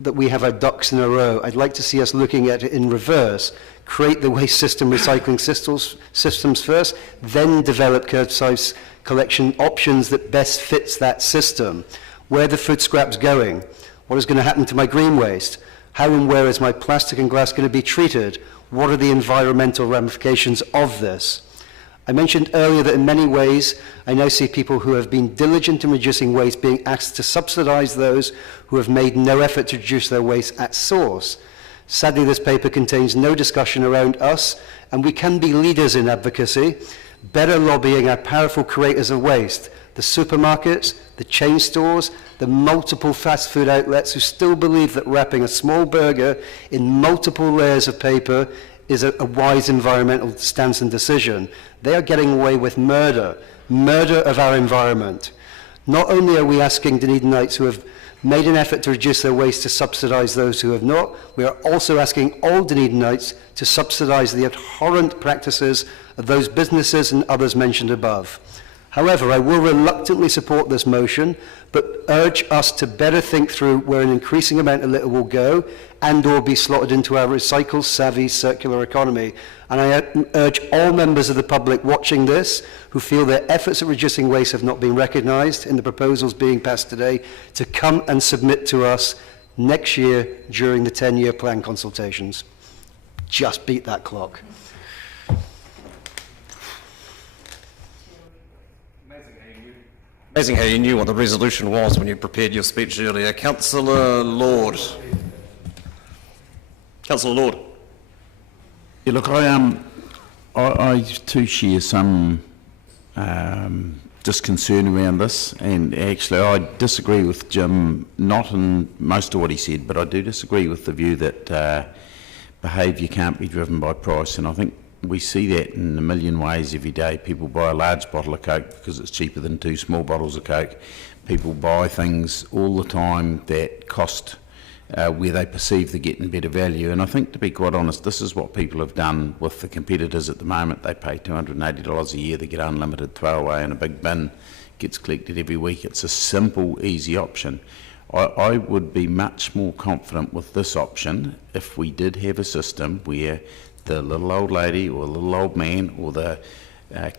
that we have our ducks in a row. I'd like to see us looking at it in reverse. Create the waste system recycling systems first, then develop curbside collection options that best fits that system. Where are the food scraps going? What is going to happen to my green waste? How and where is my plastic and glass going to be treated? What are the environmental ramifications of this? I mentioned earlier that in many ways, I now see people who have been diligent in reducing waste being asked to subsidise those who have made no effort to reduce their waste at source. Sadly, this paper contains no discussion around us, and we can be leaders in advocacy, better lobbying our powerful creators of waste, the supermarkets, the chain stores, the multiple fast food outlets who still believe that wrapping a small burger in multiple layers of paper is a wise environmental stance and decision. They are getting away with murder of our environment. Not only are we asking Dunedinites who have made an effort to reduce their waste to subsidise those who have not, we are also asking all Dunedinites to subsidise the abhorrent practices of those businesses and others mentioned above. However, I will reluctantly support this motion, but urge us to better think through where an increasing amount of litter will go and or be slotted into our recycle-savvy circular economy. And I urge all members of the public watching this who feel their efforts at reducing waste have not been recognised in the proposals being passed today to come and submit to us next year during the 10-year plan consultations. Just beat that clock. Amazing how you knew what the resolution was when you prepared your speech earlier. Councillor Lord. Councillor Lord. Yeah, look, I too share some just concern around this, and actually I disagree with Jim, not in most of what he said, but I do disagree with the view that behaviour can't be driven by price, and I think we see that in a million ways every day. People buy a large bottle of Coke because it's cheaper than 2 small bottles of Coke. People buy things all the time that cost where they perceive they're getting better value. And I think, to be quite honest, this is what people have done with the competitors at the moment. They pay $280 a year, they get unlimited throwaway in a big bin, gets collected every week. It's a simple, easy option. I would be much more confident with this option if we did have a system where the little old lady or little old man or the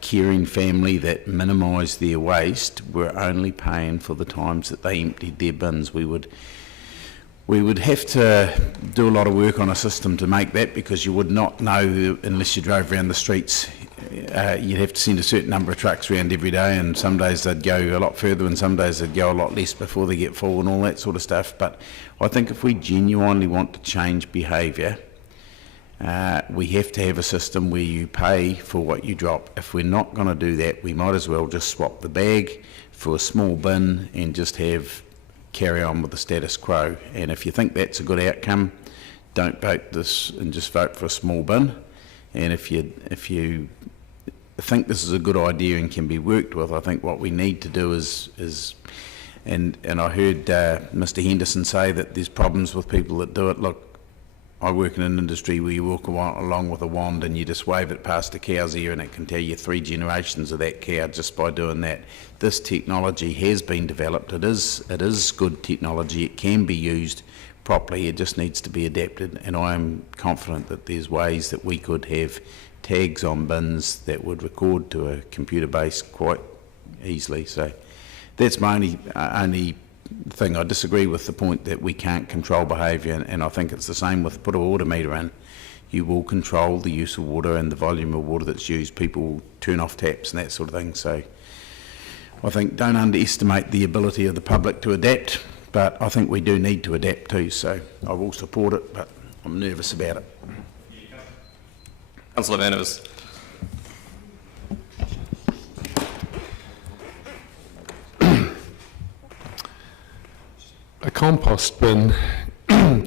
caring family that minimise their waste were only paying for the times that they emptied their bins. We would have to do a lot of work on a system to make that, because you would not know unless you drove around the streets. You'd have to send a certain number of trucks around every day, and some days they'd go a lot further and some days they'd go a lot less before they get full and all that sort of stuff. But I think if we genuinely want to change behaviour, we have to have a system where you pay for what you drop. If we're not going to do that, we might as well just swap the bag for a small bin and just carry on with the status quo. And if you think that's a good outcome, don't vote this and just vote for a small bin. And if you think this is a good idea and can be worked with, I think what we need to do is and I heard Mr. Henderson say that there's problems with people that do it. Look, I work in an industry where you walk along with a wand and you just wave it past a cow's ear and it can tell you 3 generations of that cow just by doing that. This technology has been developed. It is good technology. It can be used properly. It just needs to be adapted, and I am confident that there's ways that we could have tags on bins that would record to a computer base quite easily. So that's my only thing. I disagree with the point that we can't control behaviour, and I think it's the same with put a water meter in. You will control the use of water and the volume of water that's used. People will turn off taps and that sort of thing. So I think don't underestimate the ability of the public to adapt, but I think we do need to adapt too. So I will support it, but I'm nervous about it. Councillor Vanivers. A compost bin,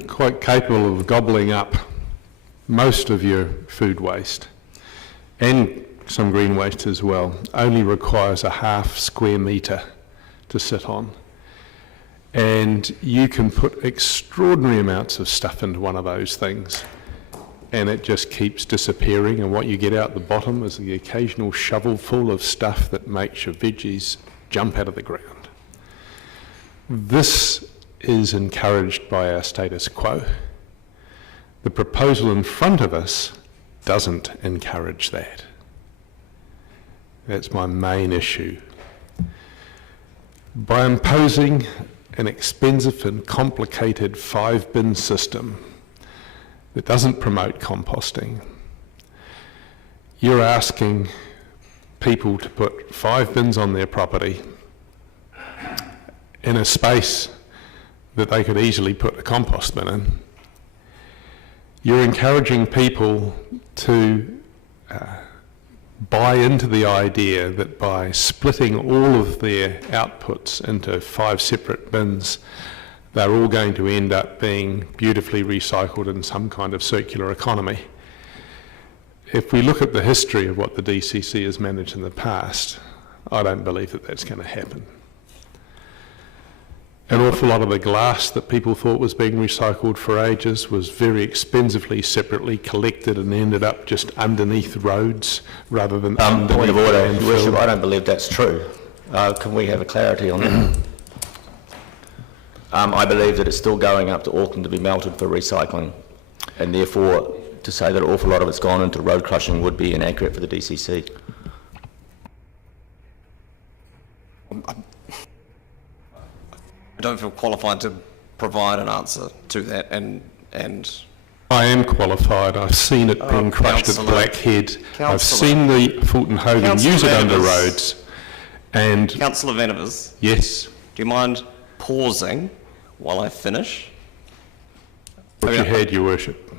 quite capable of gobbling up most of your food waste and some green waste as well, only requires a half square metre to sit on. And you can put extraordinary amounts of stuff into one of those things, and it just keeps disappearing, and what you get out the bottom is the occasional shovelful of stuff that makes your veggies jump out of the ground. This is encouraged by our status quo. The proposal in front of us doesn't encourage that. That's my main issue. By imposing an expensive and complicated 5-bin system that doesn't promote composting, you're asking people to put 5 bins on their property in a space that they could easily put a compost bin in. You're encouraging people to buy into the idea that by splitting all of their outputs into 5 separate bins, they're all going to end up being beautifully recycled in some kind of circular economy. If we look at the history of what the DCC has managed in the past, I don't believe that that's going to happen. An awful lot of the glass that people thought was being recycled for ages was very expensively separately collected and ended up just underneath roads rather than underneath Point of order, landfill. Your Worship, I don't believe that's true. Can we have a clarity on that? I believe that it's still going up to Auckland to be melted for recycling, and therefore to say that an awful lot of it's gone into road crushing would be inaccurate for the DCC. I don't feel qualified to provide an answer to that, and I am qualified. I've seen it being crushed at Blackhead. I've seen the Fulton Hogan use it under roads. And Councillor Vanivers. Yes. Do you mind pausing while I finish? What you had, Your Worship.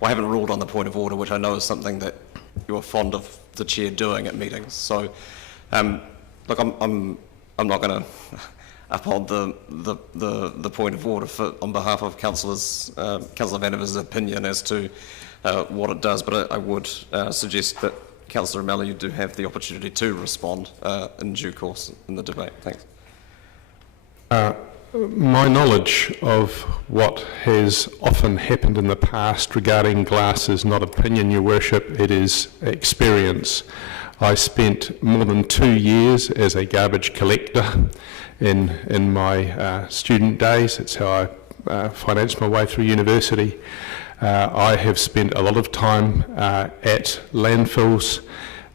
Well, I haven't ruled on the point of order, which I know is something that you are fond of the chair doing at meetings. So, look, I'm not going to uphold the point of order on behalf of Councillor Vanover's opinion as to what it does, but I would suggest that Councillor O'Malley, you do have the opportunity to respond in due course in the debate. Thanks. My knowledge of what has often happened in the past regarding glass is not opinion, Your Worship, it is experience. I spent more than 2 years as a garbage collector in my student days. It's how I financed my way through university. I have spent a lot of time at landfills.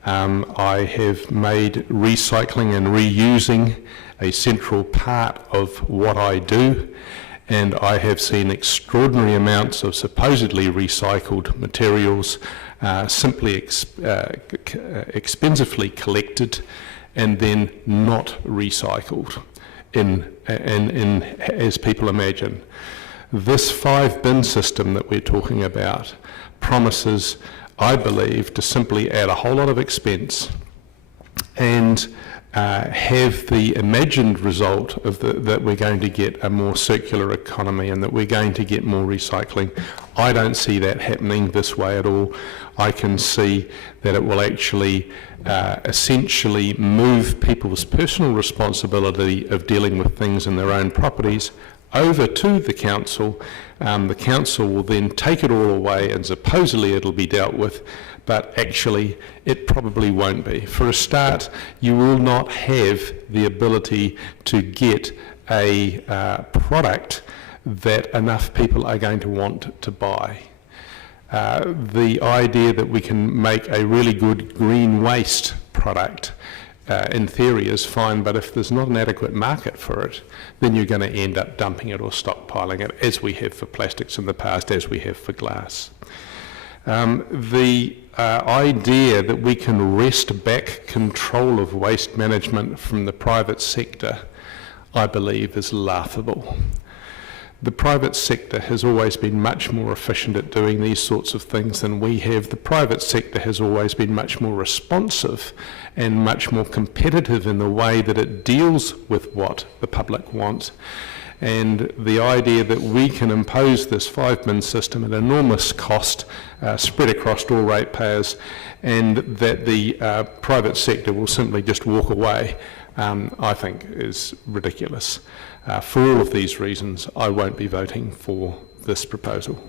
I have made recycling and reusing a central part of what I do, and I have seen extraordinary amounts of supposedly recycled materials simply expensively collected and then not recycled in as people imagine. This 5-bin system that we're talking about promises, I believe, to simply add a whole lot of expense and have the imagined result of that we're going to get a more circular economy and that we're going to get more recycling. I don't see that happening this way at all. I can see that it will actually essentially move people's personal responsibility of dealing with things in their own properties over to the council. The council will then take it all away and supposedly it'll be dealt with, but actually it probably won't be. For a start, you will not have the ability to get a product that enough people are going to want to buy. The idea that we can make a really good green waste product in theory is fine, but if there's not an adequate market for it, then you're going to end up dumping it or stockpiling it, as we have for plastics in the past, as we have for glass. The idea that we can wrest back control of waste management from the private sector, I believe, is laughable. The private sector has always been much more efficient at doing these sorts of things than we have. The private sector has always been much more responsive and much more competitive in the way that it deals with what the public wants. And the idea that we can impose this 5-bin system at enormous cost spread across all ratepayers and that the private sector will simply just walk away, I think is ridiculous. For all of these reasons, I won't be voting for this proposal.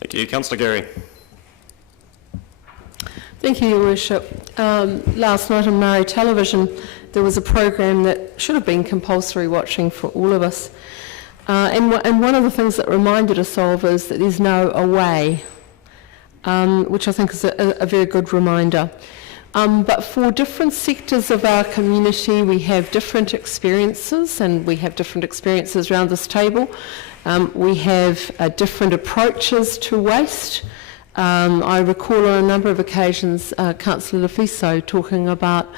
Thank you. Councillor Gary. Thank you, Your Worship. Last night on Maori television, there was a program that should have been compulsory watching for all of us. And one of the things that reminded us of is that there's no away, which I think is a very good reminder. But for different sectors of our community, we have different experiences, and we have different experiences around this table. We have different approaches to waste. I recall on a number of occasions Councillor Lefiso talking about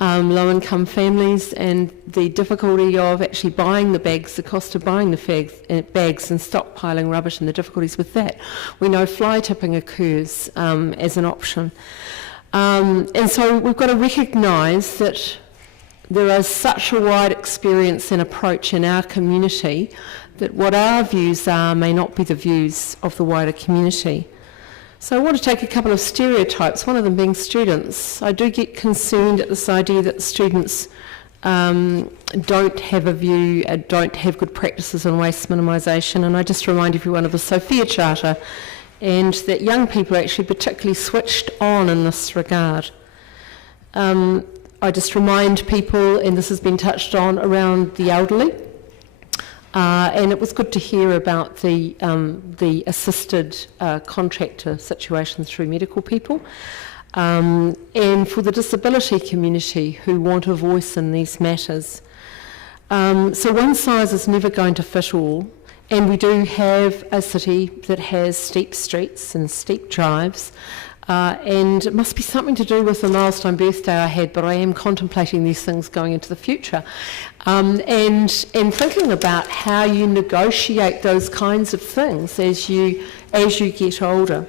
low-income families and the difficulty of actually buying the bags, the cost of buying the bags and stockpiling rubbish and the difficulties with that. We know fly tipping occurs as an option. And so we've got to recognise that there is such a wide experience and approach in our community that what our views are may not be the views of the wider community. So I want to take a couple of stereotypes, one of them being students. I do get concerned at this idea that students don't have a view, don't have good practices on waste minimisation, and I just remind everyone of the Sophia Charter and that young people are actually particularly switched on in this regard. I just remind people, and this has been touched on, around the elderly, and it was good to hear about the assisted contractor situations through medical people, and for the disability community who want a voice in these matters. So one size is never going to fit all. And we do have a city that has steep streets and steep drives, and it must be something to do with the milestone birthday I had, but I am contemplating these things going into the future. And thinking about how you negotiate those kinds of things as you get older.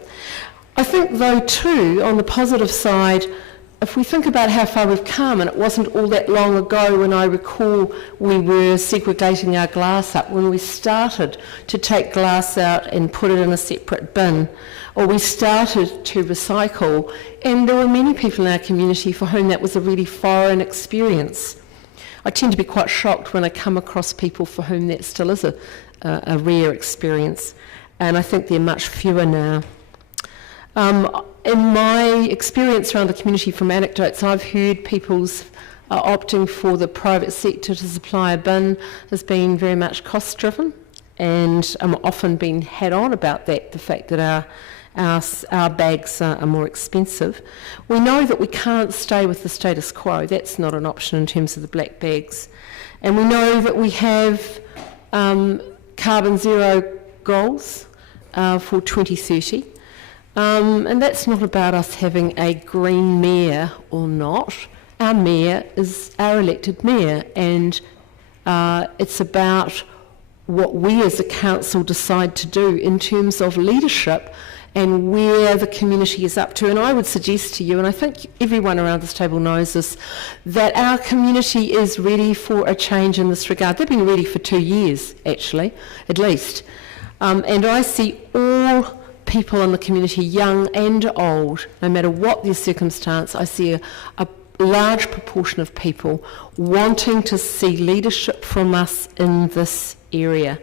I think, though, too, on the positive side, if we think about how far we've come, and it wasn't all that long ago when I recall we were segregating our glass up, when we started to take glass out and put it in a separate bin, or we started to recycle, and there were many people in our community for whom that was a really foreign experience. I tend to be quite shocked when I come across people for whom that still is a rare experience, and I think they're much fewer now. In my experience around the community from anecdotes, I've heard people's opting for the private sector to supply a bin has been very much cost-driven, and I'm often been had on about that, the fact that our bags are more expensive. We know that we can't stay with the status quo. That's not an option in terms of the black bags. And we know that we have carbon zero goals for 2030. And that's not about us having a green mayor or not. Our mayor is our elected mayor, and it's about what we as a council decide to do in terms of leadership and where the community is up to. And I would suggest to you, and I think everyone around this table knows this, that our community is ready for a change in this regard. They've been ready for 2 years, actually, at least. And I see all people in the community, young and old, no matter what their circumstance, I see a large proportion of people wanting to see leadership from us in this area.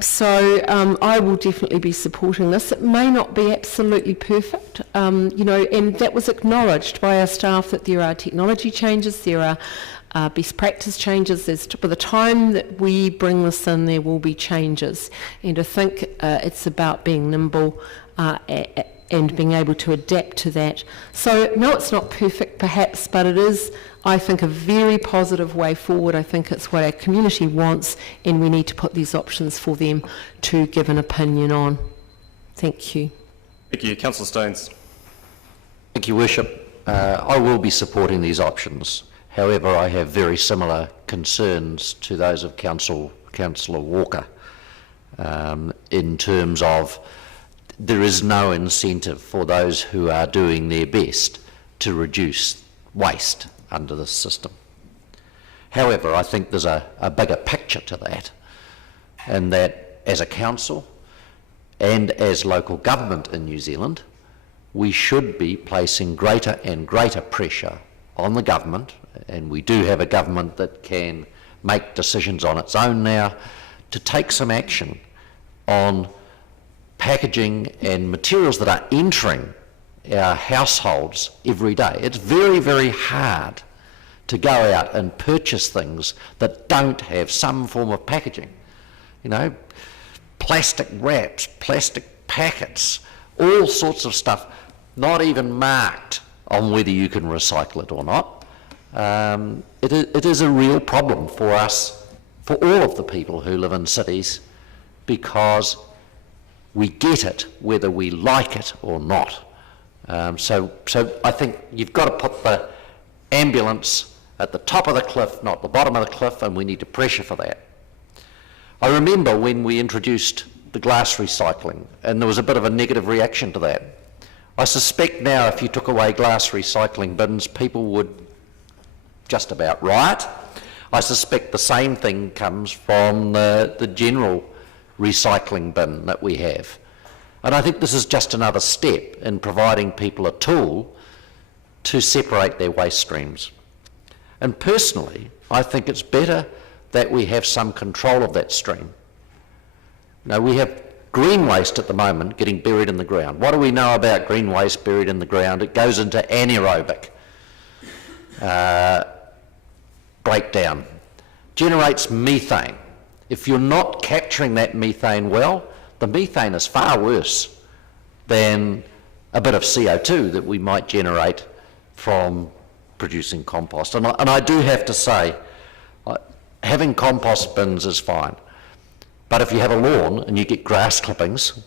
So I will definitely be supporting this. It may not be absolutely perfect, you know, and that was acknowledged by our staff, that there are technology changes, there are best practice changes. By the time that we bring this in, there will be changes. And I think it's about being nimble and being able to adapt to that. So, no, it's not perfect perhaps, but it is, I think, a very positive way forward. I think it's what our community wants, and we need to put these options for them to give an opinion on. Thank you. Thank you. Councillor Stones. Thank you, Worship. I will be supporting these options. However, I have very similar concerns to those of Councillor Walker in terms of there is no incentive for those who are doing their best to reduce waste under this system. However, I think there's a bigger picture to that, and that as a council and as local government in New Zealand, we should be placing greater and greater pressure on the government, and we do have a government that can make decisions on its own now, to take some action on packaging and materials that are entering our households every day. It's very, very hard to go out and purchase things that don't have some form of packaging. You know, plastic wraps, plastic packets, all sorts of stuff, not even marked on whether you can recycle it or not. It is a real problem for us, for all of the people who live in cities, because we get it whether we like it or not. So I think you've got to put the ambulance at the top of the cliff, not the bottom of the cliff, and we need to pressure for that. I remember when we introduced the glass recycling, and there was a bit of a negative reaction to that. I suspect now if you took away glass recycling bins, people would just about riot. I suspect the same thing comes from the general recycling bin that we have. And I think this is just another step in providing people a tool to separate their waste streams. And personally, I think it's better that we have some control of that stream. Now, we have green waste at the moment getting buried in the ground. What do we know about green waste buried in the ground? It goes into anaerobic breakdown, generates methane. If you're not capturing that methane well, the methane is far worse than a bit of CO2 that we might generate from producing compost. And I do have to say, having compost bins is fine. But if you have a lawn and you get grass clippings,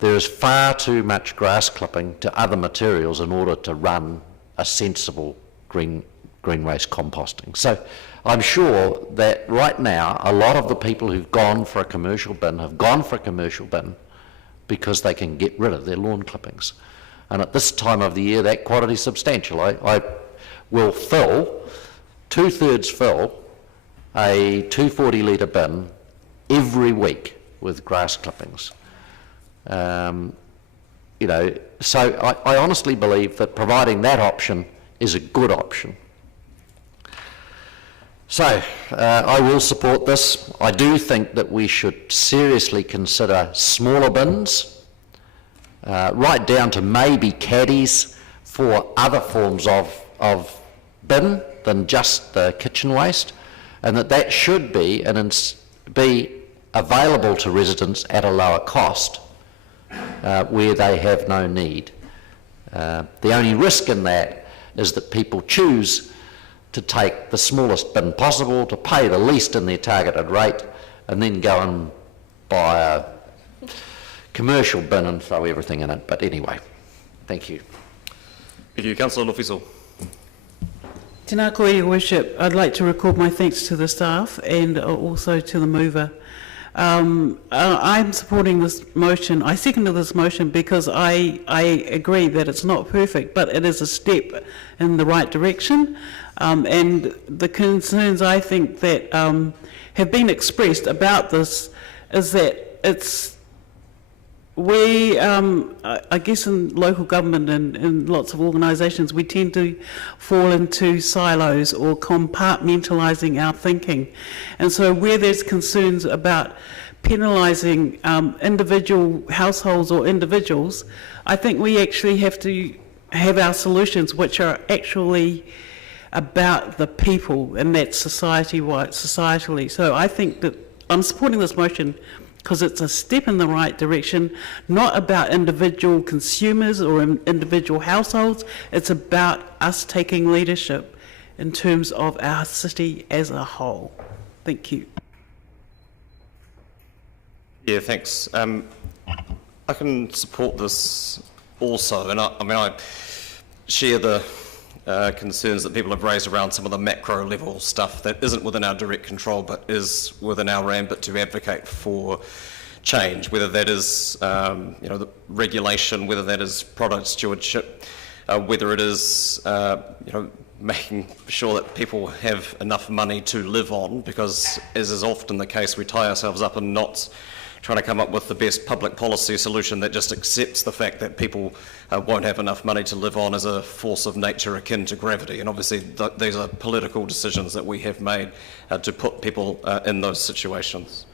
there is far too much grass clipping to other materials in order to run a sensible green waste composting. So I'm sure that right now a lot of the people who've gone for a commercial bin have gone for a commercial bin because they can get rid of their lawn clippings. And at this time of the year, that quantity is substantial. I will fill, 2/3 fill, a 240 litre bin every week with grass clippings. You know, so I honestly believe that providing that option is a good option. So, I will support this. I do think that we should seriously consider smaller bins, right down to maybe caddies for other forms of bin than just the kitchen waste, and that should be available to residents at a lower cost where they have no need. The only risk in that is that people choose to take the smallest bin possible, to pay the least in their targeted rate, and then go and buy a commercial bin and throw everything in it. But anyway, thank you. Thank you. Councillor Lofiso. Tēnā koe, Your Worship. I'd like to record my thanks to the staff and also to the mover. I'm supporting this motion. I second this motion because I agree that it's not perfect, but it is a step in the right direction. And the concerns I think that have been expressed about this is that it's I guess in local government and in lots of organisations, we tend to fall into silos or compartmentalising our thinking. And so where there's concerns about penalising individual households or individuals, I think we actually have to have our solutions which are actually about the people, and that's societally. So I think that I'm supporting this motion because it's a step in the right direction, not about individual consumers or individual households. It's about us taking leadership in terms of our city as a whole. Thank you. Yeah, thanks. I can support this also, and I share the concerns that people have raised around some of the macro level stuff that isn't within our direct control but is within our ambit to advocate for change, whether that is the regulation, whether that is product stewardship, whether it is making sure that people have enough money to live on, because as is often the case, we tie ourselves up in knots trying to come up with the best public policy solution that just accepts the fact that people won't have enough money to live on as a force of nature akin to gravity. And obviously these are political decisions that we have made to put people in those situations.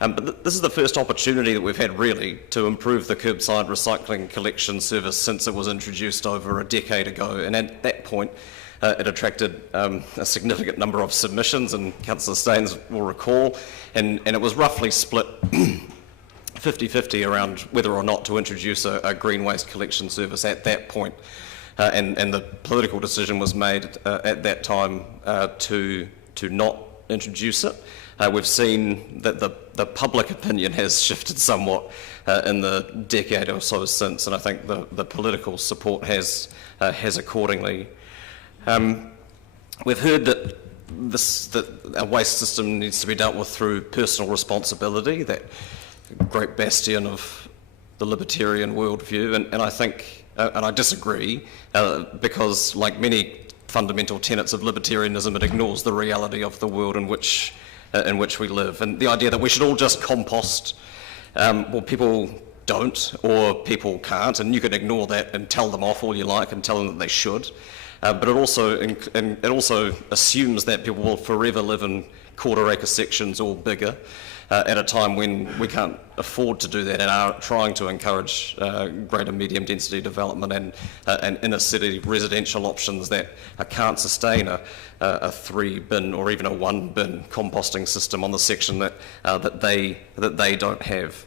But this is the first opportunity that we've had really to improve the curbside recycling collection service since it was introduced over a decade ago. And at that point, it attracted a significant number of submissions, and Councillor Staines will recall, and it was roughly split 50-50 around whether or not to introduce a green waste collection service at that point. And the political decision was made at that time to not introduce it. We've seen that the public opinion has shifted somewhat in the decade or so since, and I think the political support has accordingly. We've heard that our waste system needs to be dealt with through personal responsibility, that great bastion of the libertarian worldview, and I think, and I disagree, because like many fundamental tenets of libertarianism, it ignores the reality of the world in which we live, and the idea that we should all just compost. Well, people don't, or people can't, and you can ignore that and tell them off all you like and tell them that they should. But it also assumes that people will forever live in quarter-acre sections or bigger at a time when we can't afford to do that and are trying to encourage greater medium-density development and inner-city residential options that can't sustain a 3-bin or even a 1-bin composting system on the section that they don't have.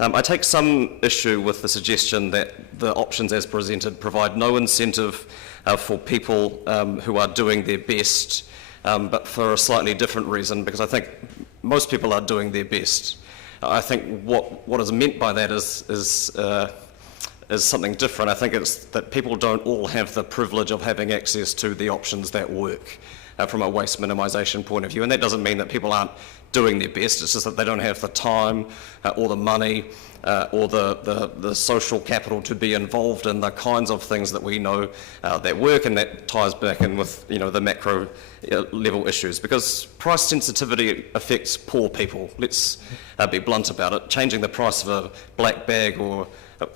I take some issue with the suggestion that the options as presented provide no incentive for people who are doing their best, but for a slightly different reason, because I think most people are doing their best. I think what is meant by that is something different. I think it's that people don't all have the privilege of having access to the options that work. from a waste minimisation point of view. And that doesn't mean that people aren't doing their best, it's just that they don't have the time or the money or the social capital to be involved in the kinds of things that we know that work, and that ties back in with the macro level issues, because price sensitivity affects poor people. Let's be blunt about it. Changing the price of a black bag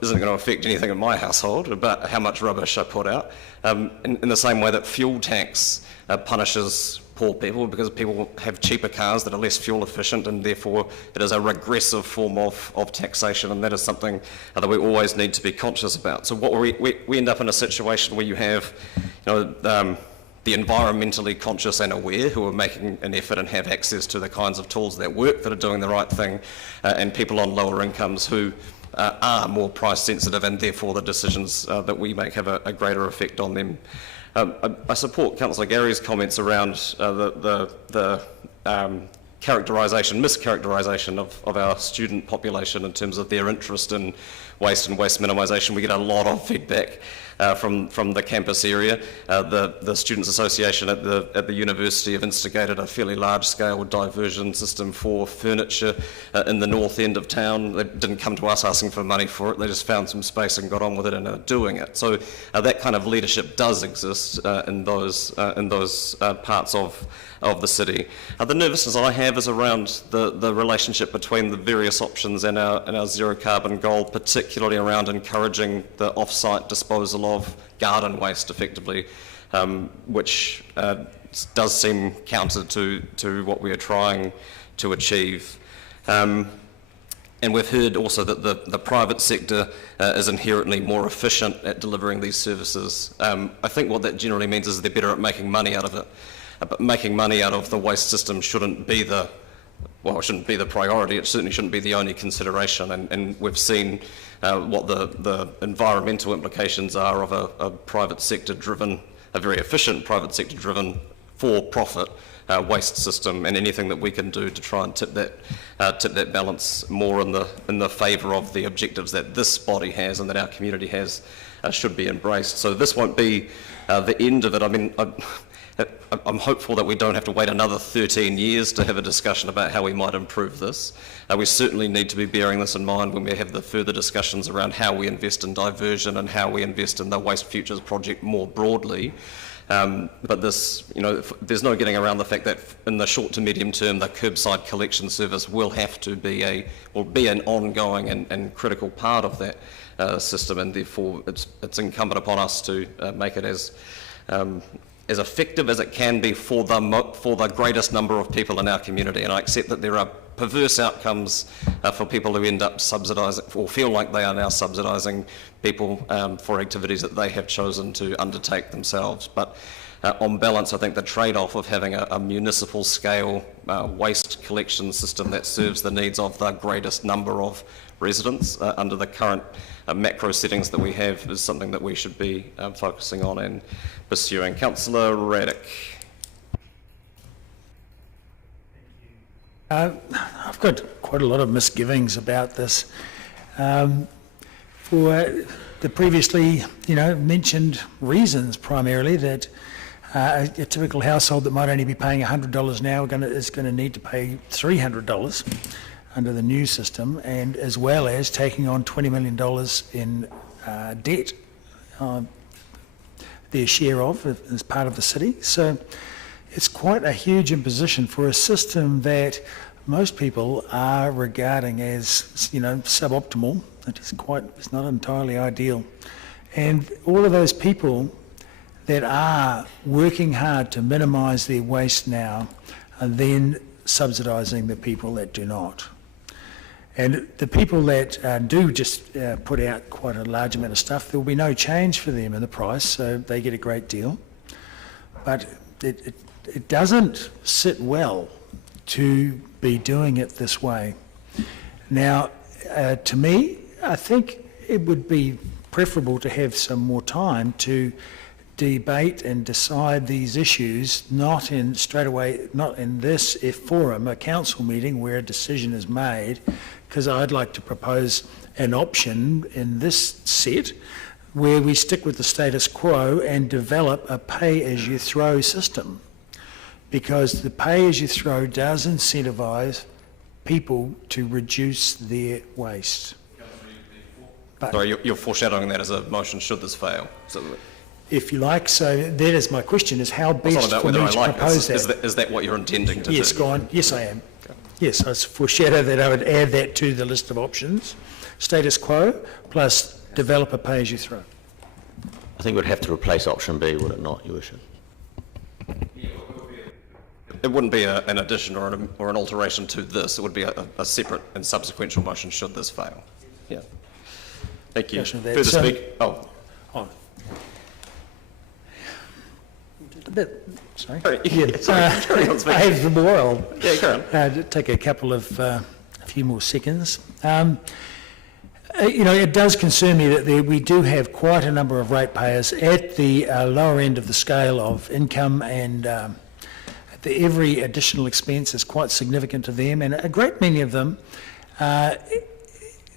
isn't going to affect anything in my household about how much rubbish I put out, in the same way that fuel tax punishes poor people, because people have cheaper cars that are less fuel efficient, and therefore it is a regressive form of taxation, and that is something that we always need to be conscious about. So what we end up in a situation where you have the environmentally conscious and aware who are making an effort and have access to the kinds of tools that work, that are doing the right thing, and people on lower incomes who are more price sensitive, and therefore the decisions that we make have a greater effect on them. I support Councillor Gary's comments around the mischaracterisation of our student population in terms of their interest in waste and waste minimisation. We get a lot of feedback from the campus area. The Students' Association at the university have instigated a fairly large-scale diversion system for furniture in the north end of town. They didn't come to us asking for money for it. They just found some space and got on with it and are doing it. So that kind of leadership does exist in those parts of the city. The nervousness I have is around the relationship between the various options and our zero carbon goal, particularly around encouraging the off-site disposal of garden waste effectively, which does seem counter to what we are trying to achieve. And we've heard also that the private sector is inherently more efficient at delivering these services. I think what that generally means is they're better at making money out of it. But making money out of the waste system shouldn't be the priority. It certainly shouldn't be the only consideration. And we've seen what the environmental implications are of a private sector driven, a very efficient private sector driven for-profit waste system, and anything that we can do to try and tip that balance more in the favour of the objectives that this body has and that our community has should be embraced. So this won't be the end of it. I mean, I'm hopeful that we don't have to wait another 13 years to have a discussion about how we might improve this. We certainly need to be bearing this in mind when we have the further discussions around how we invest in diversion and how we invest in the Waste Futures project more broadly. But this, there's no getting around the fact that in the short to medium term, the curbside collection service will have to be an ongoing and critical part of that system, and therefore it's incumbent upon us to make it as effective as it can be for the greatest number of people in our community. And I accept that there are perverse outcomes for people who end up subsidising or feel like they are now subsidising people for activities that they have chosen to undertake themselves. But on balance, I think the trade-off of having a municipal scale waste collection system that serves the needs of the greatest number of residents under the current macro settings that we have is something that we should be focusing on and pursuing. Councillor Raddick. I've got quite a lot of misgivings about this. For the previously, mentioned reasons, primarily that a typical household that might only be paying $100 now is going to need to pay $300 under the new system, and as well as taking on $20 million in debt, their share of as part of the city. So it's quite a huge imposition for a system that most people are regarding as, suboptimal. It's not entirely ideal. And all of those people that are working hard to minimise their waste now are then subsidising the people that do not. And the people that do just put out quite a large amount of stuff, there will be no change for them in the price, so they get a great deal. But it doesn't sit well to be doing it this way. Now, to me, I think it would be preferable to have some more time to debate and decide these issues, not in this forum, a council meeting where a decision is made, because I'd like to propose an option in this set where we stick with the status quo and develop a pay-as-you-throw system, because the pay-as-you-throw does incentivise people to reduce their waste. But Sorry, you're foreshadowing that as a motion should this fail. So if you like, so that is my question, is how it's not best about for whether me I to like propose this. that. Is that what you're intending to Yes, do? go on. Yes, I am. Yes, I foreshadow that I would add that to the list of options. Status quo plus developer pay-as-you-throw. I think we'd have to replace option B, would it not, Your Worship? It wouldn't be an addition or an alteration to this. It would be a separate and subsequential motion should this fail. Yeah. Thank you. Further speak? Oh. Sorry. Yeah, sorry. Carry on speaking. I have more. I'll carry on. Take a couple of, a few more seconds. You know, it does concern me that we do have quite a number of ratepayers at the lower end of the scale of income, and every additional expense is quite significant to them, and a great many of them,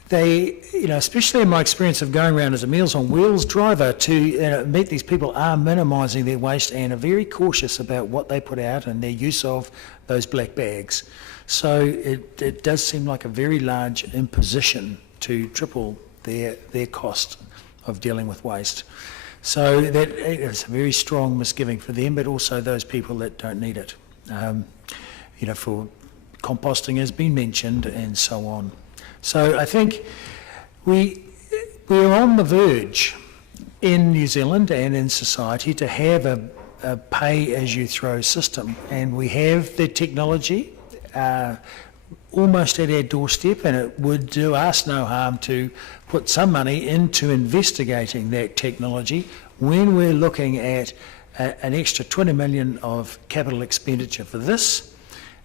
they, you know, especially in my experience of going around as a Meals on Wheels driver to meet these people, are minimising their waste and are very cautious about what they put out and their use of those black bags. So it does seem like a very large imposition to triple their cost of dealing with waste. So that is a very strong misgiving for them, but also those people that don't need it. You know, for composting has been mentioned and so on. So I think we are on the verge in New Zealand and in society to have a pay-as-you-throw system, and we have the technology almost at our doorstep, and it would do us no harm to put some money into investigating that technology when we're looking at an extra 20 million of capital expenditure for this,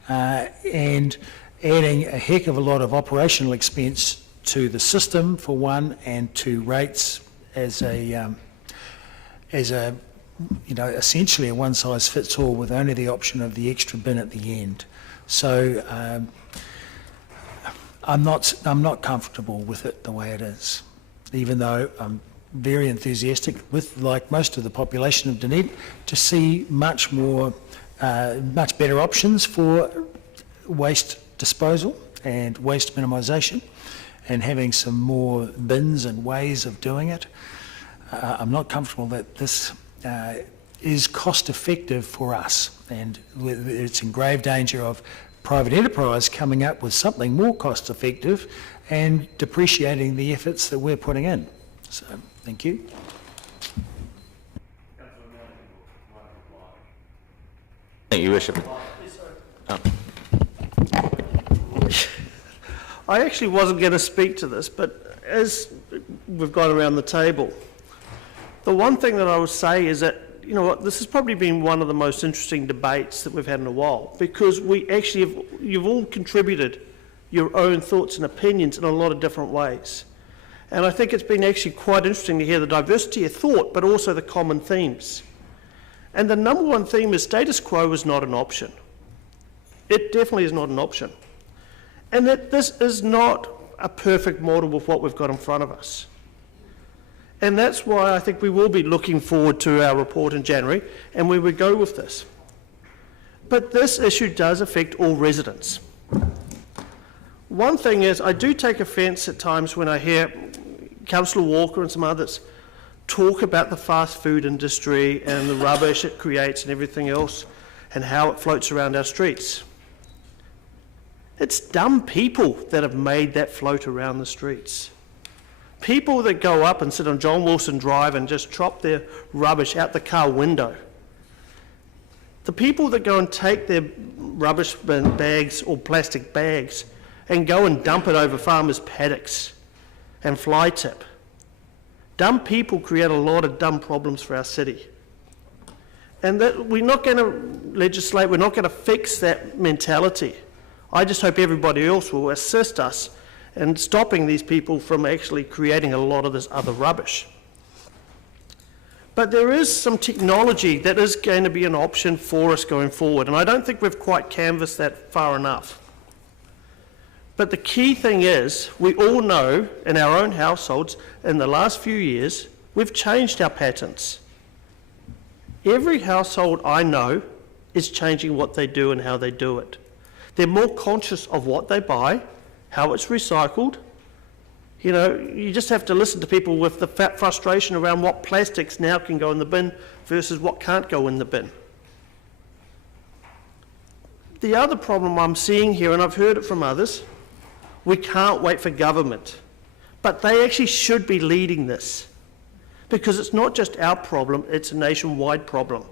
and adding a heck of a lot of operational expense to the system for one, and to rates as a you know, essentially a one-size-fits-all with only the option of the extra bin at the end. So I'm not comfortable with it the way it is, even though I'm very enthusiastic, with, like most of the population of Dunedin, to see much better options for waste disposal and waste minimisation, and having some more bins and ways of doing it. I'm not comfortable that this is cost effective for us, and it's in grave danger of private enterprise coming up with something more cost effective and depreciating the efforts that we're putting in. So, thank you. Thank you, Your Worship. I actually wasn't going to speak to this, but as we've gone around the table, the one thing that I would say is that, you know what, this has probably been one of the most interesting debates that we've had in a while, because we actually you've all contributed your own thoughts and opinions in a lot of different ways. And I think it's been actually quite interesting to hear the diversity of thought, but also the common themes. And the number one theme is status quo is not an option. It definitely is not an option. And that this is not a perfect model with what we've got in front of us. And that's why I think we will be looking forward to our report in January, and we would go with this. But this issue does affect all residents. One thing is, I do take offence at times when I hear Councillor Walker and some others talk about the fast food industry and the rubbish it creates and everything else, and how it floats around our streets. It's dumb people that have made that float around the streets. People that go up and sit on John Wilson Drive and just chop their rubbish out the car window. The people that go and take their rubbish bin bags or plastic bags and go and dump it over farmers' paddocks and fly tip. Dumb people create a lot of dumb problems for our city. And that we're not going to legislate, we're not going to fix that mentality. I just hope everybody else will assist us in stopping these people from actually creating a lot of this other rubbish. But there is some technology that is going to be an option for us going forward, and I don't think we've quite canvassed that far enough. But the key thing is, we all know in our own households in the last few years, we've changed our patterns. Every household I know is changing what they do and how they do it. They're more conscious of what they buy, how it's recycled. You know, you just have to listen to people with the frustration around what plastics now can go in the bin versus what can't go in the bin. The other problem I'm seeing here, and I've heard it from others, we can't wait for government. But they actually should be leading this, because it's not just our problem, it's a nationwide problem.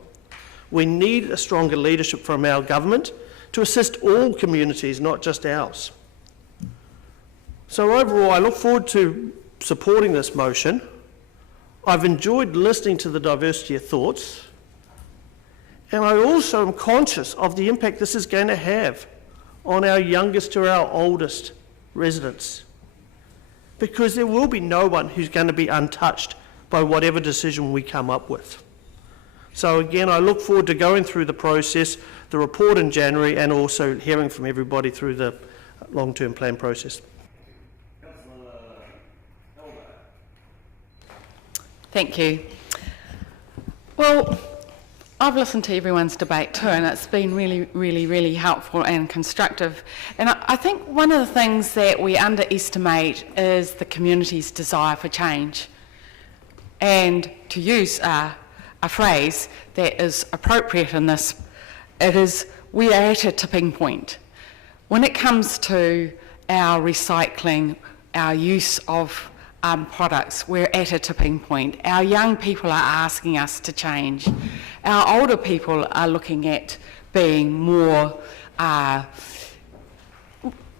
We need a stronger leadership from our government to assist all communities, not just ours. So overall, I look forward to supporting this motion. I've enjoyed listening to the diversity of thoughts, and I also am conscious of the impact this is going to have on our youngest to our oldest residents, because there will be no one who's going to be untouched by whatever decision we come up with. So again, I look forward to going through the process, the report in January, and also hearing from everybody through the long-term plan process. Thank you. Well, I've listened to everyone's debate too, and it's been really helpful and constructive. And I think one of the things that we underestimate is the community's desire for change. And to use a phrase that is appropriate in this, it is, we are at a tipping point. When it comes to our recycling, our use of products, we're at a tipping point. Our young people are asking us to change. Our older people are looking at being more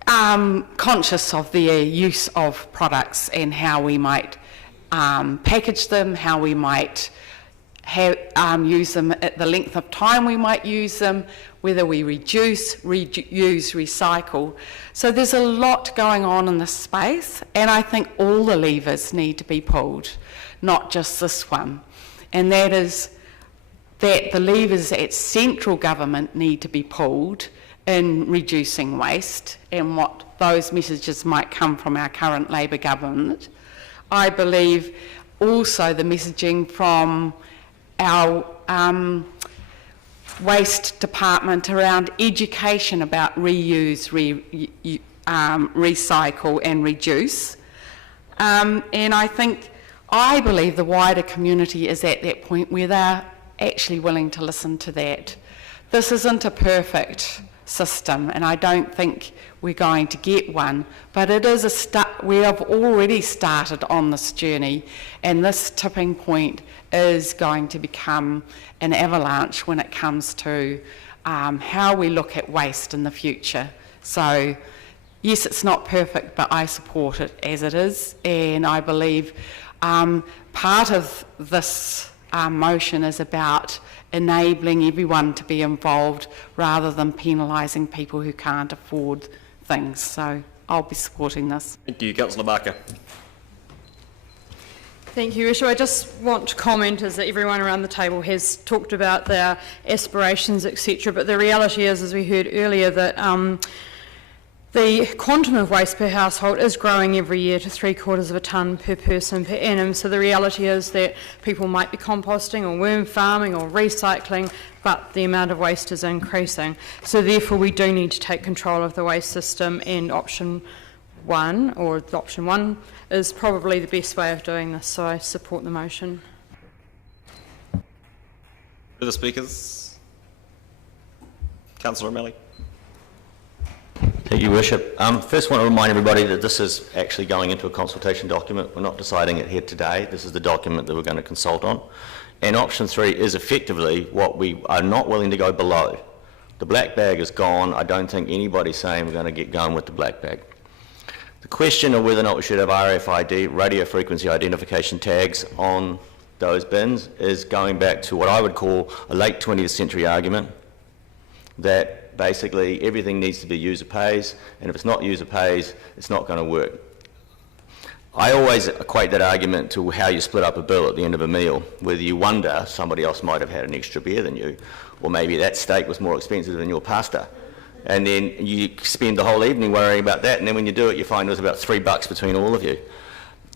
conscious of their use of products and how we might package them, how we might use them at the length of time we might use them, whether we reduce, reuse, recycle. So there's a lot going on in this space, and I think all the levers need to be pulled, not just this one. And that is that the levers at central government need to be pulled in reducing waste, and what those messages might come from our current Labour government. I believe also the messaging from our waste department around education about reuse, recycle and reduce. And I believe the wider community is at that point where they're actually willing to listen to that. This isn't a perfect system, and I don't think we're going to get one, but it is a start. We have already started on this journey, and this tipping point is going to become an avalanche when it comes to how we look at waste in the future. So yes, it's not perfect, but I support it as it is, and I believe part of this motion is about enabling everyone to be involved rather than penalising people who can't afford things. So I'll be supporting this. Thank you, Councillor Barker. Thank you, Risha. I just want to comment is that everyone around the table has talked about their aspirations, etc. But the reality is, as we heard earlier, that the quantum of waste per household is growing every year to 3/4 of a tonne per person per annum. So the reality is that people might be composting or worm farming or recycling, but the amount of waste is increasing. So therefore we do need to take control of the waste system, and option one is probably the best way of doing this. So I support the motion. Further speakers? Councillor O'Malley. Thank you, Worship. First, I want to remind everybody that this is actually going into a consultation document. We're not deciding it here today. This is the document that we're going to consult on. And option 3 is effectively what we are not willing to go below. The black bag is gone. I don't think anybody's saying we're going to get going with the black bag. The question of whether or not we should have RFID, radio frequency identification tags, on those bins is going back to what I would call a late 20th century argument that basically everything needs to be user pays, and if it's not user pays, it's not going to work. I always equate that argument to how you split up a bill at the end of a meal, whether you wonder somebody else might have had an extra beer than you, or maybe that steak was more expensive than your pasta. And then you spend the whole evening worrying about that, and then when you do it, you find there's about $3 between all of you.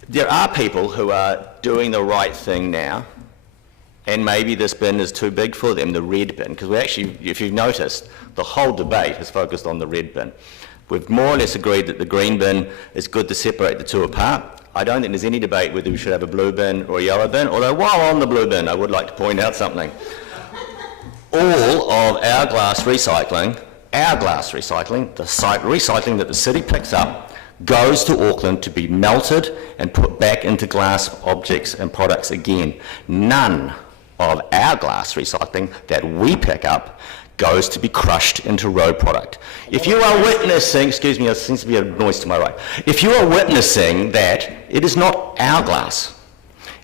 There are people who are doing the right thing now, And maybe this bin is too big for them, the red bin, because we actually, if you've noticed, the whole debate has focused on the red bin. We've more or less agreed that the green bin is good to separate the two apart. I don't think there's any debate whether we should have a blue bin or a yellow bin, although while on the blue bin, I would like to point out something. All of our glass recycling, the site recycling that the city picks up, goes to Auckland to be melted and put back into glass objects and products again. None of our glass recycling that we pick up goes to be crushed into road product. If you are witnessing, excuse me, there seems to be a noise to my right. If you are witnessing that, it is not our glass.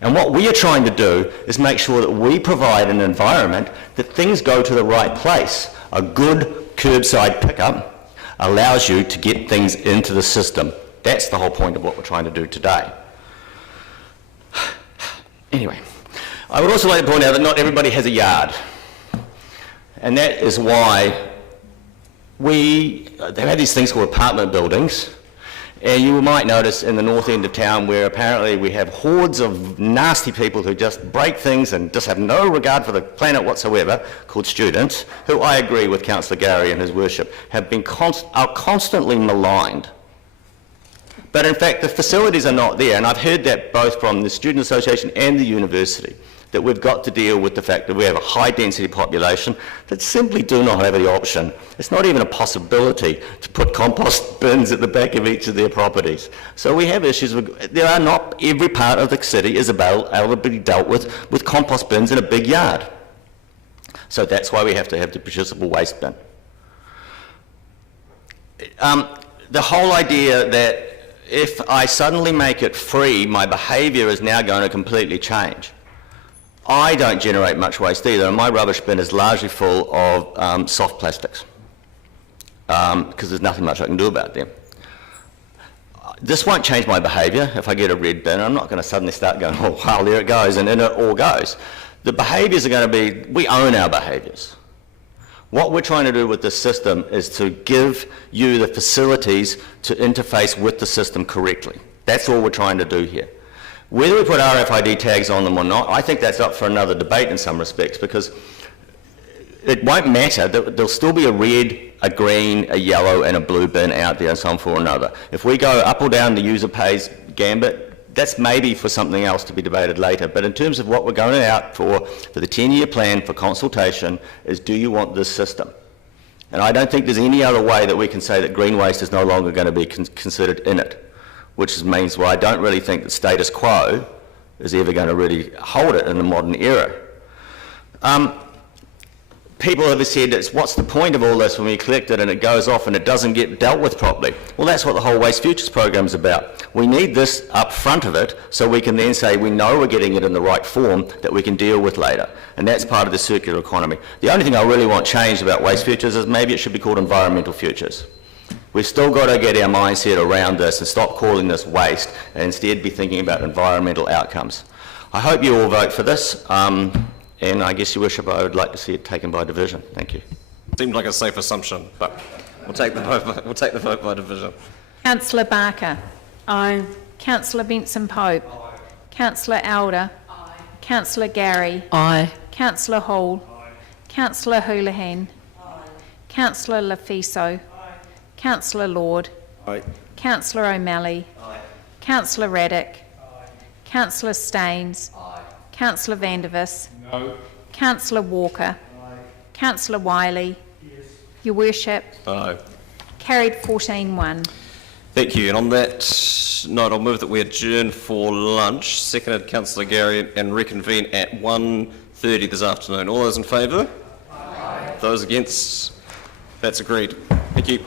And what we are trying to do is make sure that we provide an environment that things go to the right place. A good curbside pickup allows you to get things into the system. That's the whole point of what we're trying to do today. Anyway, I would also like to point out that not everybody has a yard. And that is why they have these things called apartment buildings. And you might notice in the north end of town where apparently we have hordes of nasty people who just break things and just have no regard for the planet whatsoever, called students, who I agree with Councillor Gowrie and his worship, are constantly maligned. But in fact, the facilities are not there, and I've heard that both from the Student Association and the university, that we've got to deal with the fact that we have a high-density population that simply do not have the option. It's not even a possibility to put compost bins at the back of each of their properties. So we have issues with, there are not, every part of the city is able to be dealt with compost bins in a big yard. So that's why we have to have the producible waste bin. The whole idea that if I suddenly make it free, my behaviour is now going to completely change. I don't generate much waste either, and my rubbish bin is largely full of soft plastics because there's nothing much I can do about them. This won't change my behaviour if I get a red bin. I'm not going to suddenly start going, oh wow, there it goes, and in it all goes. The behaviours are going to be, we own our behaviours. What we're trying to do with this system is to give you the facilities to interface with the system correctly. That's all we're trying to do here. Whether we put RFID tags on them or not, I think that's up for another debate in some respects, because it won't matter. There'll still be a red, a green, a yellow and a blue bin out there in some form or another. If we go up or down the user pays gambit, that's maybe for something else to be debated later. But in terms of what we're going out for the 10-year plan for consultation, is do you want this system? And I don't think there's any other way that we can say that green waste is no longer going to be considered in it. Which means, well, I don't really think that status quo is ever going to really hold it in the modern era. People have said, what's the point of all this when we collect it and it goes off and it doesn't get dealt with properly? Well, that's what the whole Waste Futures program is about. We need this up front of it so we can then say we know we're getting it in the right form that we can deal with later. And that's part of the circular economy. The only thing I really want changed about Waste Futures is maybe it should be called environmental futures. We've still got to get our mindset around this and stop calling this waste and instead be thinking about environmental outcomes. I hope you all vote for this, and I guess, Your Worship, I would like to see it taken by division. Thank you. Seemed like a safe assumption, but we'll take the vote by division. Councillor Barker. Aye. Councillor Benson-Pope. Aye. Councillor Elder. Aye. Councillor Gowrie. Aye. Councillor Hall. Aye. Councillor Houlihan. Aye. Councillor Lafiso. Councillor Lord. Aye. Councillor O'Malley. Aye. Councillor Raddick. Aye. Councillor Staines. Aye. Councillor Vandervis. No. Councillor Walker. Aye. Councillor Wiley. Yes. Your Worship. Aye. Carried 14-1. Thank you. And on that note, I'll move that we adjourn for lunch. Seconded Councillor Gowrie, and reconvene at 1:30 this afternoon. All those in favour? Aye. Those against? That's agreed. Thank you.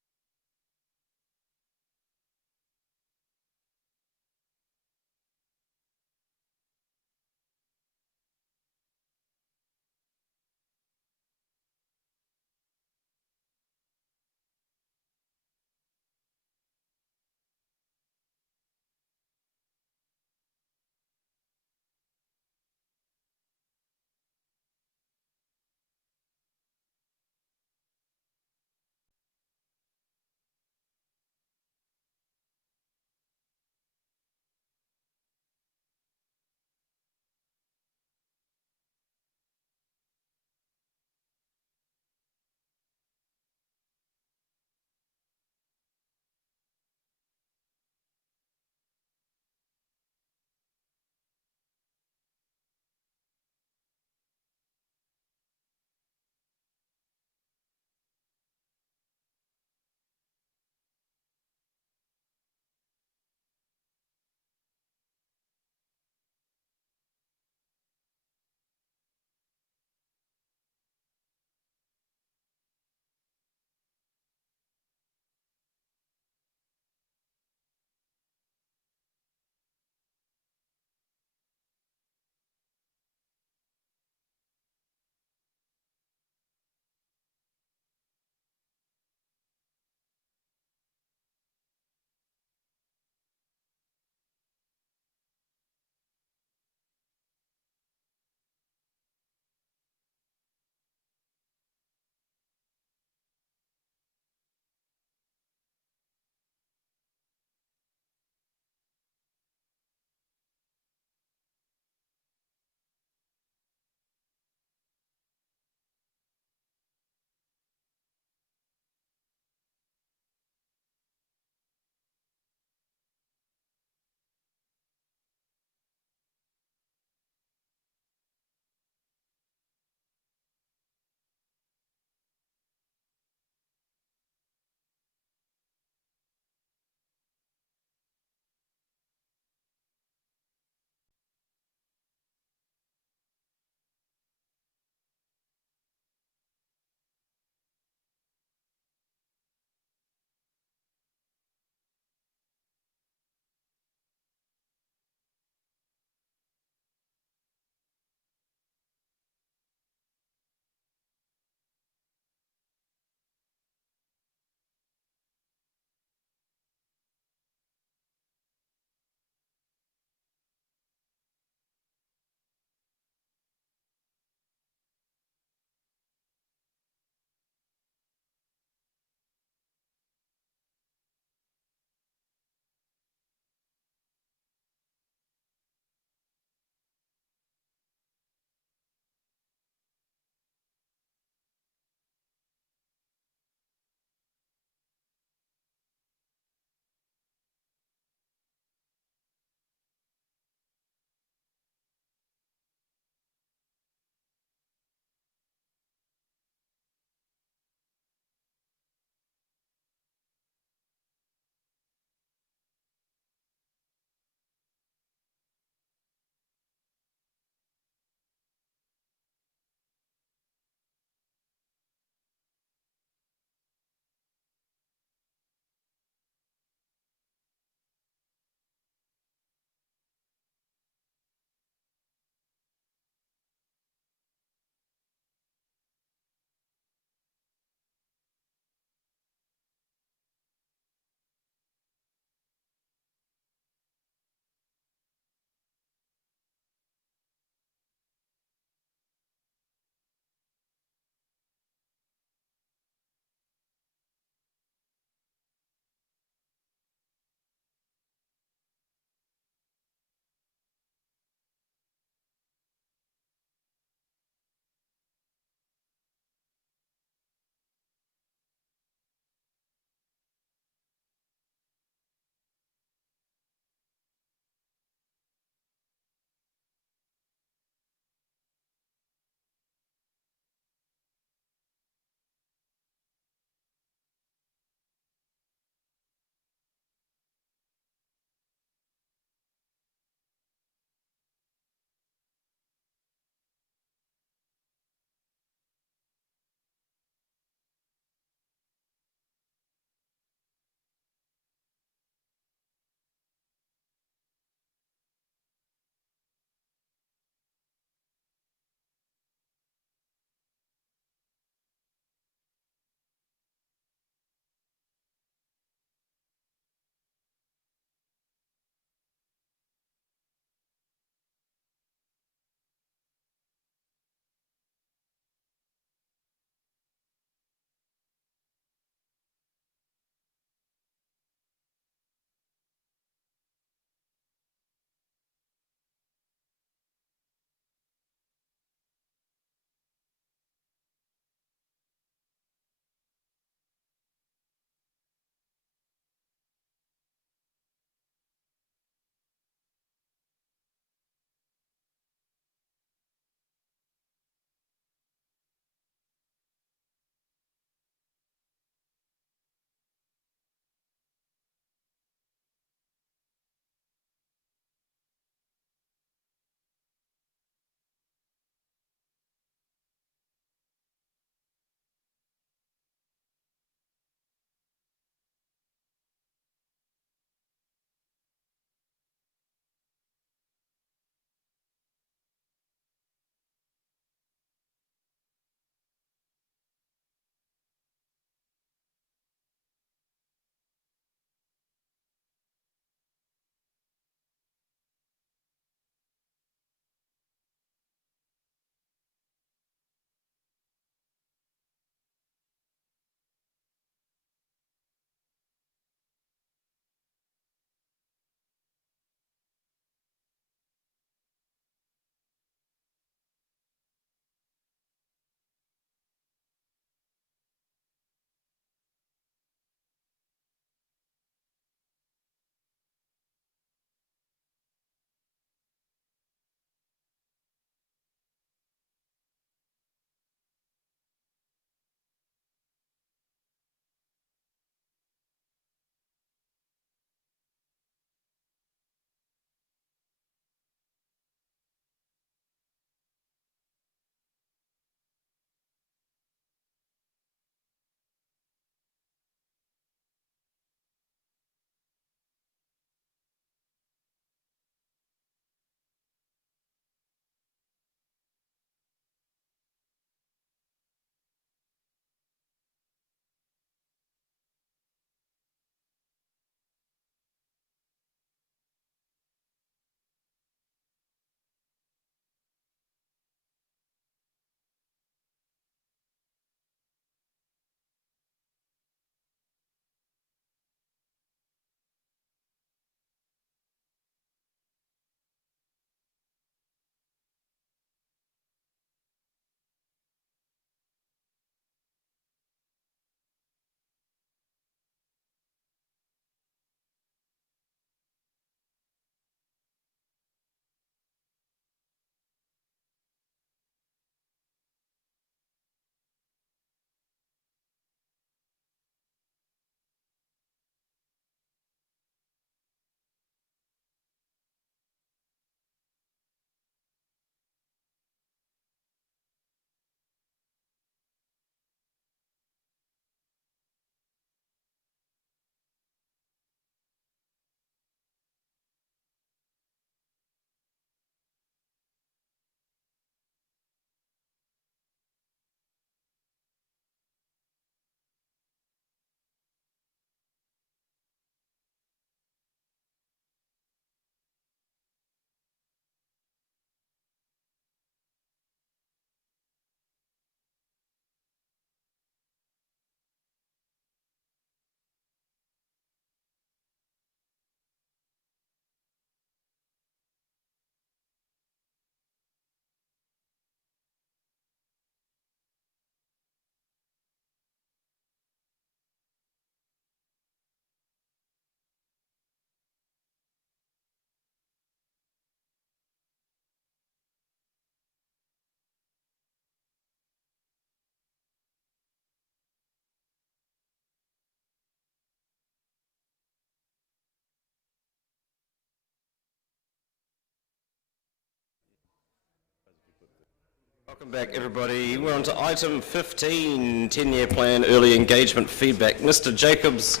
Welcome back, everybody. We're on to item 15, 10-year plan, early engagement feedback. Mr. Jacobs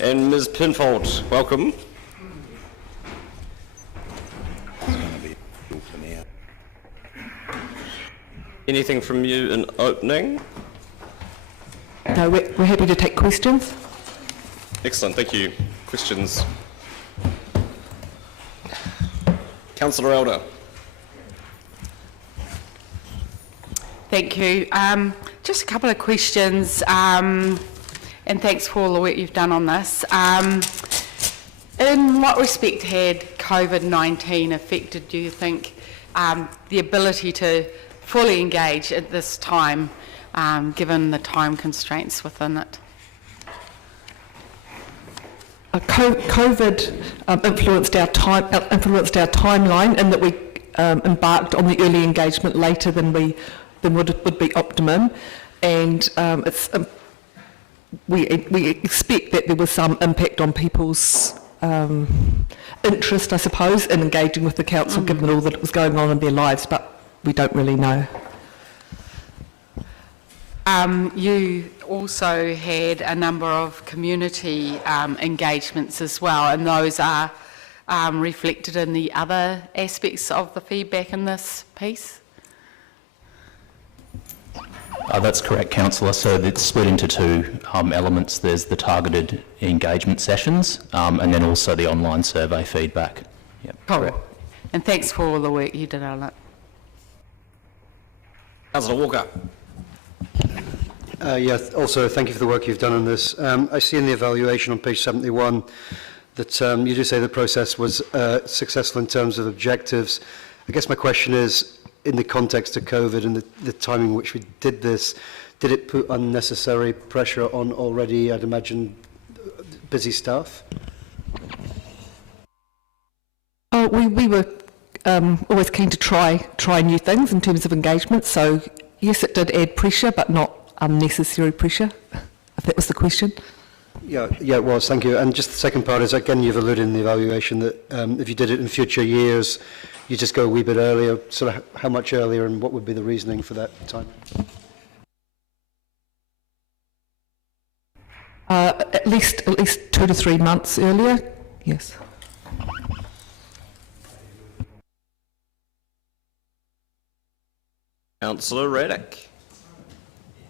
and Ms. Pinfold, welcome. Anything from you in opening? No, we're happy to take questions. Excellent, thank you. Questions? Councillor Elder. Thank you. Just a couple of questions, and thanks for all the work you've done on this. In what respect had COVID-19 affected, do you think, the ability to fully engage at this time, given the time constraints within it? COVID influenced our timeline in that we embarked on the early engagement later than would be optimum, and we expect that there was some impact on people's interest, I suppose, in engaging with the council, given all that was going on in their lives, but we don't really know. You also had a number of community engagements as well, and those are reflected in the other aspects of the feedback in this piece? That's correct, Councillor. So it's split into two elements. There's the targeted engagement sessions and then also the online survey feedback. Yep, cool. Correct. And thanks for all the work you did on it. Councillor Walker. Also thank you for the work you've done on this. I see in the evaluation on page 71 that you do say the process was successful in terms of objectives. I guess my question is, in the context of COVID and the timing in which we did this, did it put unnecessary pressure on already, I'd imagine, busy staff? We were always keen to try new things in terms of engagement, so yes, it did add pressure, but not unnecessary pressure, if that was the question. Yeah, it was, thank you. And just the second part is, again, you've alluded in the evaluation that if you did it in future years, you just go a wee bit earlier. Sort of how much earlier, and what would be the reasoning for that time? At least 2 to 3 months earlier, yes. Councillor Raddick.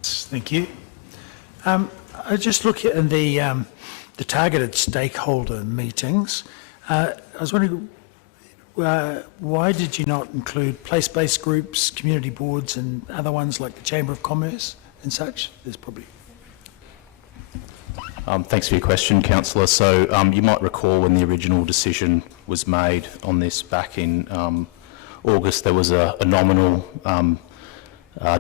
Thank you. I just look at in the targeted stakeholder meetings. I was wondering, why did you not include place-based groups, community boards, and other ones like the Chamber of Commerce and such? There's probably... Thanks for your question, Councillor. So you might recall when the original decision was made on this back in August, there was a nominal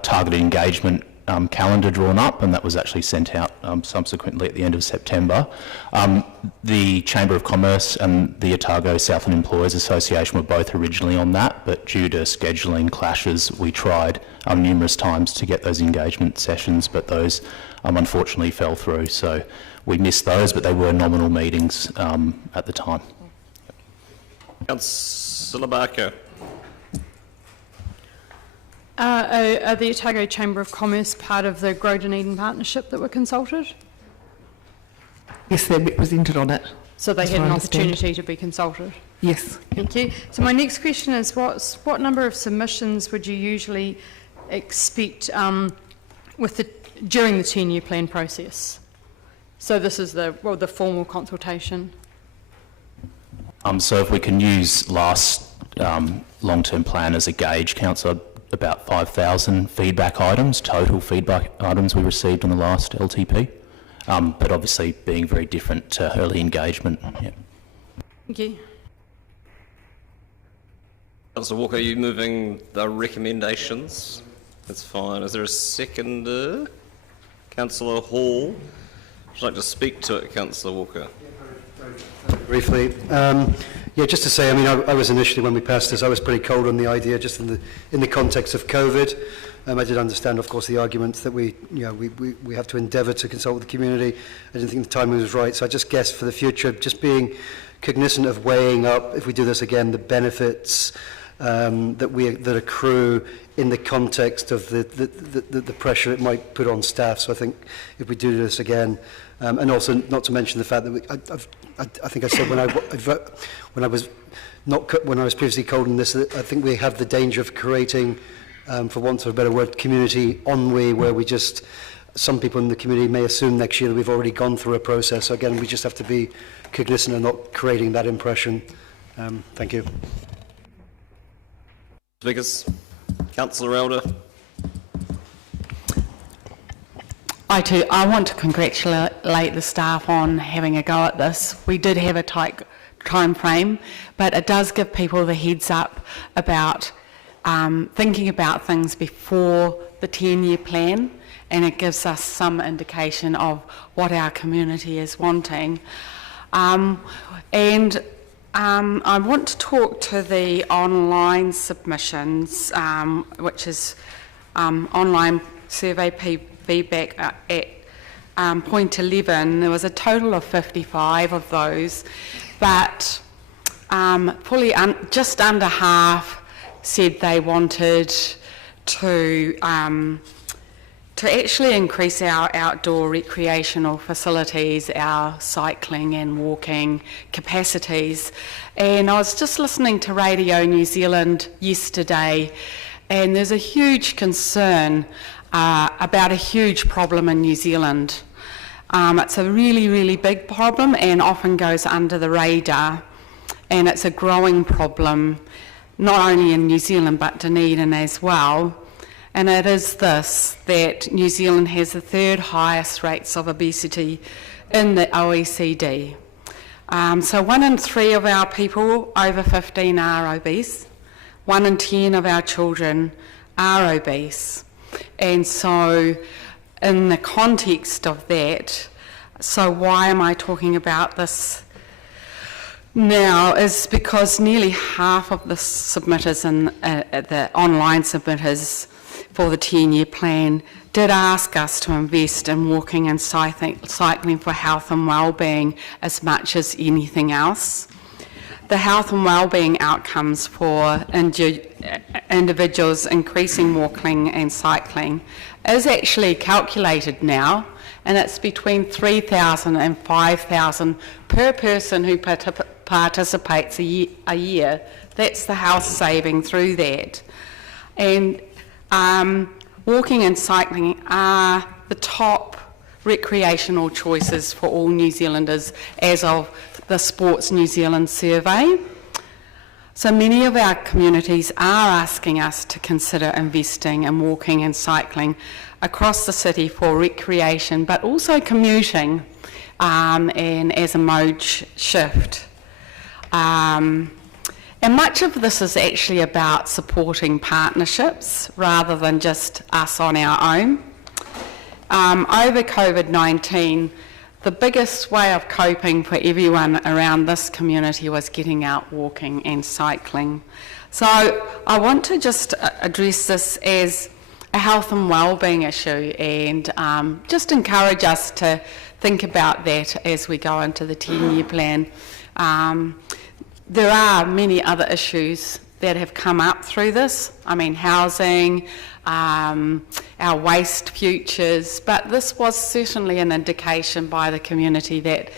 targeted engagement calendar drawn up, and that was actually sent out subsequently at the end of September. The Chamber of Commerce and the Otago Southland Employers Association were both originally on that, but due to scheduling clashes, we tried numerous times to get those engagement sessions, but those unfortunately fell through. So we missed those, but they were nominal meetings at the time. Councillor Barker. Are the Otago Chamber of Commerce part of the Grow Dunedin partnership that were consulted? Yes, they're represented on it. So they had an opportunity to be consulted? Yes. Thank you. So my next question is, what number of submissions would you usually expect during the 10-year plan process? So this is the formal consultation. So if we can use last long-term plan as a gauge, Councillor, about 5,000 feedback items, total feedback items we received on the last LTP, but obviously being very different to early engagement. Yeah. Thank you. Councillor Walker, are you moving the recommendations? That's fine. Is there a seconder? Councillor Hall. Would you like to speak to it, Councillor Walker? Briefly. Yeah, just to say, I mean, I was initially, when we passed this, I was pretty cold on the idea, just in the context of COVID. I did understand, of course, the arguments that we have to endeavour to consult with the community. I didn't think the timing was right, so I just guess for the future, just being cognizant of weighing up, if we do this again, the benefits that accrue in the context of the pressure it might put on staff. So I think if we do this again, and also not to mention the fact that I think I said when I was previously called on this, I think we have the danger of creating, for want of a better word, community ennui, where we just, some people in the community may assume next year that we've already gone through a process. So again, we just have to be cognizant of not creating that impression. Thank you. Speakers, Councillor Elder. I want to congratulate the staff on having a go at this. We did have a tight time frame, but it does give people the heads up about thinking about things before the 10-year plan, and it gives us some indication of what our community is wanting. I want to talk to the online submissions, which is online survey feedback at point 11. There was a total of 55 of those, but just under half said they wanted to actually increase our outdoor recreational facilities, our cycling and walking capacities. And I was just listening to Radio New Zealand yesterday, and there's a huge concern about a huge problem in New Zealand. It's a really, really big problem and often goes under the radar, and it's a growing problem, not only in New Zealand but Dunedin as well. And it is this, that New Zealand has the third highest rates of obesity in the OECD. So 1 in 3 of our people over 15 are obese. 1 in 10 of our children are obese. And so in the context of that, so why am I talking about this now, is because nearly half of the submitters and the online submitters for the 10-year plan did ask us to invest in walking and cycling for health and wellbeing as much as anything else. The health and wellbeing outcomes for individuals increasing walking and cycling is actually calculated now, and it's between 3,000 and 5,000 per person who participates a year. That's the health saving through that. And walking and cycling are the top recreational choices for all New Zealanders as of the Sports New Zealand survey. So many of our communities are asking us to consider investing in walking and cycling across the city for recreation, but also commuting and as a mode shift. And much of this is actually about supporting partnerships rather than just us on our own. Over COVID-19, the biggest way of coping for everyone around this community was getting out walking and cycling. So I want to just address this as a health and wellbeing issue, and just encourage us to think about that as we go into the 10-year plan. There are many other issues that have come up through this. I mean, housing, our waste futures, but this was certainly an indication by the community that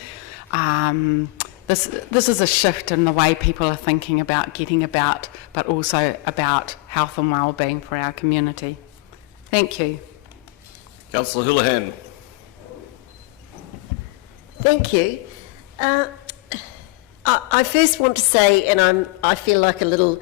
this is a shift in the way people are thinking about getting about, but also about health and wellbeing for our community. Thank you. Councillor Houlihan. Thank you. I first want to say, and I feel like a little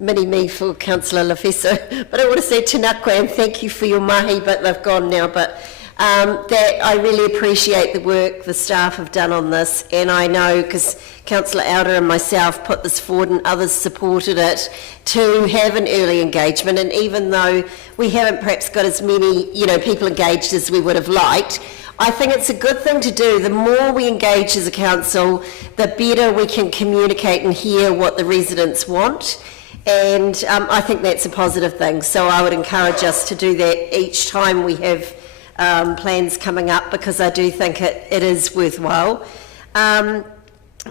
mini-me for Councillor Lafeso, but I want to say tinakwe and thank you for your mahi, but they've gone now, but that I really appreciate the work the staff have done on this, and I know, because Councillor Elder and myself put this forward and others supported it, to have an early engagement, and even though we haven't perhaps got as many people engaged as we would have liked, I think it's a good thing to do. The more we engage as a council, the better we can communicate and hear what the residents want. And I think that's a positive thing. So I would encourage us to do that each time we have plans coming up, because I do think it is worthwhile.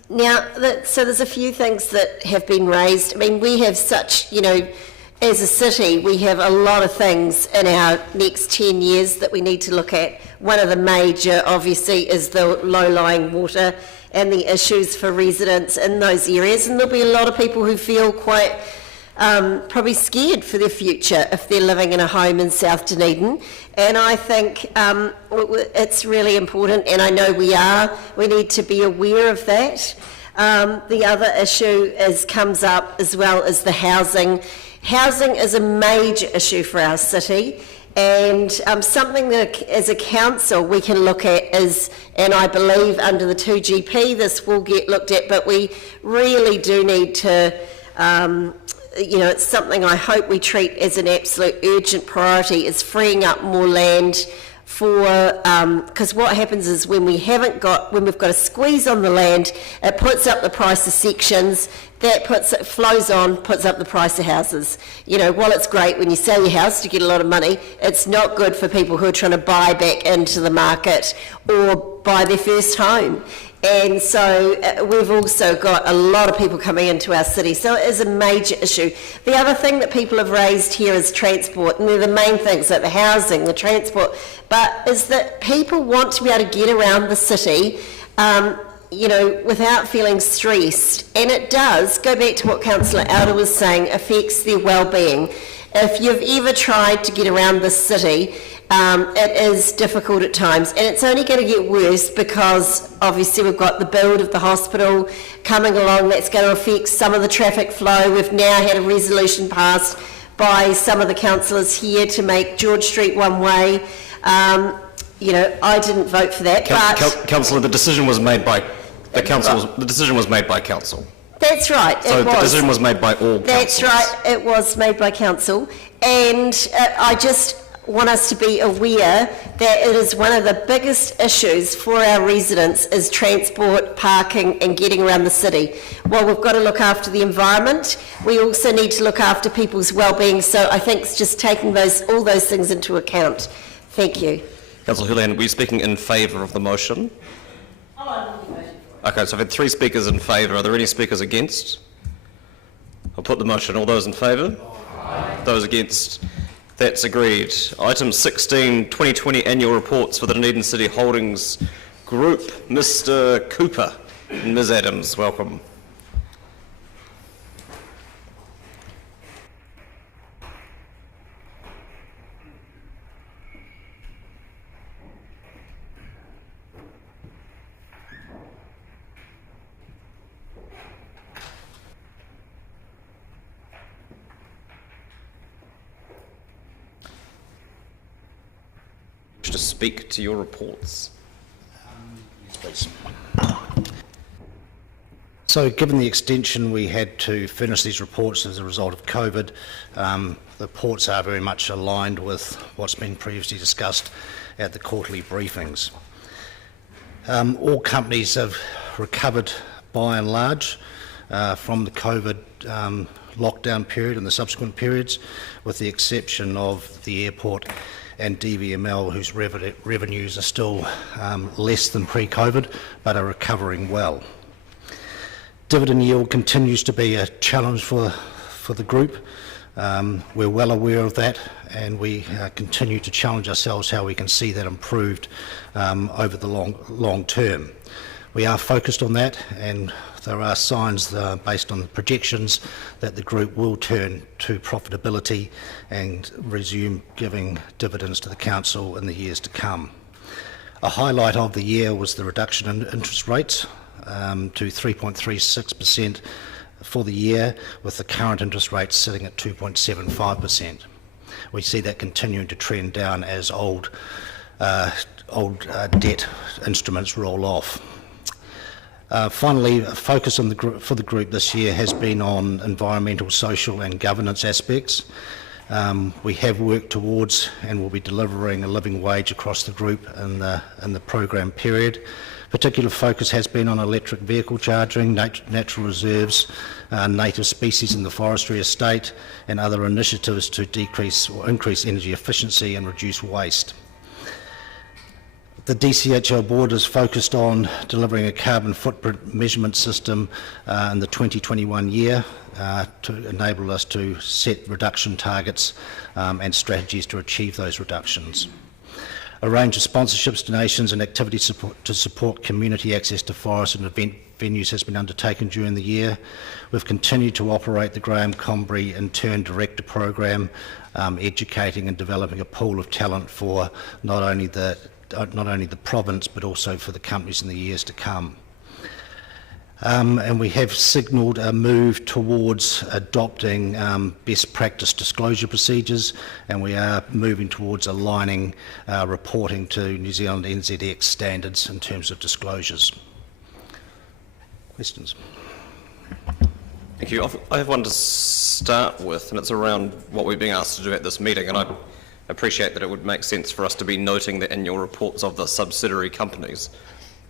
Now, so there's a few things that have been raised. I mean, we have such, as a city, we have a lot of things in our next 10 years that we need to look at. One of the major, obviously, is the low-lying water and the issues for residents in those areas. And there'll be a lot of people who feel quite probably scared for their future if they're living in a home in South Dunedin. And I think it's really important, and I know we need to be aware of that. The other issue comes up as well as the housing. Housing is a major issue for our city, and something that as a council we can look at is, and I believe under the 2GP this will get looked at, but we really do need to it's something I hope we treat as an absolute urgent priority, is freeing up more land for, because what happens is when we've got a squeeze on the land, it puts up the price of sections, puts up the price of houses. While it's great when you sell your house to get a lot of money, it's not good for people who are trying to buy back into the market or buy their first home. And so we've also got a lot of people coming into our city, so it is a major issue. The other thing that people have raised here is transport, and they're the main things, like the housing, the transport, but is that people want to be able to get around the city without feeling stressed. And it does, go back to what Councillor Elder was saying, affects their well-being. If you've ever tried to get around the city, it is difficult at times, and it's only going to get worse because obviously we've got the build of the hospital coming along. That's going to affect some of the traffic flow. We've now had a resolution passed by some of the councillors here to make George Street one way. I didn't vote for that, but Councillor, the decision was made by the council. The decision was made by council. That's right. So the decision was made by all councillors. That's right. It was made by council, and I just want us to be aware that it is one of the biggest issues for our residents is transport, parking and getting around the city. While we've got to look after the environment, we also need to look after people's well-being, so I think it's just taking all those things into account. Thank you. Councillor Houlihan, were you speaking in favour of the motion? Okay, so I've had 3 speakers in favour. Are there any speakers against? I'll put the motion. All those in favour? Aye. Those against? That's agreed. Item 16, 2020 annual reports for the Dunedin City Holdings Group. Mr. Cooper and Ms. Adams, welcome. To speak to your reports. Yes, please. So given the extension we had to finish these reports as a result of COVID, the reports are very much aligned with what's been previously discussed at the quarterly briefings. All companies have recovered by and large from the COVID lockdown period and the subsequent periods, with the exception of the airport and DVML, whose revenues are still less than pre-COVID, but are recovering well. Dividend yield continues to be a challenge for the group. We're well aware of that, and we continue to challenge ourselves how we can see that improved over the long term. We are focused on that, and there are signs based on the projections that the group will turn to profitability and resume giving dividends to the council in the years to come. A highlight of the year was the reduction in interest rates to 3.36% for the year, with the current interest rate sitting at 2.75%. We see that continuing to trend down as old debt instruments roll off. Finally, a focus for the group this year has been on environmental, social and governance aspects. We have worked towards and will be delivering a living wage across the group in the program period. Particular focus has been on electric vehicle charging, natural reserves, native species in the forestry estate and other initiatives to decrease or increase energy efficiency and reduce waste. The DCHL board is focused on delivering a carbon footprint measurement system in the 2021 year to enable us to set reduction targets and strategies to achieve those reductions. A range of sponsorships, donations and activities to support community access to forest and event venues has been undertaken during the year. We've continued to operate the Graham Combrey Intern Director Program, educating and developing a pool of talent for not only the province but also for the companies in the years to come. And we have signalled a move towards adopting best practice disclosure procedures, and we are moving towards aligning reporting to New Zealand NZX standards in terms of disclosures. Questions? Thank you. I have one to start with, and it's around what we're being asked to do at this meeting, and I appreciate that it would make sense for us to be noting the annual reports of the subsidiary companies.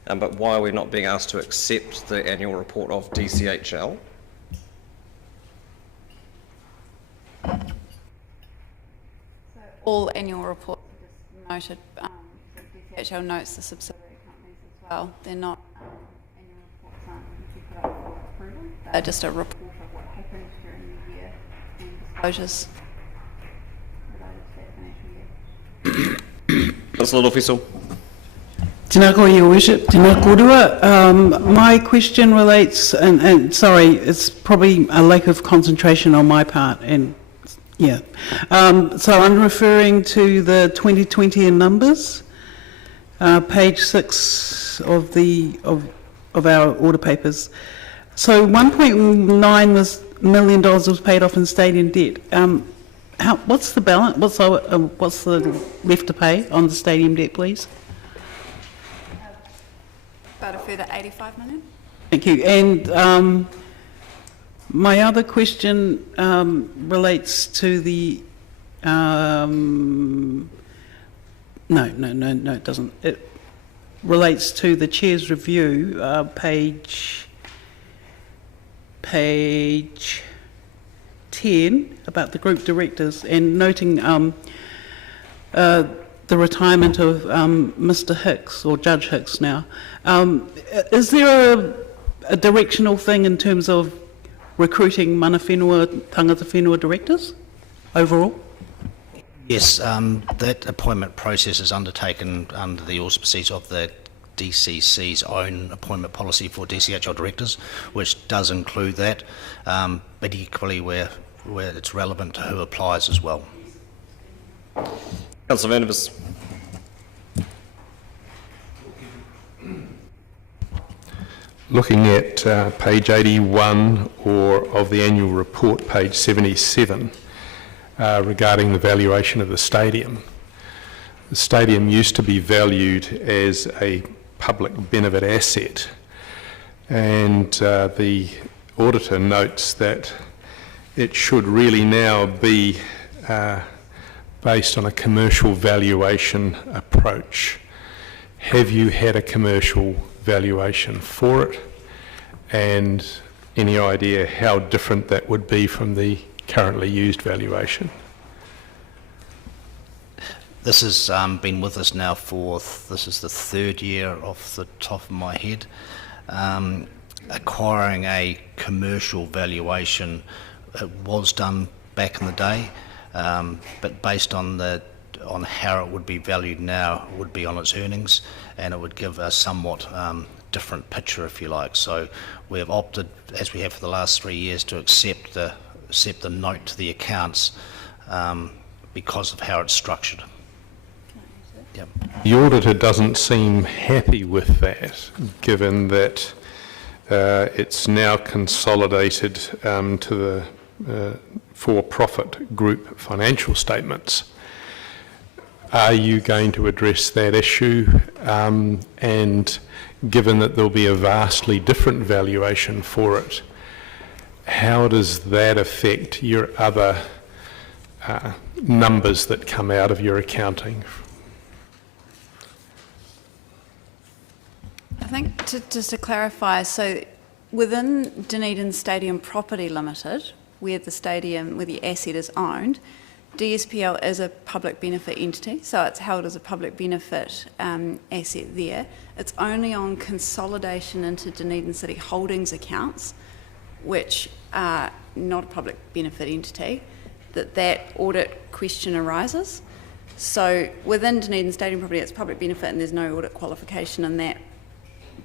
But why are we not being asked to accept the annual report of DCHL? All annual reports are just noted. DCHL notes the subsidiary companies as well. They're not annual reports aren't put up for approval. They're just a report of what happened during the year and disclosures related to that financial year. Councillor Lofisel. Tēnā koe, Your Worship, tēnā kōrua. My question relates, and sorry, it's probably a lack of concentration on my part, and yeah. So I'm referring to the 2020 in numbers, page 6 of our order papers. So $1.9 million was paid off in stadium debt. What's the balance? What's the left to pay on the stadium debt, please? About a further 85 million. Thank you. And my other question relates to the no, it doesn't. It relates to the Chair's review, page 10, about the group directors, and noting the retirement of Mr. Hicks, or Judge Hicks now. Is there a directional thing in terms of recruiting mana whenua, tangata whenua directors overall? Yes, that appointment process is undertaken under the auspices of the DCC's own appointment policy for DCHL directors, which does include that, but equally where it's relevant to who applies as well. Councillor Vandervis. Looking at page 81 of the annual report, page 77, regarding the valuation of the stadium. The stadium used to be valued as a public benefit asset, and the auditor notes that it should really now be based on a commercial valuation approach. Have you had a commercial valuation for it, and any idea how different that would be from the currently used valuation? This has been with us now this is the third year off the top of my head. Acquiring a commercial valuation, it was done back in the day, but based on how it would be valued now, it would be on its earnings, and it would give a somewhat different picture, if you like. So we have opted, as we have for the last 3 years, to accept the note to the accounts because of how it's structured. Yep. The auditor doesn't seem happy with that, given that it's now consolidated to the for-profit group financial statements. Are you going to address that issue? And given that there'll be a vastly different valuation for it, how does that affect your other numbers that come out of your accounting? I think just to clarify, so within Dunedin Stadium Property Limited, where the asset is owned, DSPL is a public benefit entity, so it's held as a public benefit asset there. It's only on consolidation into Dunedin City Holdings accounts, which are not a public benefit entity, that audit question arises. So within Dunedin Stadium property, it's public benefit and there's no audit qualification in that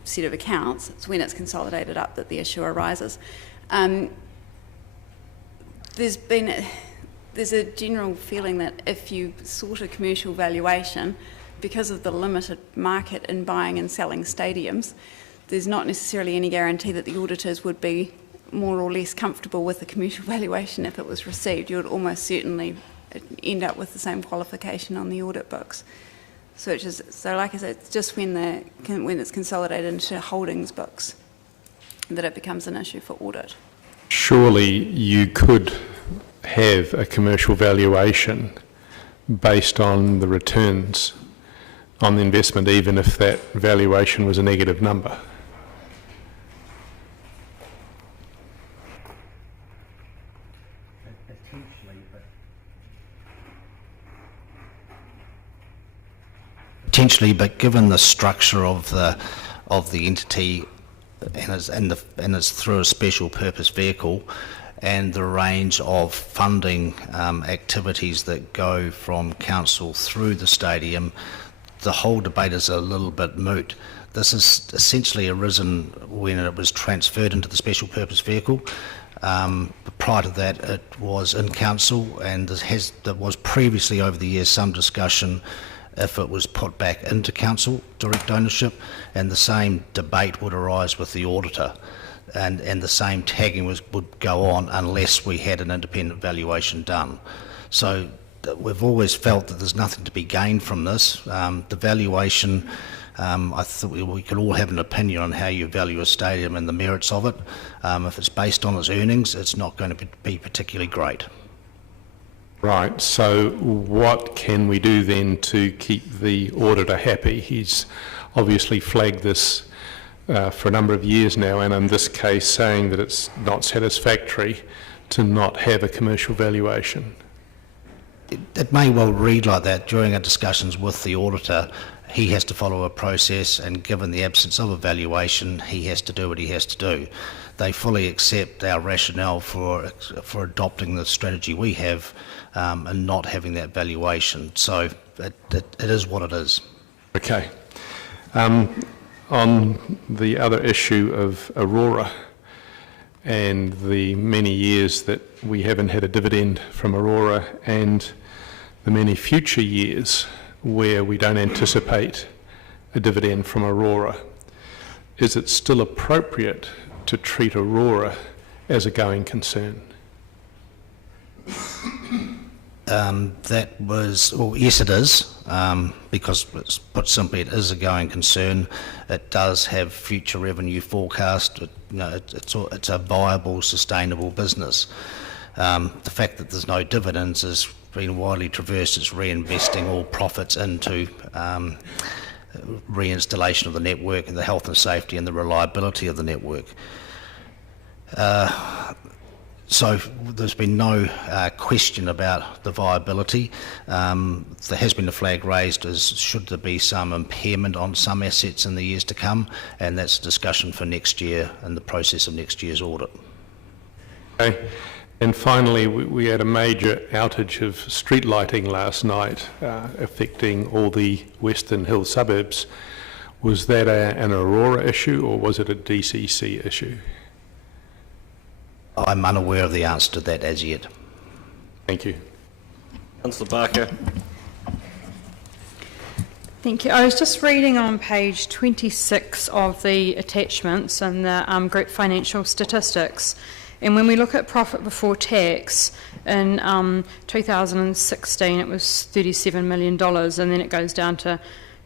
set of accounts. It's when it's consolidated up that the issue arises. There's a general feeling that if you sought a commercial valuation, because of the limited market in buying and selling stadiums, there's not necessarily any guarantee that the auditors would be more or less comfortable with the commercial valuation if it was received. You would almost certainly end up with the same qualification on the audit books. So like I said, it's just when it's consolidated into holdings books that it becomes an issue for audit. Surely you could have a commercial valuation based on the returns on the investment, even if that valuation was a negative number. Potentially, but given the structure of the entity and it's through a special purpose vehicle, and the range of funding activities that go from council through the stadium, the whole debate is a little bit moot. This has essentially arisen when it was transferred into the special purpose vehicle. Prior to that, it was in council, and there was previously over the years some discussion if it was put back into council direct ownership, and the same debate would arise with the auditor, and the same tagging would go on unless we had an independent valuation done. So we've always felt that there's nothing to be gained from this. The valuation, I thought we could all have an opinion on how you value a stadium and the merits of it. If it's based on its earnings, it's not going to be particularly great. Right, so what can we do then to keep the auditor happy? He's obviously flagged this for a number of years now, and in this case saying that it's not satisfactory to not have a commercial valuation. It may well read like that. During our discussions with the auditor, he has to follow a process, and given the absence of a valuation, he has to do what he has to do. They fully accept our rationale for adopting the strategy we have and not having that valuation. So it is what it is. Okay. On the other issue of Aurora and the many years that we haven't had a dividend from Aurora, and the many future years where we don't anticipate a dividend from Aurora, is it still appropriate to treat Aurora as a going concern? Yes, it is, because it's put simply, it is a going concern. It does have future revenue forecast. It's a viable, sustainable business. The fact that there's no dividends has been widely traversed. It's reinvesting all profits into reinstallation of the network and the health and safety and the reliability of the network. So there's been no question about the viability. There has been a flag raised as should there be some impairment on some assets in the years to come, and that's a discussion for next year and the process of next year's audit. Okay. And finally, we had a major outage of street lighting last night, affecting all the Western Hill suburbs. Was that an Aurora issue, or was it a DCC issue? I'm unaware of the answer to that as yet. Thank you. Councillor Barker. Thank you. I was just reading on page 26 of the attachments and the group financial statistics. And when we look at profit before tax, in 2016 it was $37 million, and then it goes down to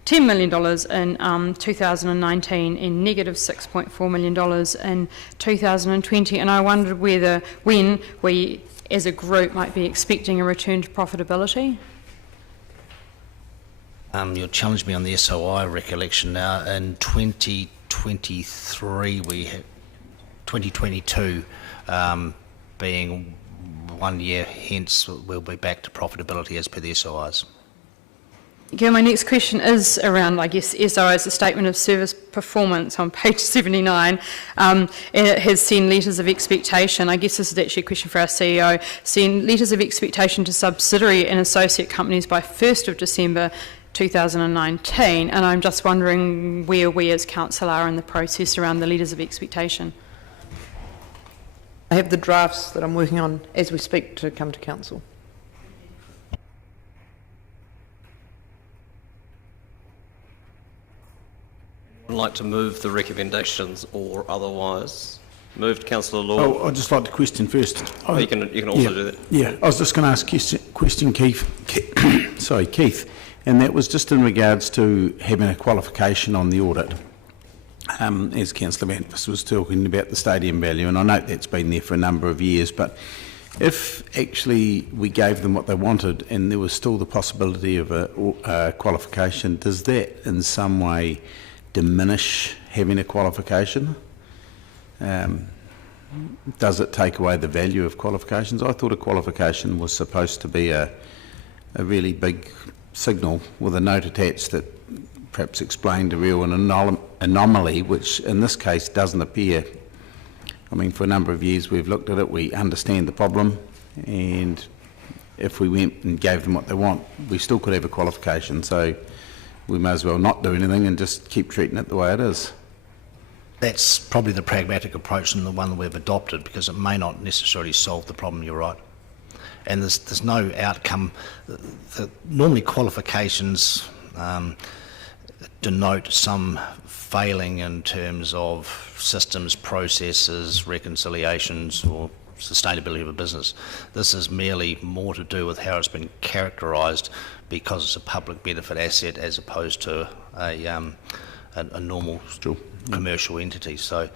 $10 million in 2019 and negative $6.4 million in 2020. And I wondered when we as a group might be expecting a return to profitability. You'll challenge me on the SOI recollection now. In 2023, we had 2022 being 1 year, hence we'll be back to profitability as per the SOIs. Okay, my next question is around, I guess, SOI's, the Statement of Service Performance on page 79, and it has sent letters of expectation. I guess this is actually a question for our CEO. Send letters of expectation to subsidiary and associate companies by 1st of December 2019, and I'm just wondering where we as council are in the process around the letters of expectation. I have the drafts that I'm working on as we speak to come to council. Would like to move the recommendations or otherwise? Moved, Councillor Law. Oh, I'd just like to question first. Oh, you can also do that. Yeah, I was just going to ask a question, Keith. Sorry, Keith, and that was just in regards to having a qualification on the audit. As Councillor Vandervis was talking about the stadium value, and I know that's been there for a number of years, but if actually we gave them what they wanted and there was still the possibility of a qualification, does that in some way diminish having a qualification? Does it take away the value of qualifications? I thought a qualification was supposed to be a really big signal with a note attached that perhaps explained a real anomaly, which in this case doesn't appear. I mean, for a number of years we've looked at it, we understand the problem, and if we went and gave them what they want, we still could have a qualification. So we may as well not do anything and just keep treating it the way it is. That's probably the pragmatic approach and the one that we've adopted, because it may not necessarily solve the problem, you're right. And there's no outcome. Normally qualifications denote some failing in terms of systems, processes, reconciliations, or sustainability of a business. This is merely more to do with how it's been characterised, because it's a public benefit asset as opposed to a normal commercial entity. So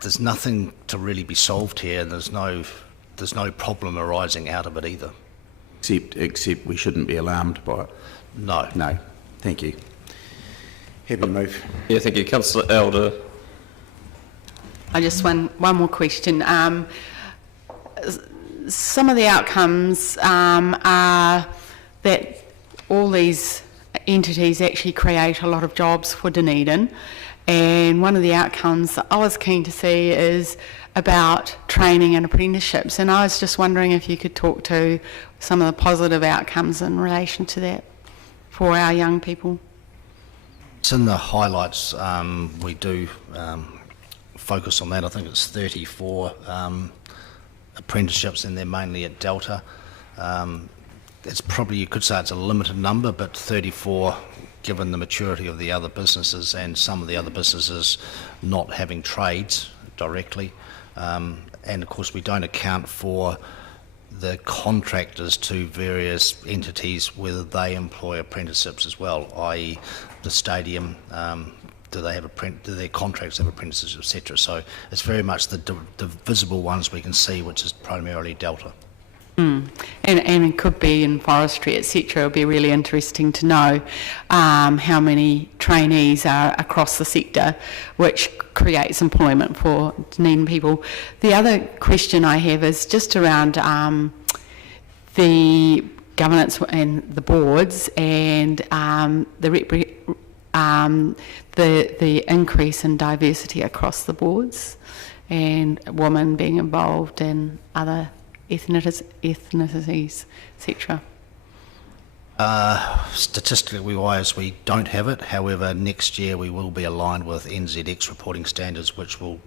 there's nothing to really be solved here, and there's no problem arising out of it either. Except we shouldn't be alarmed by it. No. No. Thank you. Happy to move. Yeah, thank you. Councillor Elder. I just one more question. Some of the outcomes are that all these entities actually create a lot of jobs for Dunedin, and one of the outcomes that I was keen to see is about training and apprenticeships, and I was just wondering if you could talk to some of the positive outcomes in relation to that for our young people. It's in the highlights. We do focus on that. I think it's 34 apprenticeships, and they're mainly at Delta. It's probably, you could say it's a limited number, but 34, given the maturity of the other businesses and some of the other businesses not having trades directly. And of course we don't account for the contractors to various entities, whether they employ apprenticeships as well, i.e. the stadium, do their contracts have apprentices, etc. So it's very much the visible ones we can see, which is primarily Delta. And it could be in forestry, etc. It'll be really interesting to know how many trainees are across the sector, which creates employment for Dunedin people. The other question I have is just around the governance and the boards, and the increase in diversity across the boards, and women being involved in other ethnicities, etc. Statistically wise, we don't have it. However, next year we will be aligned with NZX reporting standards, which will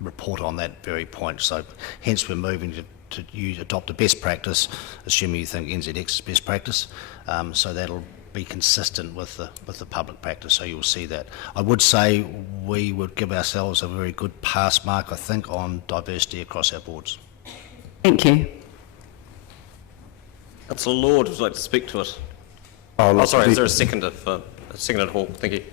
report on that very point. So hence we're moving to adopt a best practice, assuming you think NZX is best practice. So that'll be consistent with the public practice, so you'll see that. I would say we would give ourselves a very good pass mark, I think, on diversity across our boards. Thank you. Councillor Lord would like to speak to it. Sorry, is there a second at Hall? Thank you.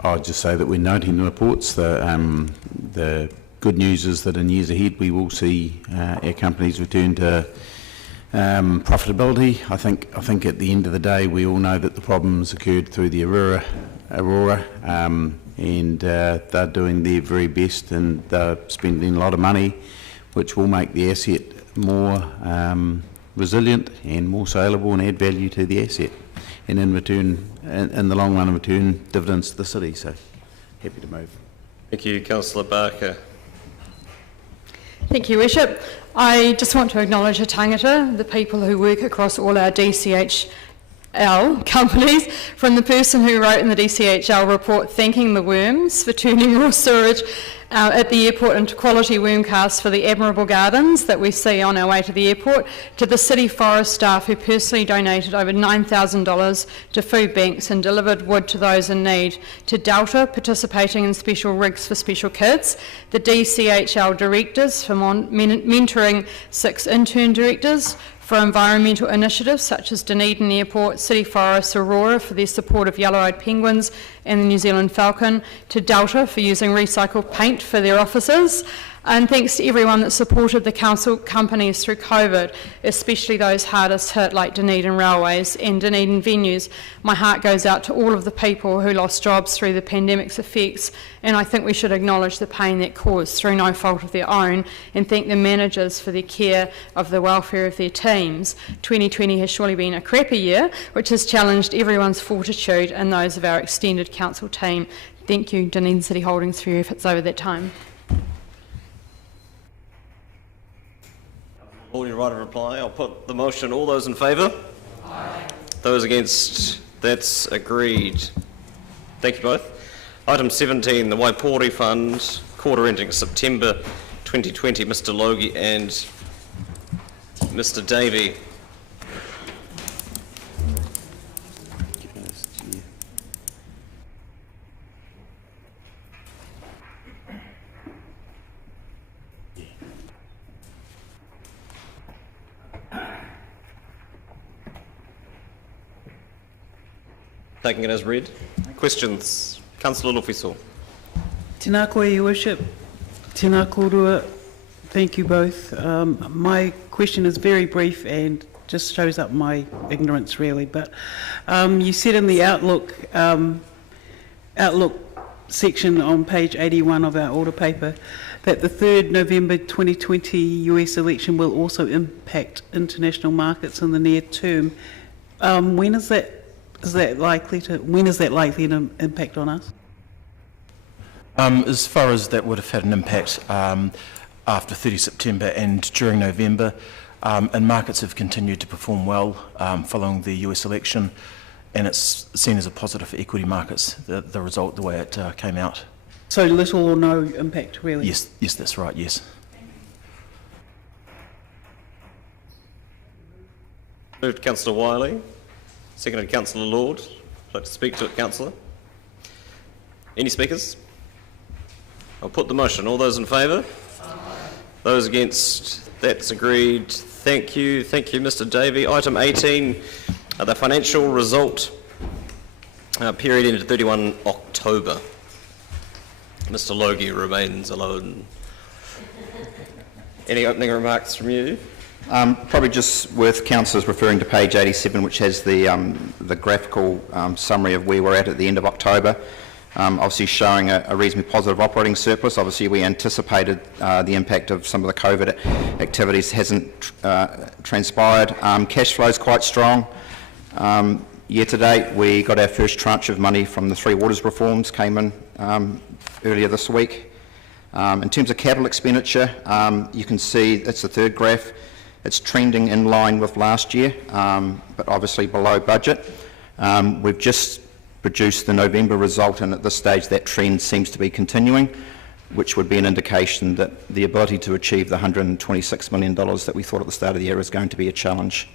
I'll just say that we're noting the reports. The good news is that in years ahead we will see our companies return to profitability. I think at the end of the day we all know that the problems occurred through the Aurora, and they're doing their very best, and they're spending a lot of money, which will make the asset more resilient and more saleable and add value to the asset, and in return, in the long run, return dividends to the city. So happy to move. Thank you, Councillor Barker. Thank you, Worship. I just want to acknowledge the tangata, the people who work across all our DCHL companies, from the person who wrote in the DCHL report thanking the worms for turning raw sewage at the airport into quality worm casts for the admirable gardens that we see on our way to the airport, to the city forest staff who personally donated over $9,000 to food banks and delivered wood to those in need, to Delta participating in special rigs for special kids, the DCHL directors for mentoring 6 intern directors, for environmental initiatives such as Dunedin Airport, City Forests, Aurora for their support of yellow-eyed penguins and the New Zealand falcon, to Delta for using recycled paint for their offices, and thanks to everyone that supported the council companies through COVID, especially those hardest hit like Dunedin Railways and Dunedin Venues. My heart goes out to all of the people who lost jobs through the pandemic's effects, and I think we should acknowledge the pain that caused through no fault of their own, and thank the managers for their care of the welfare of their teams. 2020 has surely been a crappy year, which has challenged everyone's fortitude and those of our extended council team. Thank you, Dunedin City Holdings, for your efforts over that time. All your right of reply. I'll put the motion. All those in favour? Aye. Those against? That's agreed. Thank you both. Item 17, the Waipori Fund, quarter ending September 2020. Mr. Logie and Mr. Davey. Taking it as read. Questions? Councillor Lufiso. Tēnā koe, Your Worship. Tēnā korua. Thank you both. My question is very brief and just shows up my ignorance really, but you said in the Outlook section on page 81 of our order paper that the 3rd November 2020 US election will also impact international markets in the near term. When is that likely to impact on us? As far as that would have had an impact after 30 September and during November, and markets have continued to perform well following the US election, and it's seen as a positive for equity markets, the result, the way it came out. So little or no impact really? Yes, that's right, yes. Moved Councillor Wiley. Seconded Councillor Lord. Would you like to speak to it, Councillor? Any speakers? I'll put the motion. All those in favour? Those against? That's agreed. Thank you. Thank you, Mr. Davey. Item 18, the financial result period ended 31 October. Mr. Logie remains alone. Any opening remarks from you? Probably just worth councillors referring to page 87, which has the graphical summary of where we're at the end of October. Obviously showing a reasonably positive operating surplus. Obviously we anticipated the impact of some of the COVID activities hasn't transpired. Cash flow is quite strong. Year to date we got our first tranche of money from the Three Waters reforms, came in earlier this week. In terms of capital expenditure, you can see it's the third graph. It's trending in line with last year, but obviously below budget. We've just produced the November result, and at this stage that trend seems to be continuing, which would be an indication that the ability to achieve the $126 million that we thought at the start of the year is going to be a challenge.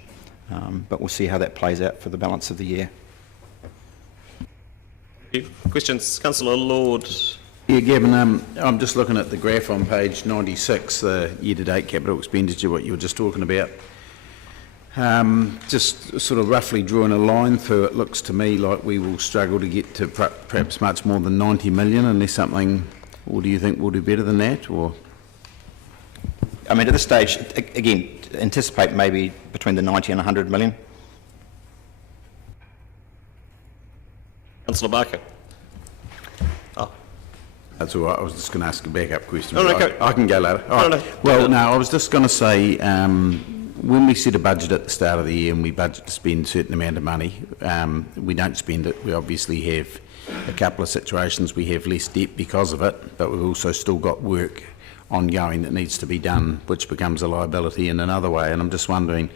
But we'll see how that plays out for the balance of the year. Questions? Councillor Lord. Yeah, Gavin, I'm just looking at the graph on page 96, the year-to-date capital expenditure, what you were just talking about. Just sort of roughly drawing a line through it, looks to me like we will struggle to get to perhaps much more than 90 million unless something, or do you think we'll do better than that? Or I mean, at this stage, again, anticipate maybe between the 90 and 100 million. Councillor Barker. That's all right. I was just going to ask a backup question. No, no, but I can go later. All right. Well, no, I was just going to say, when we set a budget at the start of the year and we budget to spend a certain amount of money, we don't spend it. We obviously have a couple of situations we have less debt because of it, but we've also still got work ongoing that needs to be done, which becomes a liability in another way. And I'm just wondering,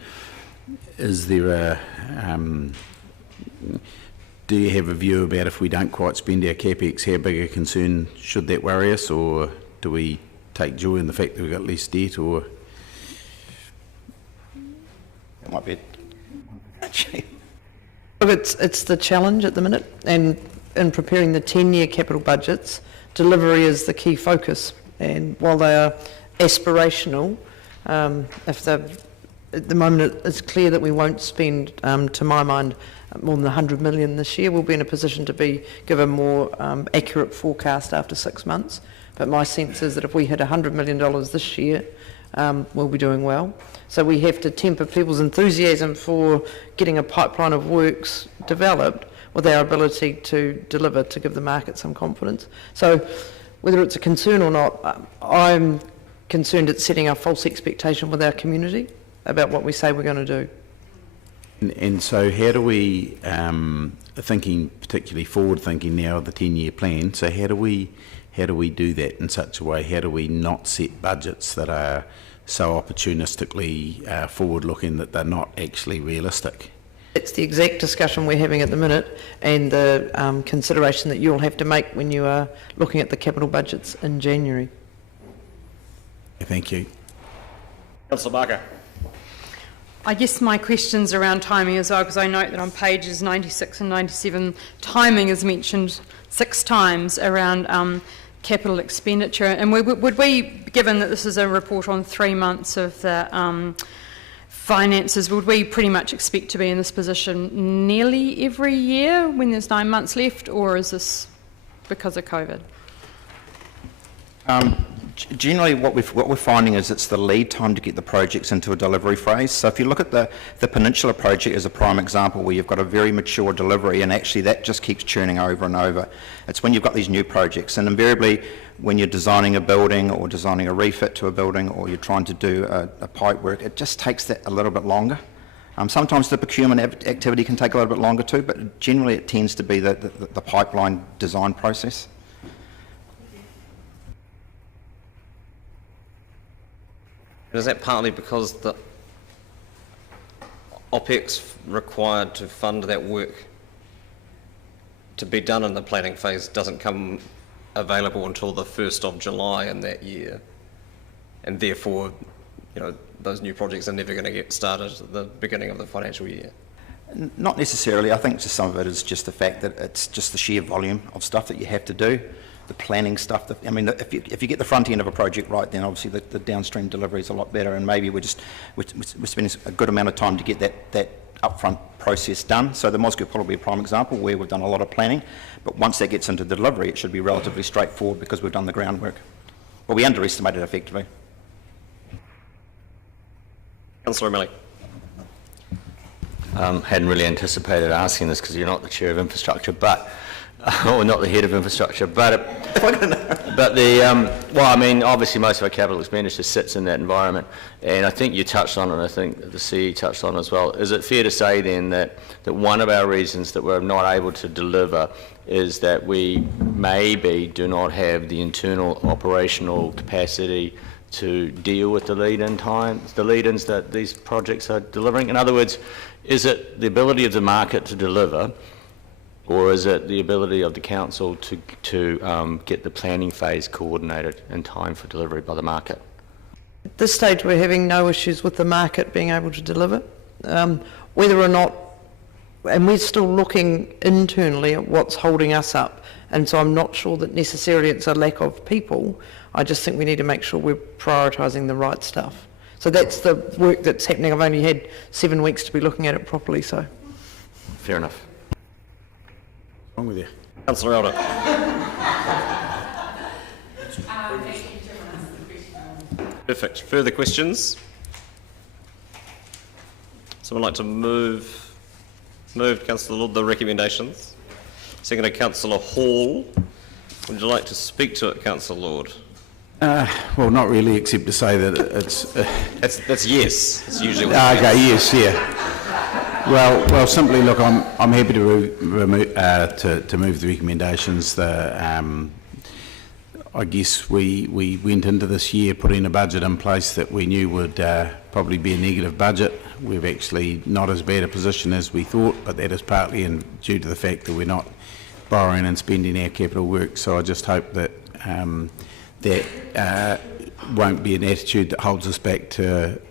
is there a... do you have a view about if we don't quite spend our capex, how big a concern should that worry us, or do we take joy in the fact that we've got less debt, or...? It might be... Look, it's the challenge at the minute, and in preparing the 10-year capital budgets, delivery is the key focus. And while they are aspirational, if they've, at the moment it's clear that we won't spend, to my mind, more than 100 million this year. We'll be in a position to give a more accurate forecast after 6 months. But my sense is that if we hit $100 million this year, we'll be doing well. So we have to temper people's enthusiasm for getting a pipeline of works developed with our ability to deliver, to give the market some confidence. So whether it's a concern or not, I'm concerned it's setting a false expectation with our community about what we say we're going to do. And so how do we, thinking particularly forward thinking now of the 10-year plan, so how do we do that in such a way? How do we not set budgets that are so opportunistically forward looking that they're not actually realistic? It's the exact discussion we're having at the minute, and the consideration that you'll have to make when you are looking at the capital budgets in January. Thank you. Councillor Barker. I guess my question's around timing as well, because I note that on pages 96 and 97, timing is mentioned 6 times around capital expenditure. And would we, given that this is a report on 3 months of the finances, would we pretty much expect to be in this position nearly every year when there's 9 months left, or is this because of COVID? Generally, what we're finding is it's the lead time to get the projects into a delivery phase. So if you look at the Peninsula project as a prime example, where you've got a very mature delivery, and actually that just keeps churning over and over. It's when you've got these new projects, and invariably when you're designing a building or designing a refit to a building, or you're trying to do a pipe work, it just takes that a little bit longer. Sometimes the procurement activity can take a little bit longer too, but generally it tends to be the pipeline design process. Is that partly because the OPEX required to fund that work to be done in the planning phase doesn't come available until the 1st of July in that year, and therefore, you know, those new projects are never going to get started at the beginning of the financial year? Not necessarily. I think just some of it is just the fact that it's just the sheer volume of stuff that you have to do. The planning stuff, I mean, if you get the front end of a project right, then obviously the downstream delivery is a lot better, and maybe we're spending a good amount of time to get that upfront process done. So the Moscow will be a prime example where we've done a lot of planning, but once that gets into delivery, it should be relatively straightforward because we've done the groundwork. Well, we underestimated it effectively. Councillor O'Malley. Hadn't really anticipated asking this because you're not the chair of infrastructure, but or not the head of infrastructure, but well, I mean, obviously most of our capital expenditure sits in that environment, and I think you touched on it, and I think the CE touched on it as well. Is it fair to say then that one of our reasons that we're not able to deliver is that we maybe do not have the internal operational capacity to deal with the lead-in times, the lead-ins that these projects are delivering? In other words, is it the ability of the market to deliver, or is it the ability of the council to get the planning phase coordinated in time for delivery by the market? At this stage, we're having no issues with the market being able to deliver. Whether or not, and we're still looking internally at what's holding us up, and so I'm not sure that necessarily it's a lack of people. I just think we need to make sure we're prioritising the right stuff. So that's the work that's happening. I've only had 7 weeks to be looking at it properly, so. Fair enough. What's wrong with you? Councillor Elder. Perfect. Further questions? Someone like to move Councillor Lord the recommendations. Seconded Councillor Hall. Would you like to speak to it, Councillor Lord? Well, not really, except to say that it's... That's yes. It's usually what okay, yes, yeah. Well, simply, look, I'm happy to move the recommendations. I guess we went into this year putting a budget in place that we knew would probably be a negative budget. We've actually not as bad a position as we thought, but that is partly due to the fact that we're not borrowing and spending our capital work. So I just hope that that won't be an attitude that holds us back to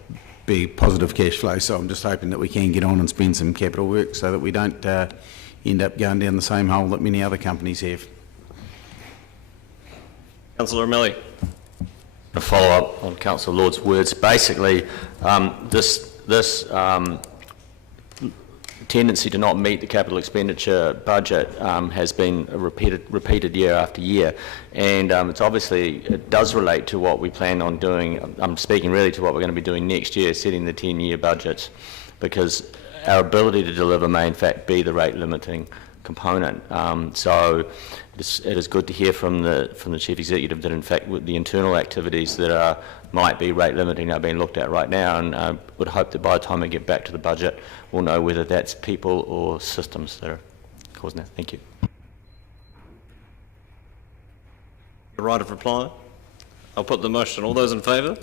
be positive cash flow. So I'm just hoping that we can get on and spend some capital work so that we don't end up going down the same hole that many other companies have. Councillor O'Malley. To follow up on Councillor Lord's words, basically this tendency to not meet the capital expenditure budget has been repeated year after year, and it does relate to what we plan on doing. I'm speaking really to what we're going to be doing next year, setting the 10-year budgets, because our ability to deliver may in fact be the rate limiting component. So it is good to hear from the Chief Executive that in fact with the internal activities that might be rate limiting are being looked at right now, and I would hope that by the time we get back to the budget we'll know whether that's people or systems that are causing that. Thank you. The right of reply. I'll put the motion. All those in favour?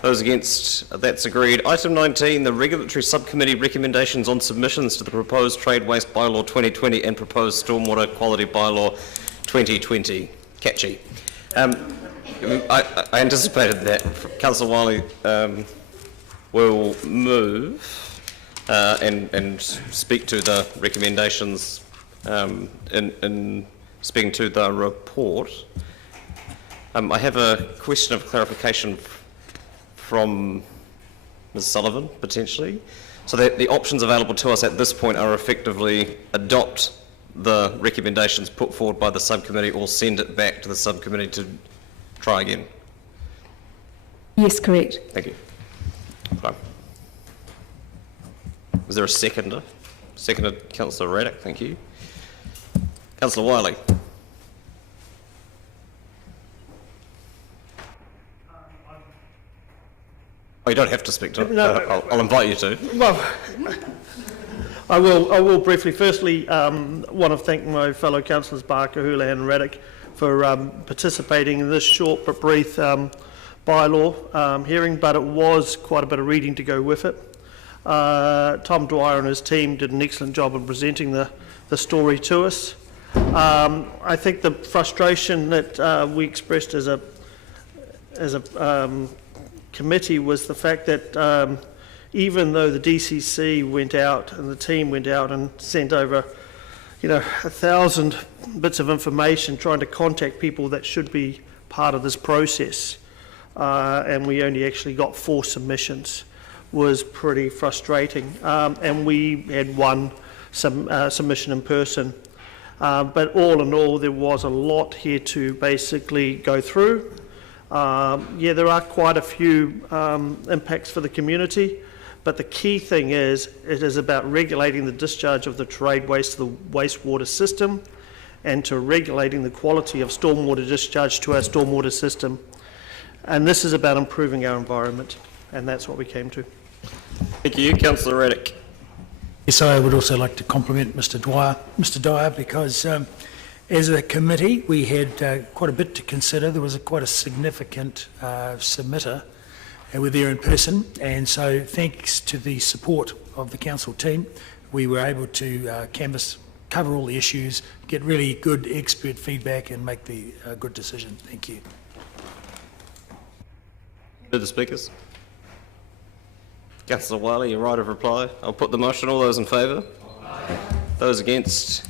Those against? That's agreed. Item 19, the Regulatory Subcommittee recommendations on submissions to the proposed Trade Waste Bylaw 2020 and proposed Stormwater Quality Bylaw 2020. Catchy. I anticipated that. Councillor Wiley will move and speak to the recommendations in speaking to the report. I have a question of clarification from Ms Sullivan, potentially. So that the options available to us at this point are effectively adopt the recommendations put forward by the subcommittee or send it back to the subcommittee to try again. Yes, correct. Thank you. Okay. Is there a seconder? Seconded, Councillor Raddick, thank you. Councillor Wiley. Oh, you don't have to speak to it. No, I'll invite you to. Well, I will briefly. Firstly, want to thank my fellow councillors Barker, Houlihan and Raddick for participating in this short but brief bylaw hearing, but it was quite a bit of reading to go with it. Tom Dwyer and his team did an excellent job of presenting the story to us. I think the frustration that we expressed as a committee was the fact that even though the DCC went out and the team went out and sent over 1,000 bits of information trying to contact people that should be part of this process, and we only actually got 4 submissions, was pretty frustrating. And we had one submission in person. But all in all, there was a lot here to basically go through. Yeah, there are quite a few impacts for the community, but the key thing is, it is about regulating the discharge of the trade waste to the wastewater system and to regulating the quality of stormwater discharge to our stormwater system. And this is about improving our environment, and that's what we came to. Thank you. Councillor Raddick. Yes, I would also like to compliment Mr Dwyer, because as a committee we had quite a bit to consider. There was quite a significant submitter, and we're there in person, and so thanks to the support of the council team we were able to cover all the issues, get really good expert feedback and make the good decision. Thank you. Further speakers? Councillor Wiley, your right of reply. I'll put the motion. All those in favour? Those against?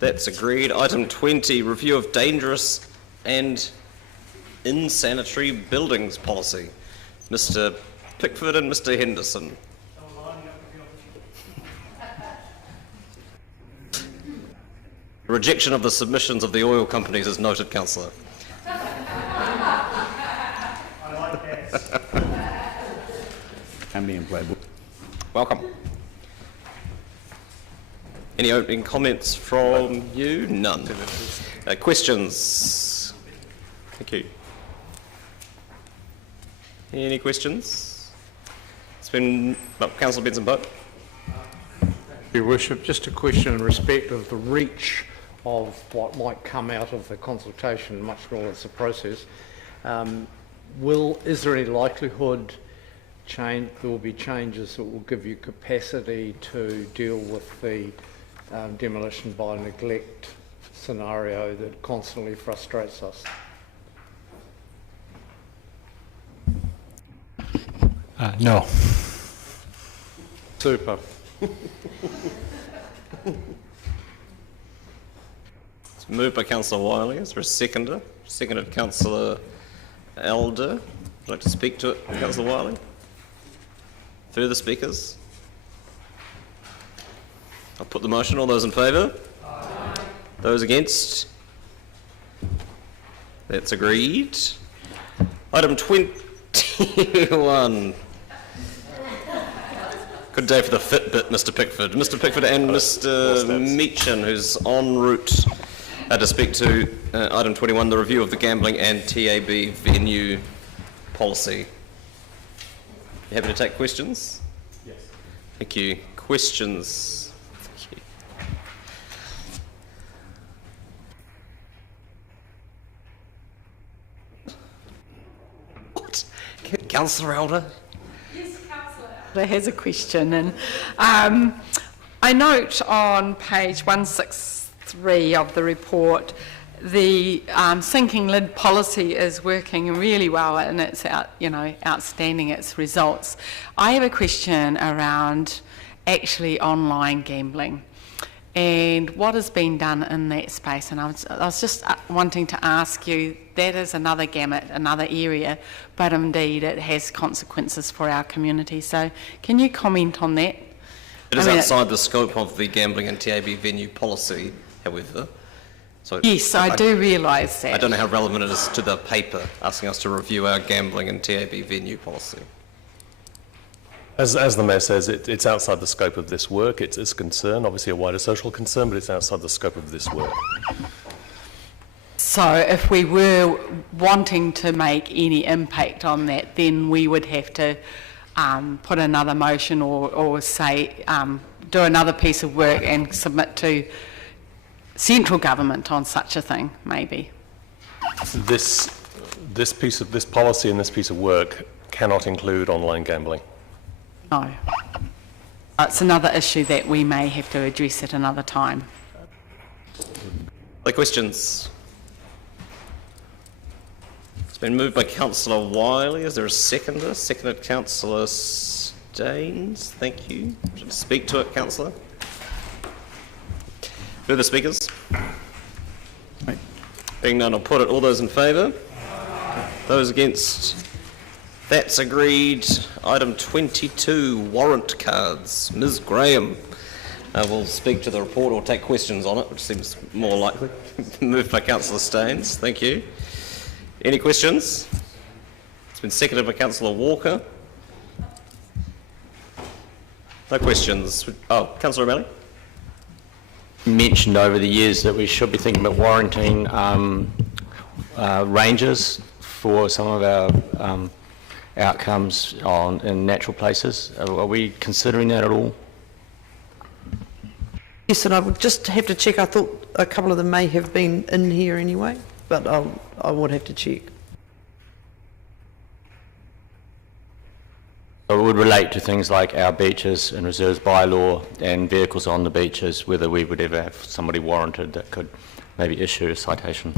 That's agreed. Item 20, review of dangerous and insanitary buildings policy. Mr Pickford and Mr Henderson. Rejection of the submissions of the oil companies is noted, Councillor. Welcome. Any opening comments from you? None. Questions? Thank you. Any questions? It's been, Councillor Benson-Pope. Your Worship, just a question in respect of the reach of what might come out of the consultation, much more as a process. Is there any likelihood there will be changes that will give you capacity to deal with the demolition by neglect scenario that constantly frustrates us? No. Super. It's moved by Councillor Wiley. Is there a seconder? Seconded Councillor Elder. Would you like to speak to it, Councillor Wiley? Further speakers? I'll put the motion. All those in favour? Aye. Those against? That's agreed. Item 21. Good day for the Fitbit, Mr Pickford. Mr Pickford and Mr Meechan, who's en route to speak to item 21, the review of the gambling and TAB venue policy. You happy to take questions? Yes. Thank you. Questions? Thank you. What? Councillor Elder? Has a question, and I note on page 163 of the report the sinking lid policy is working really well, and it's outstanding, its results. I have a question around actually online gambling and what has been done in that space, and I was just wanting to ask you, that is another gamut, another area, but indeed it has consequences for our community. So can you comment on that? It is outside the scope of the gambling and TAB venue policy, however. So yes, I do realise that. I don't know how relevant it is to the paper asking us to review our gambling and TAB venue policy. As the Mayor says, it's outside the scope of this work. It's a concern, obviously a wider social concern, but it's outside the scope of this work. So if we were wanting to make any impact on that, then we would have to put another motion or say, do another piece of work and submit to central government on such a thing, maybe. This policy and this piece of work cannot include online gambling. No. It's another issue that we may have to address at another time. Other questions? It's been moved by Councillor Wiley. Is there a seconder? Seconded Councillor Staines. Thank you. Should I speak to it, Councillor? Further speakers? Right. Being none, I'll put it. All those in favour? Those against? That's agreed. Item 22, warrant cards. Ms Graham will speak to the report or take questions on it, which seems more likely. Moved by Councillor Staines. Thank you. Any questions? It's been seconded by Councillor Walker. No questions. Oh, Councillor O'Malley. Mentioned over the years that we should be thinking about warranting ranges for some of our outcomes in natural places. Are we considering that at all? Yes, and I would just have to check. I thought a couple of them may have been in here anyway, but I would have to check. It would relate to things like our beaches and reserves bylaw and vehicles on the beaches, whether we would ever have somebody warranted that could maybe issue a citation.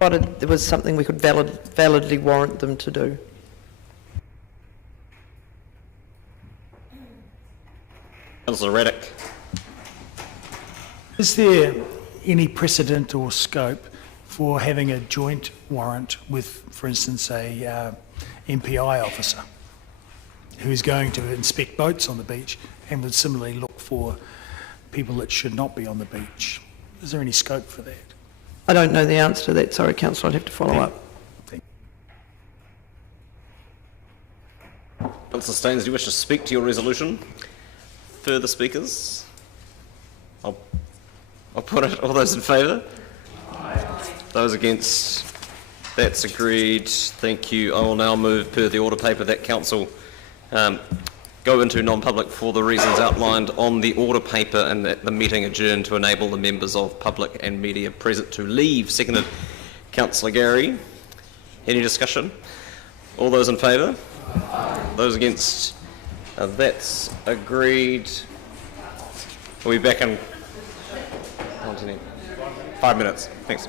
Provided there was something we could validly warrant them to do. Councillor Reddick. Is there any precedent or scope for having a joint warrant with, for instance, a MPI officer who is going to inspect boats on the beach and would similarly look for people that should not be on the beach? Is there any scope for that? I don't know the answer to that. Sorry, Councillor, I'd have to follow up. Councillor Staines, do you wish to speak to your resolution? Further speakers? I'll put it. All those in favour? Those against? That's agreed. Thank you. I will now move per the order paper that council go into non-public for the reasons outlined on the order paper, and that the meeting adjourned to enable the members of public and media present to leave. Seconded, Councillor Gary. Any discussion? All those in favour? Those against? That's agreed. We'll be back in 5 minutes. Thanks.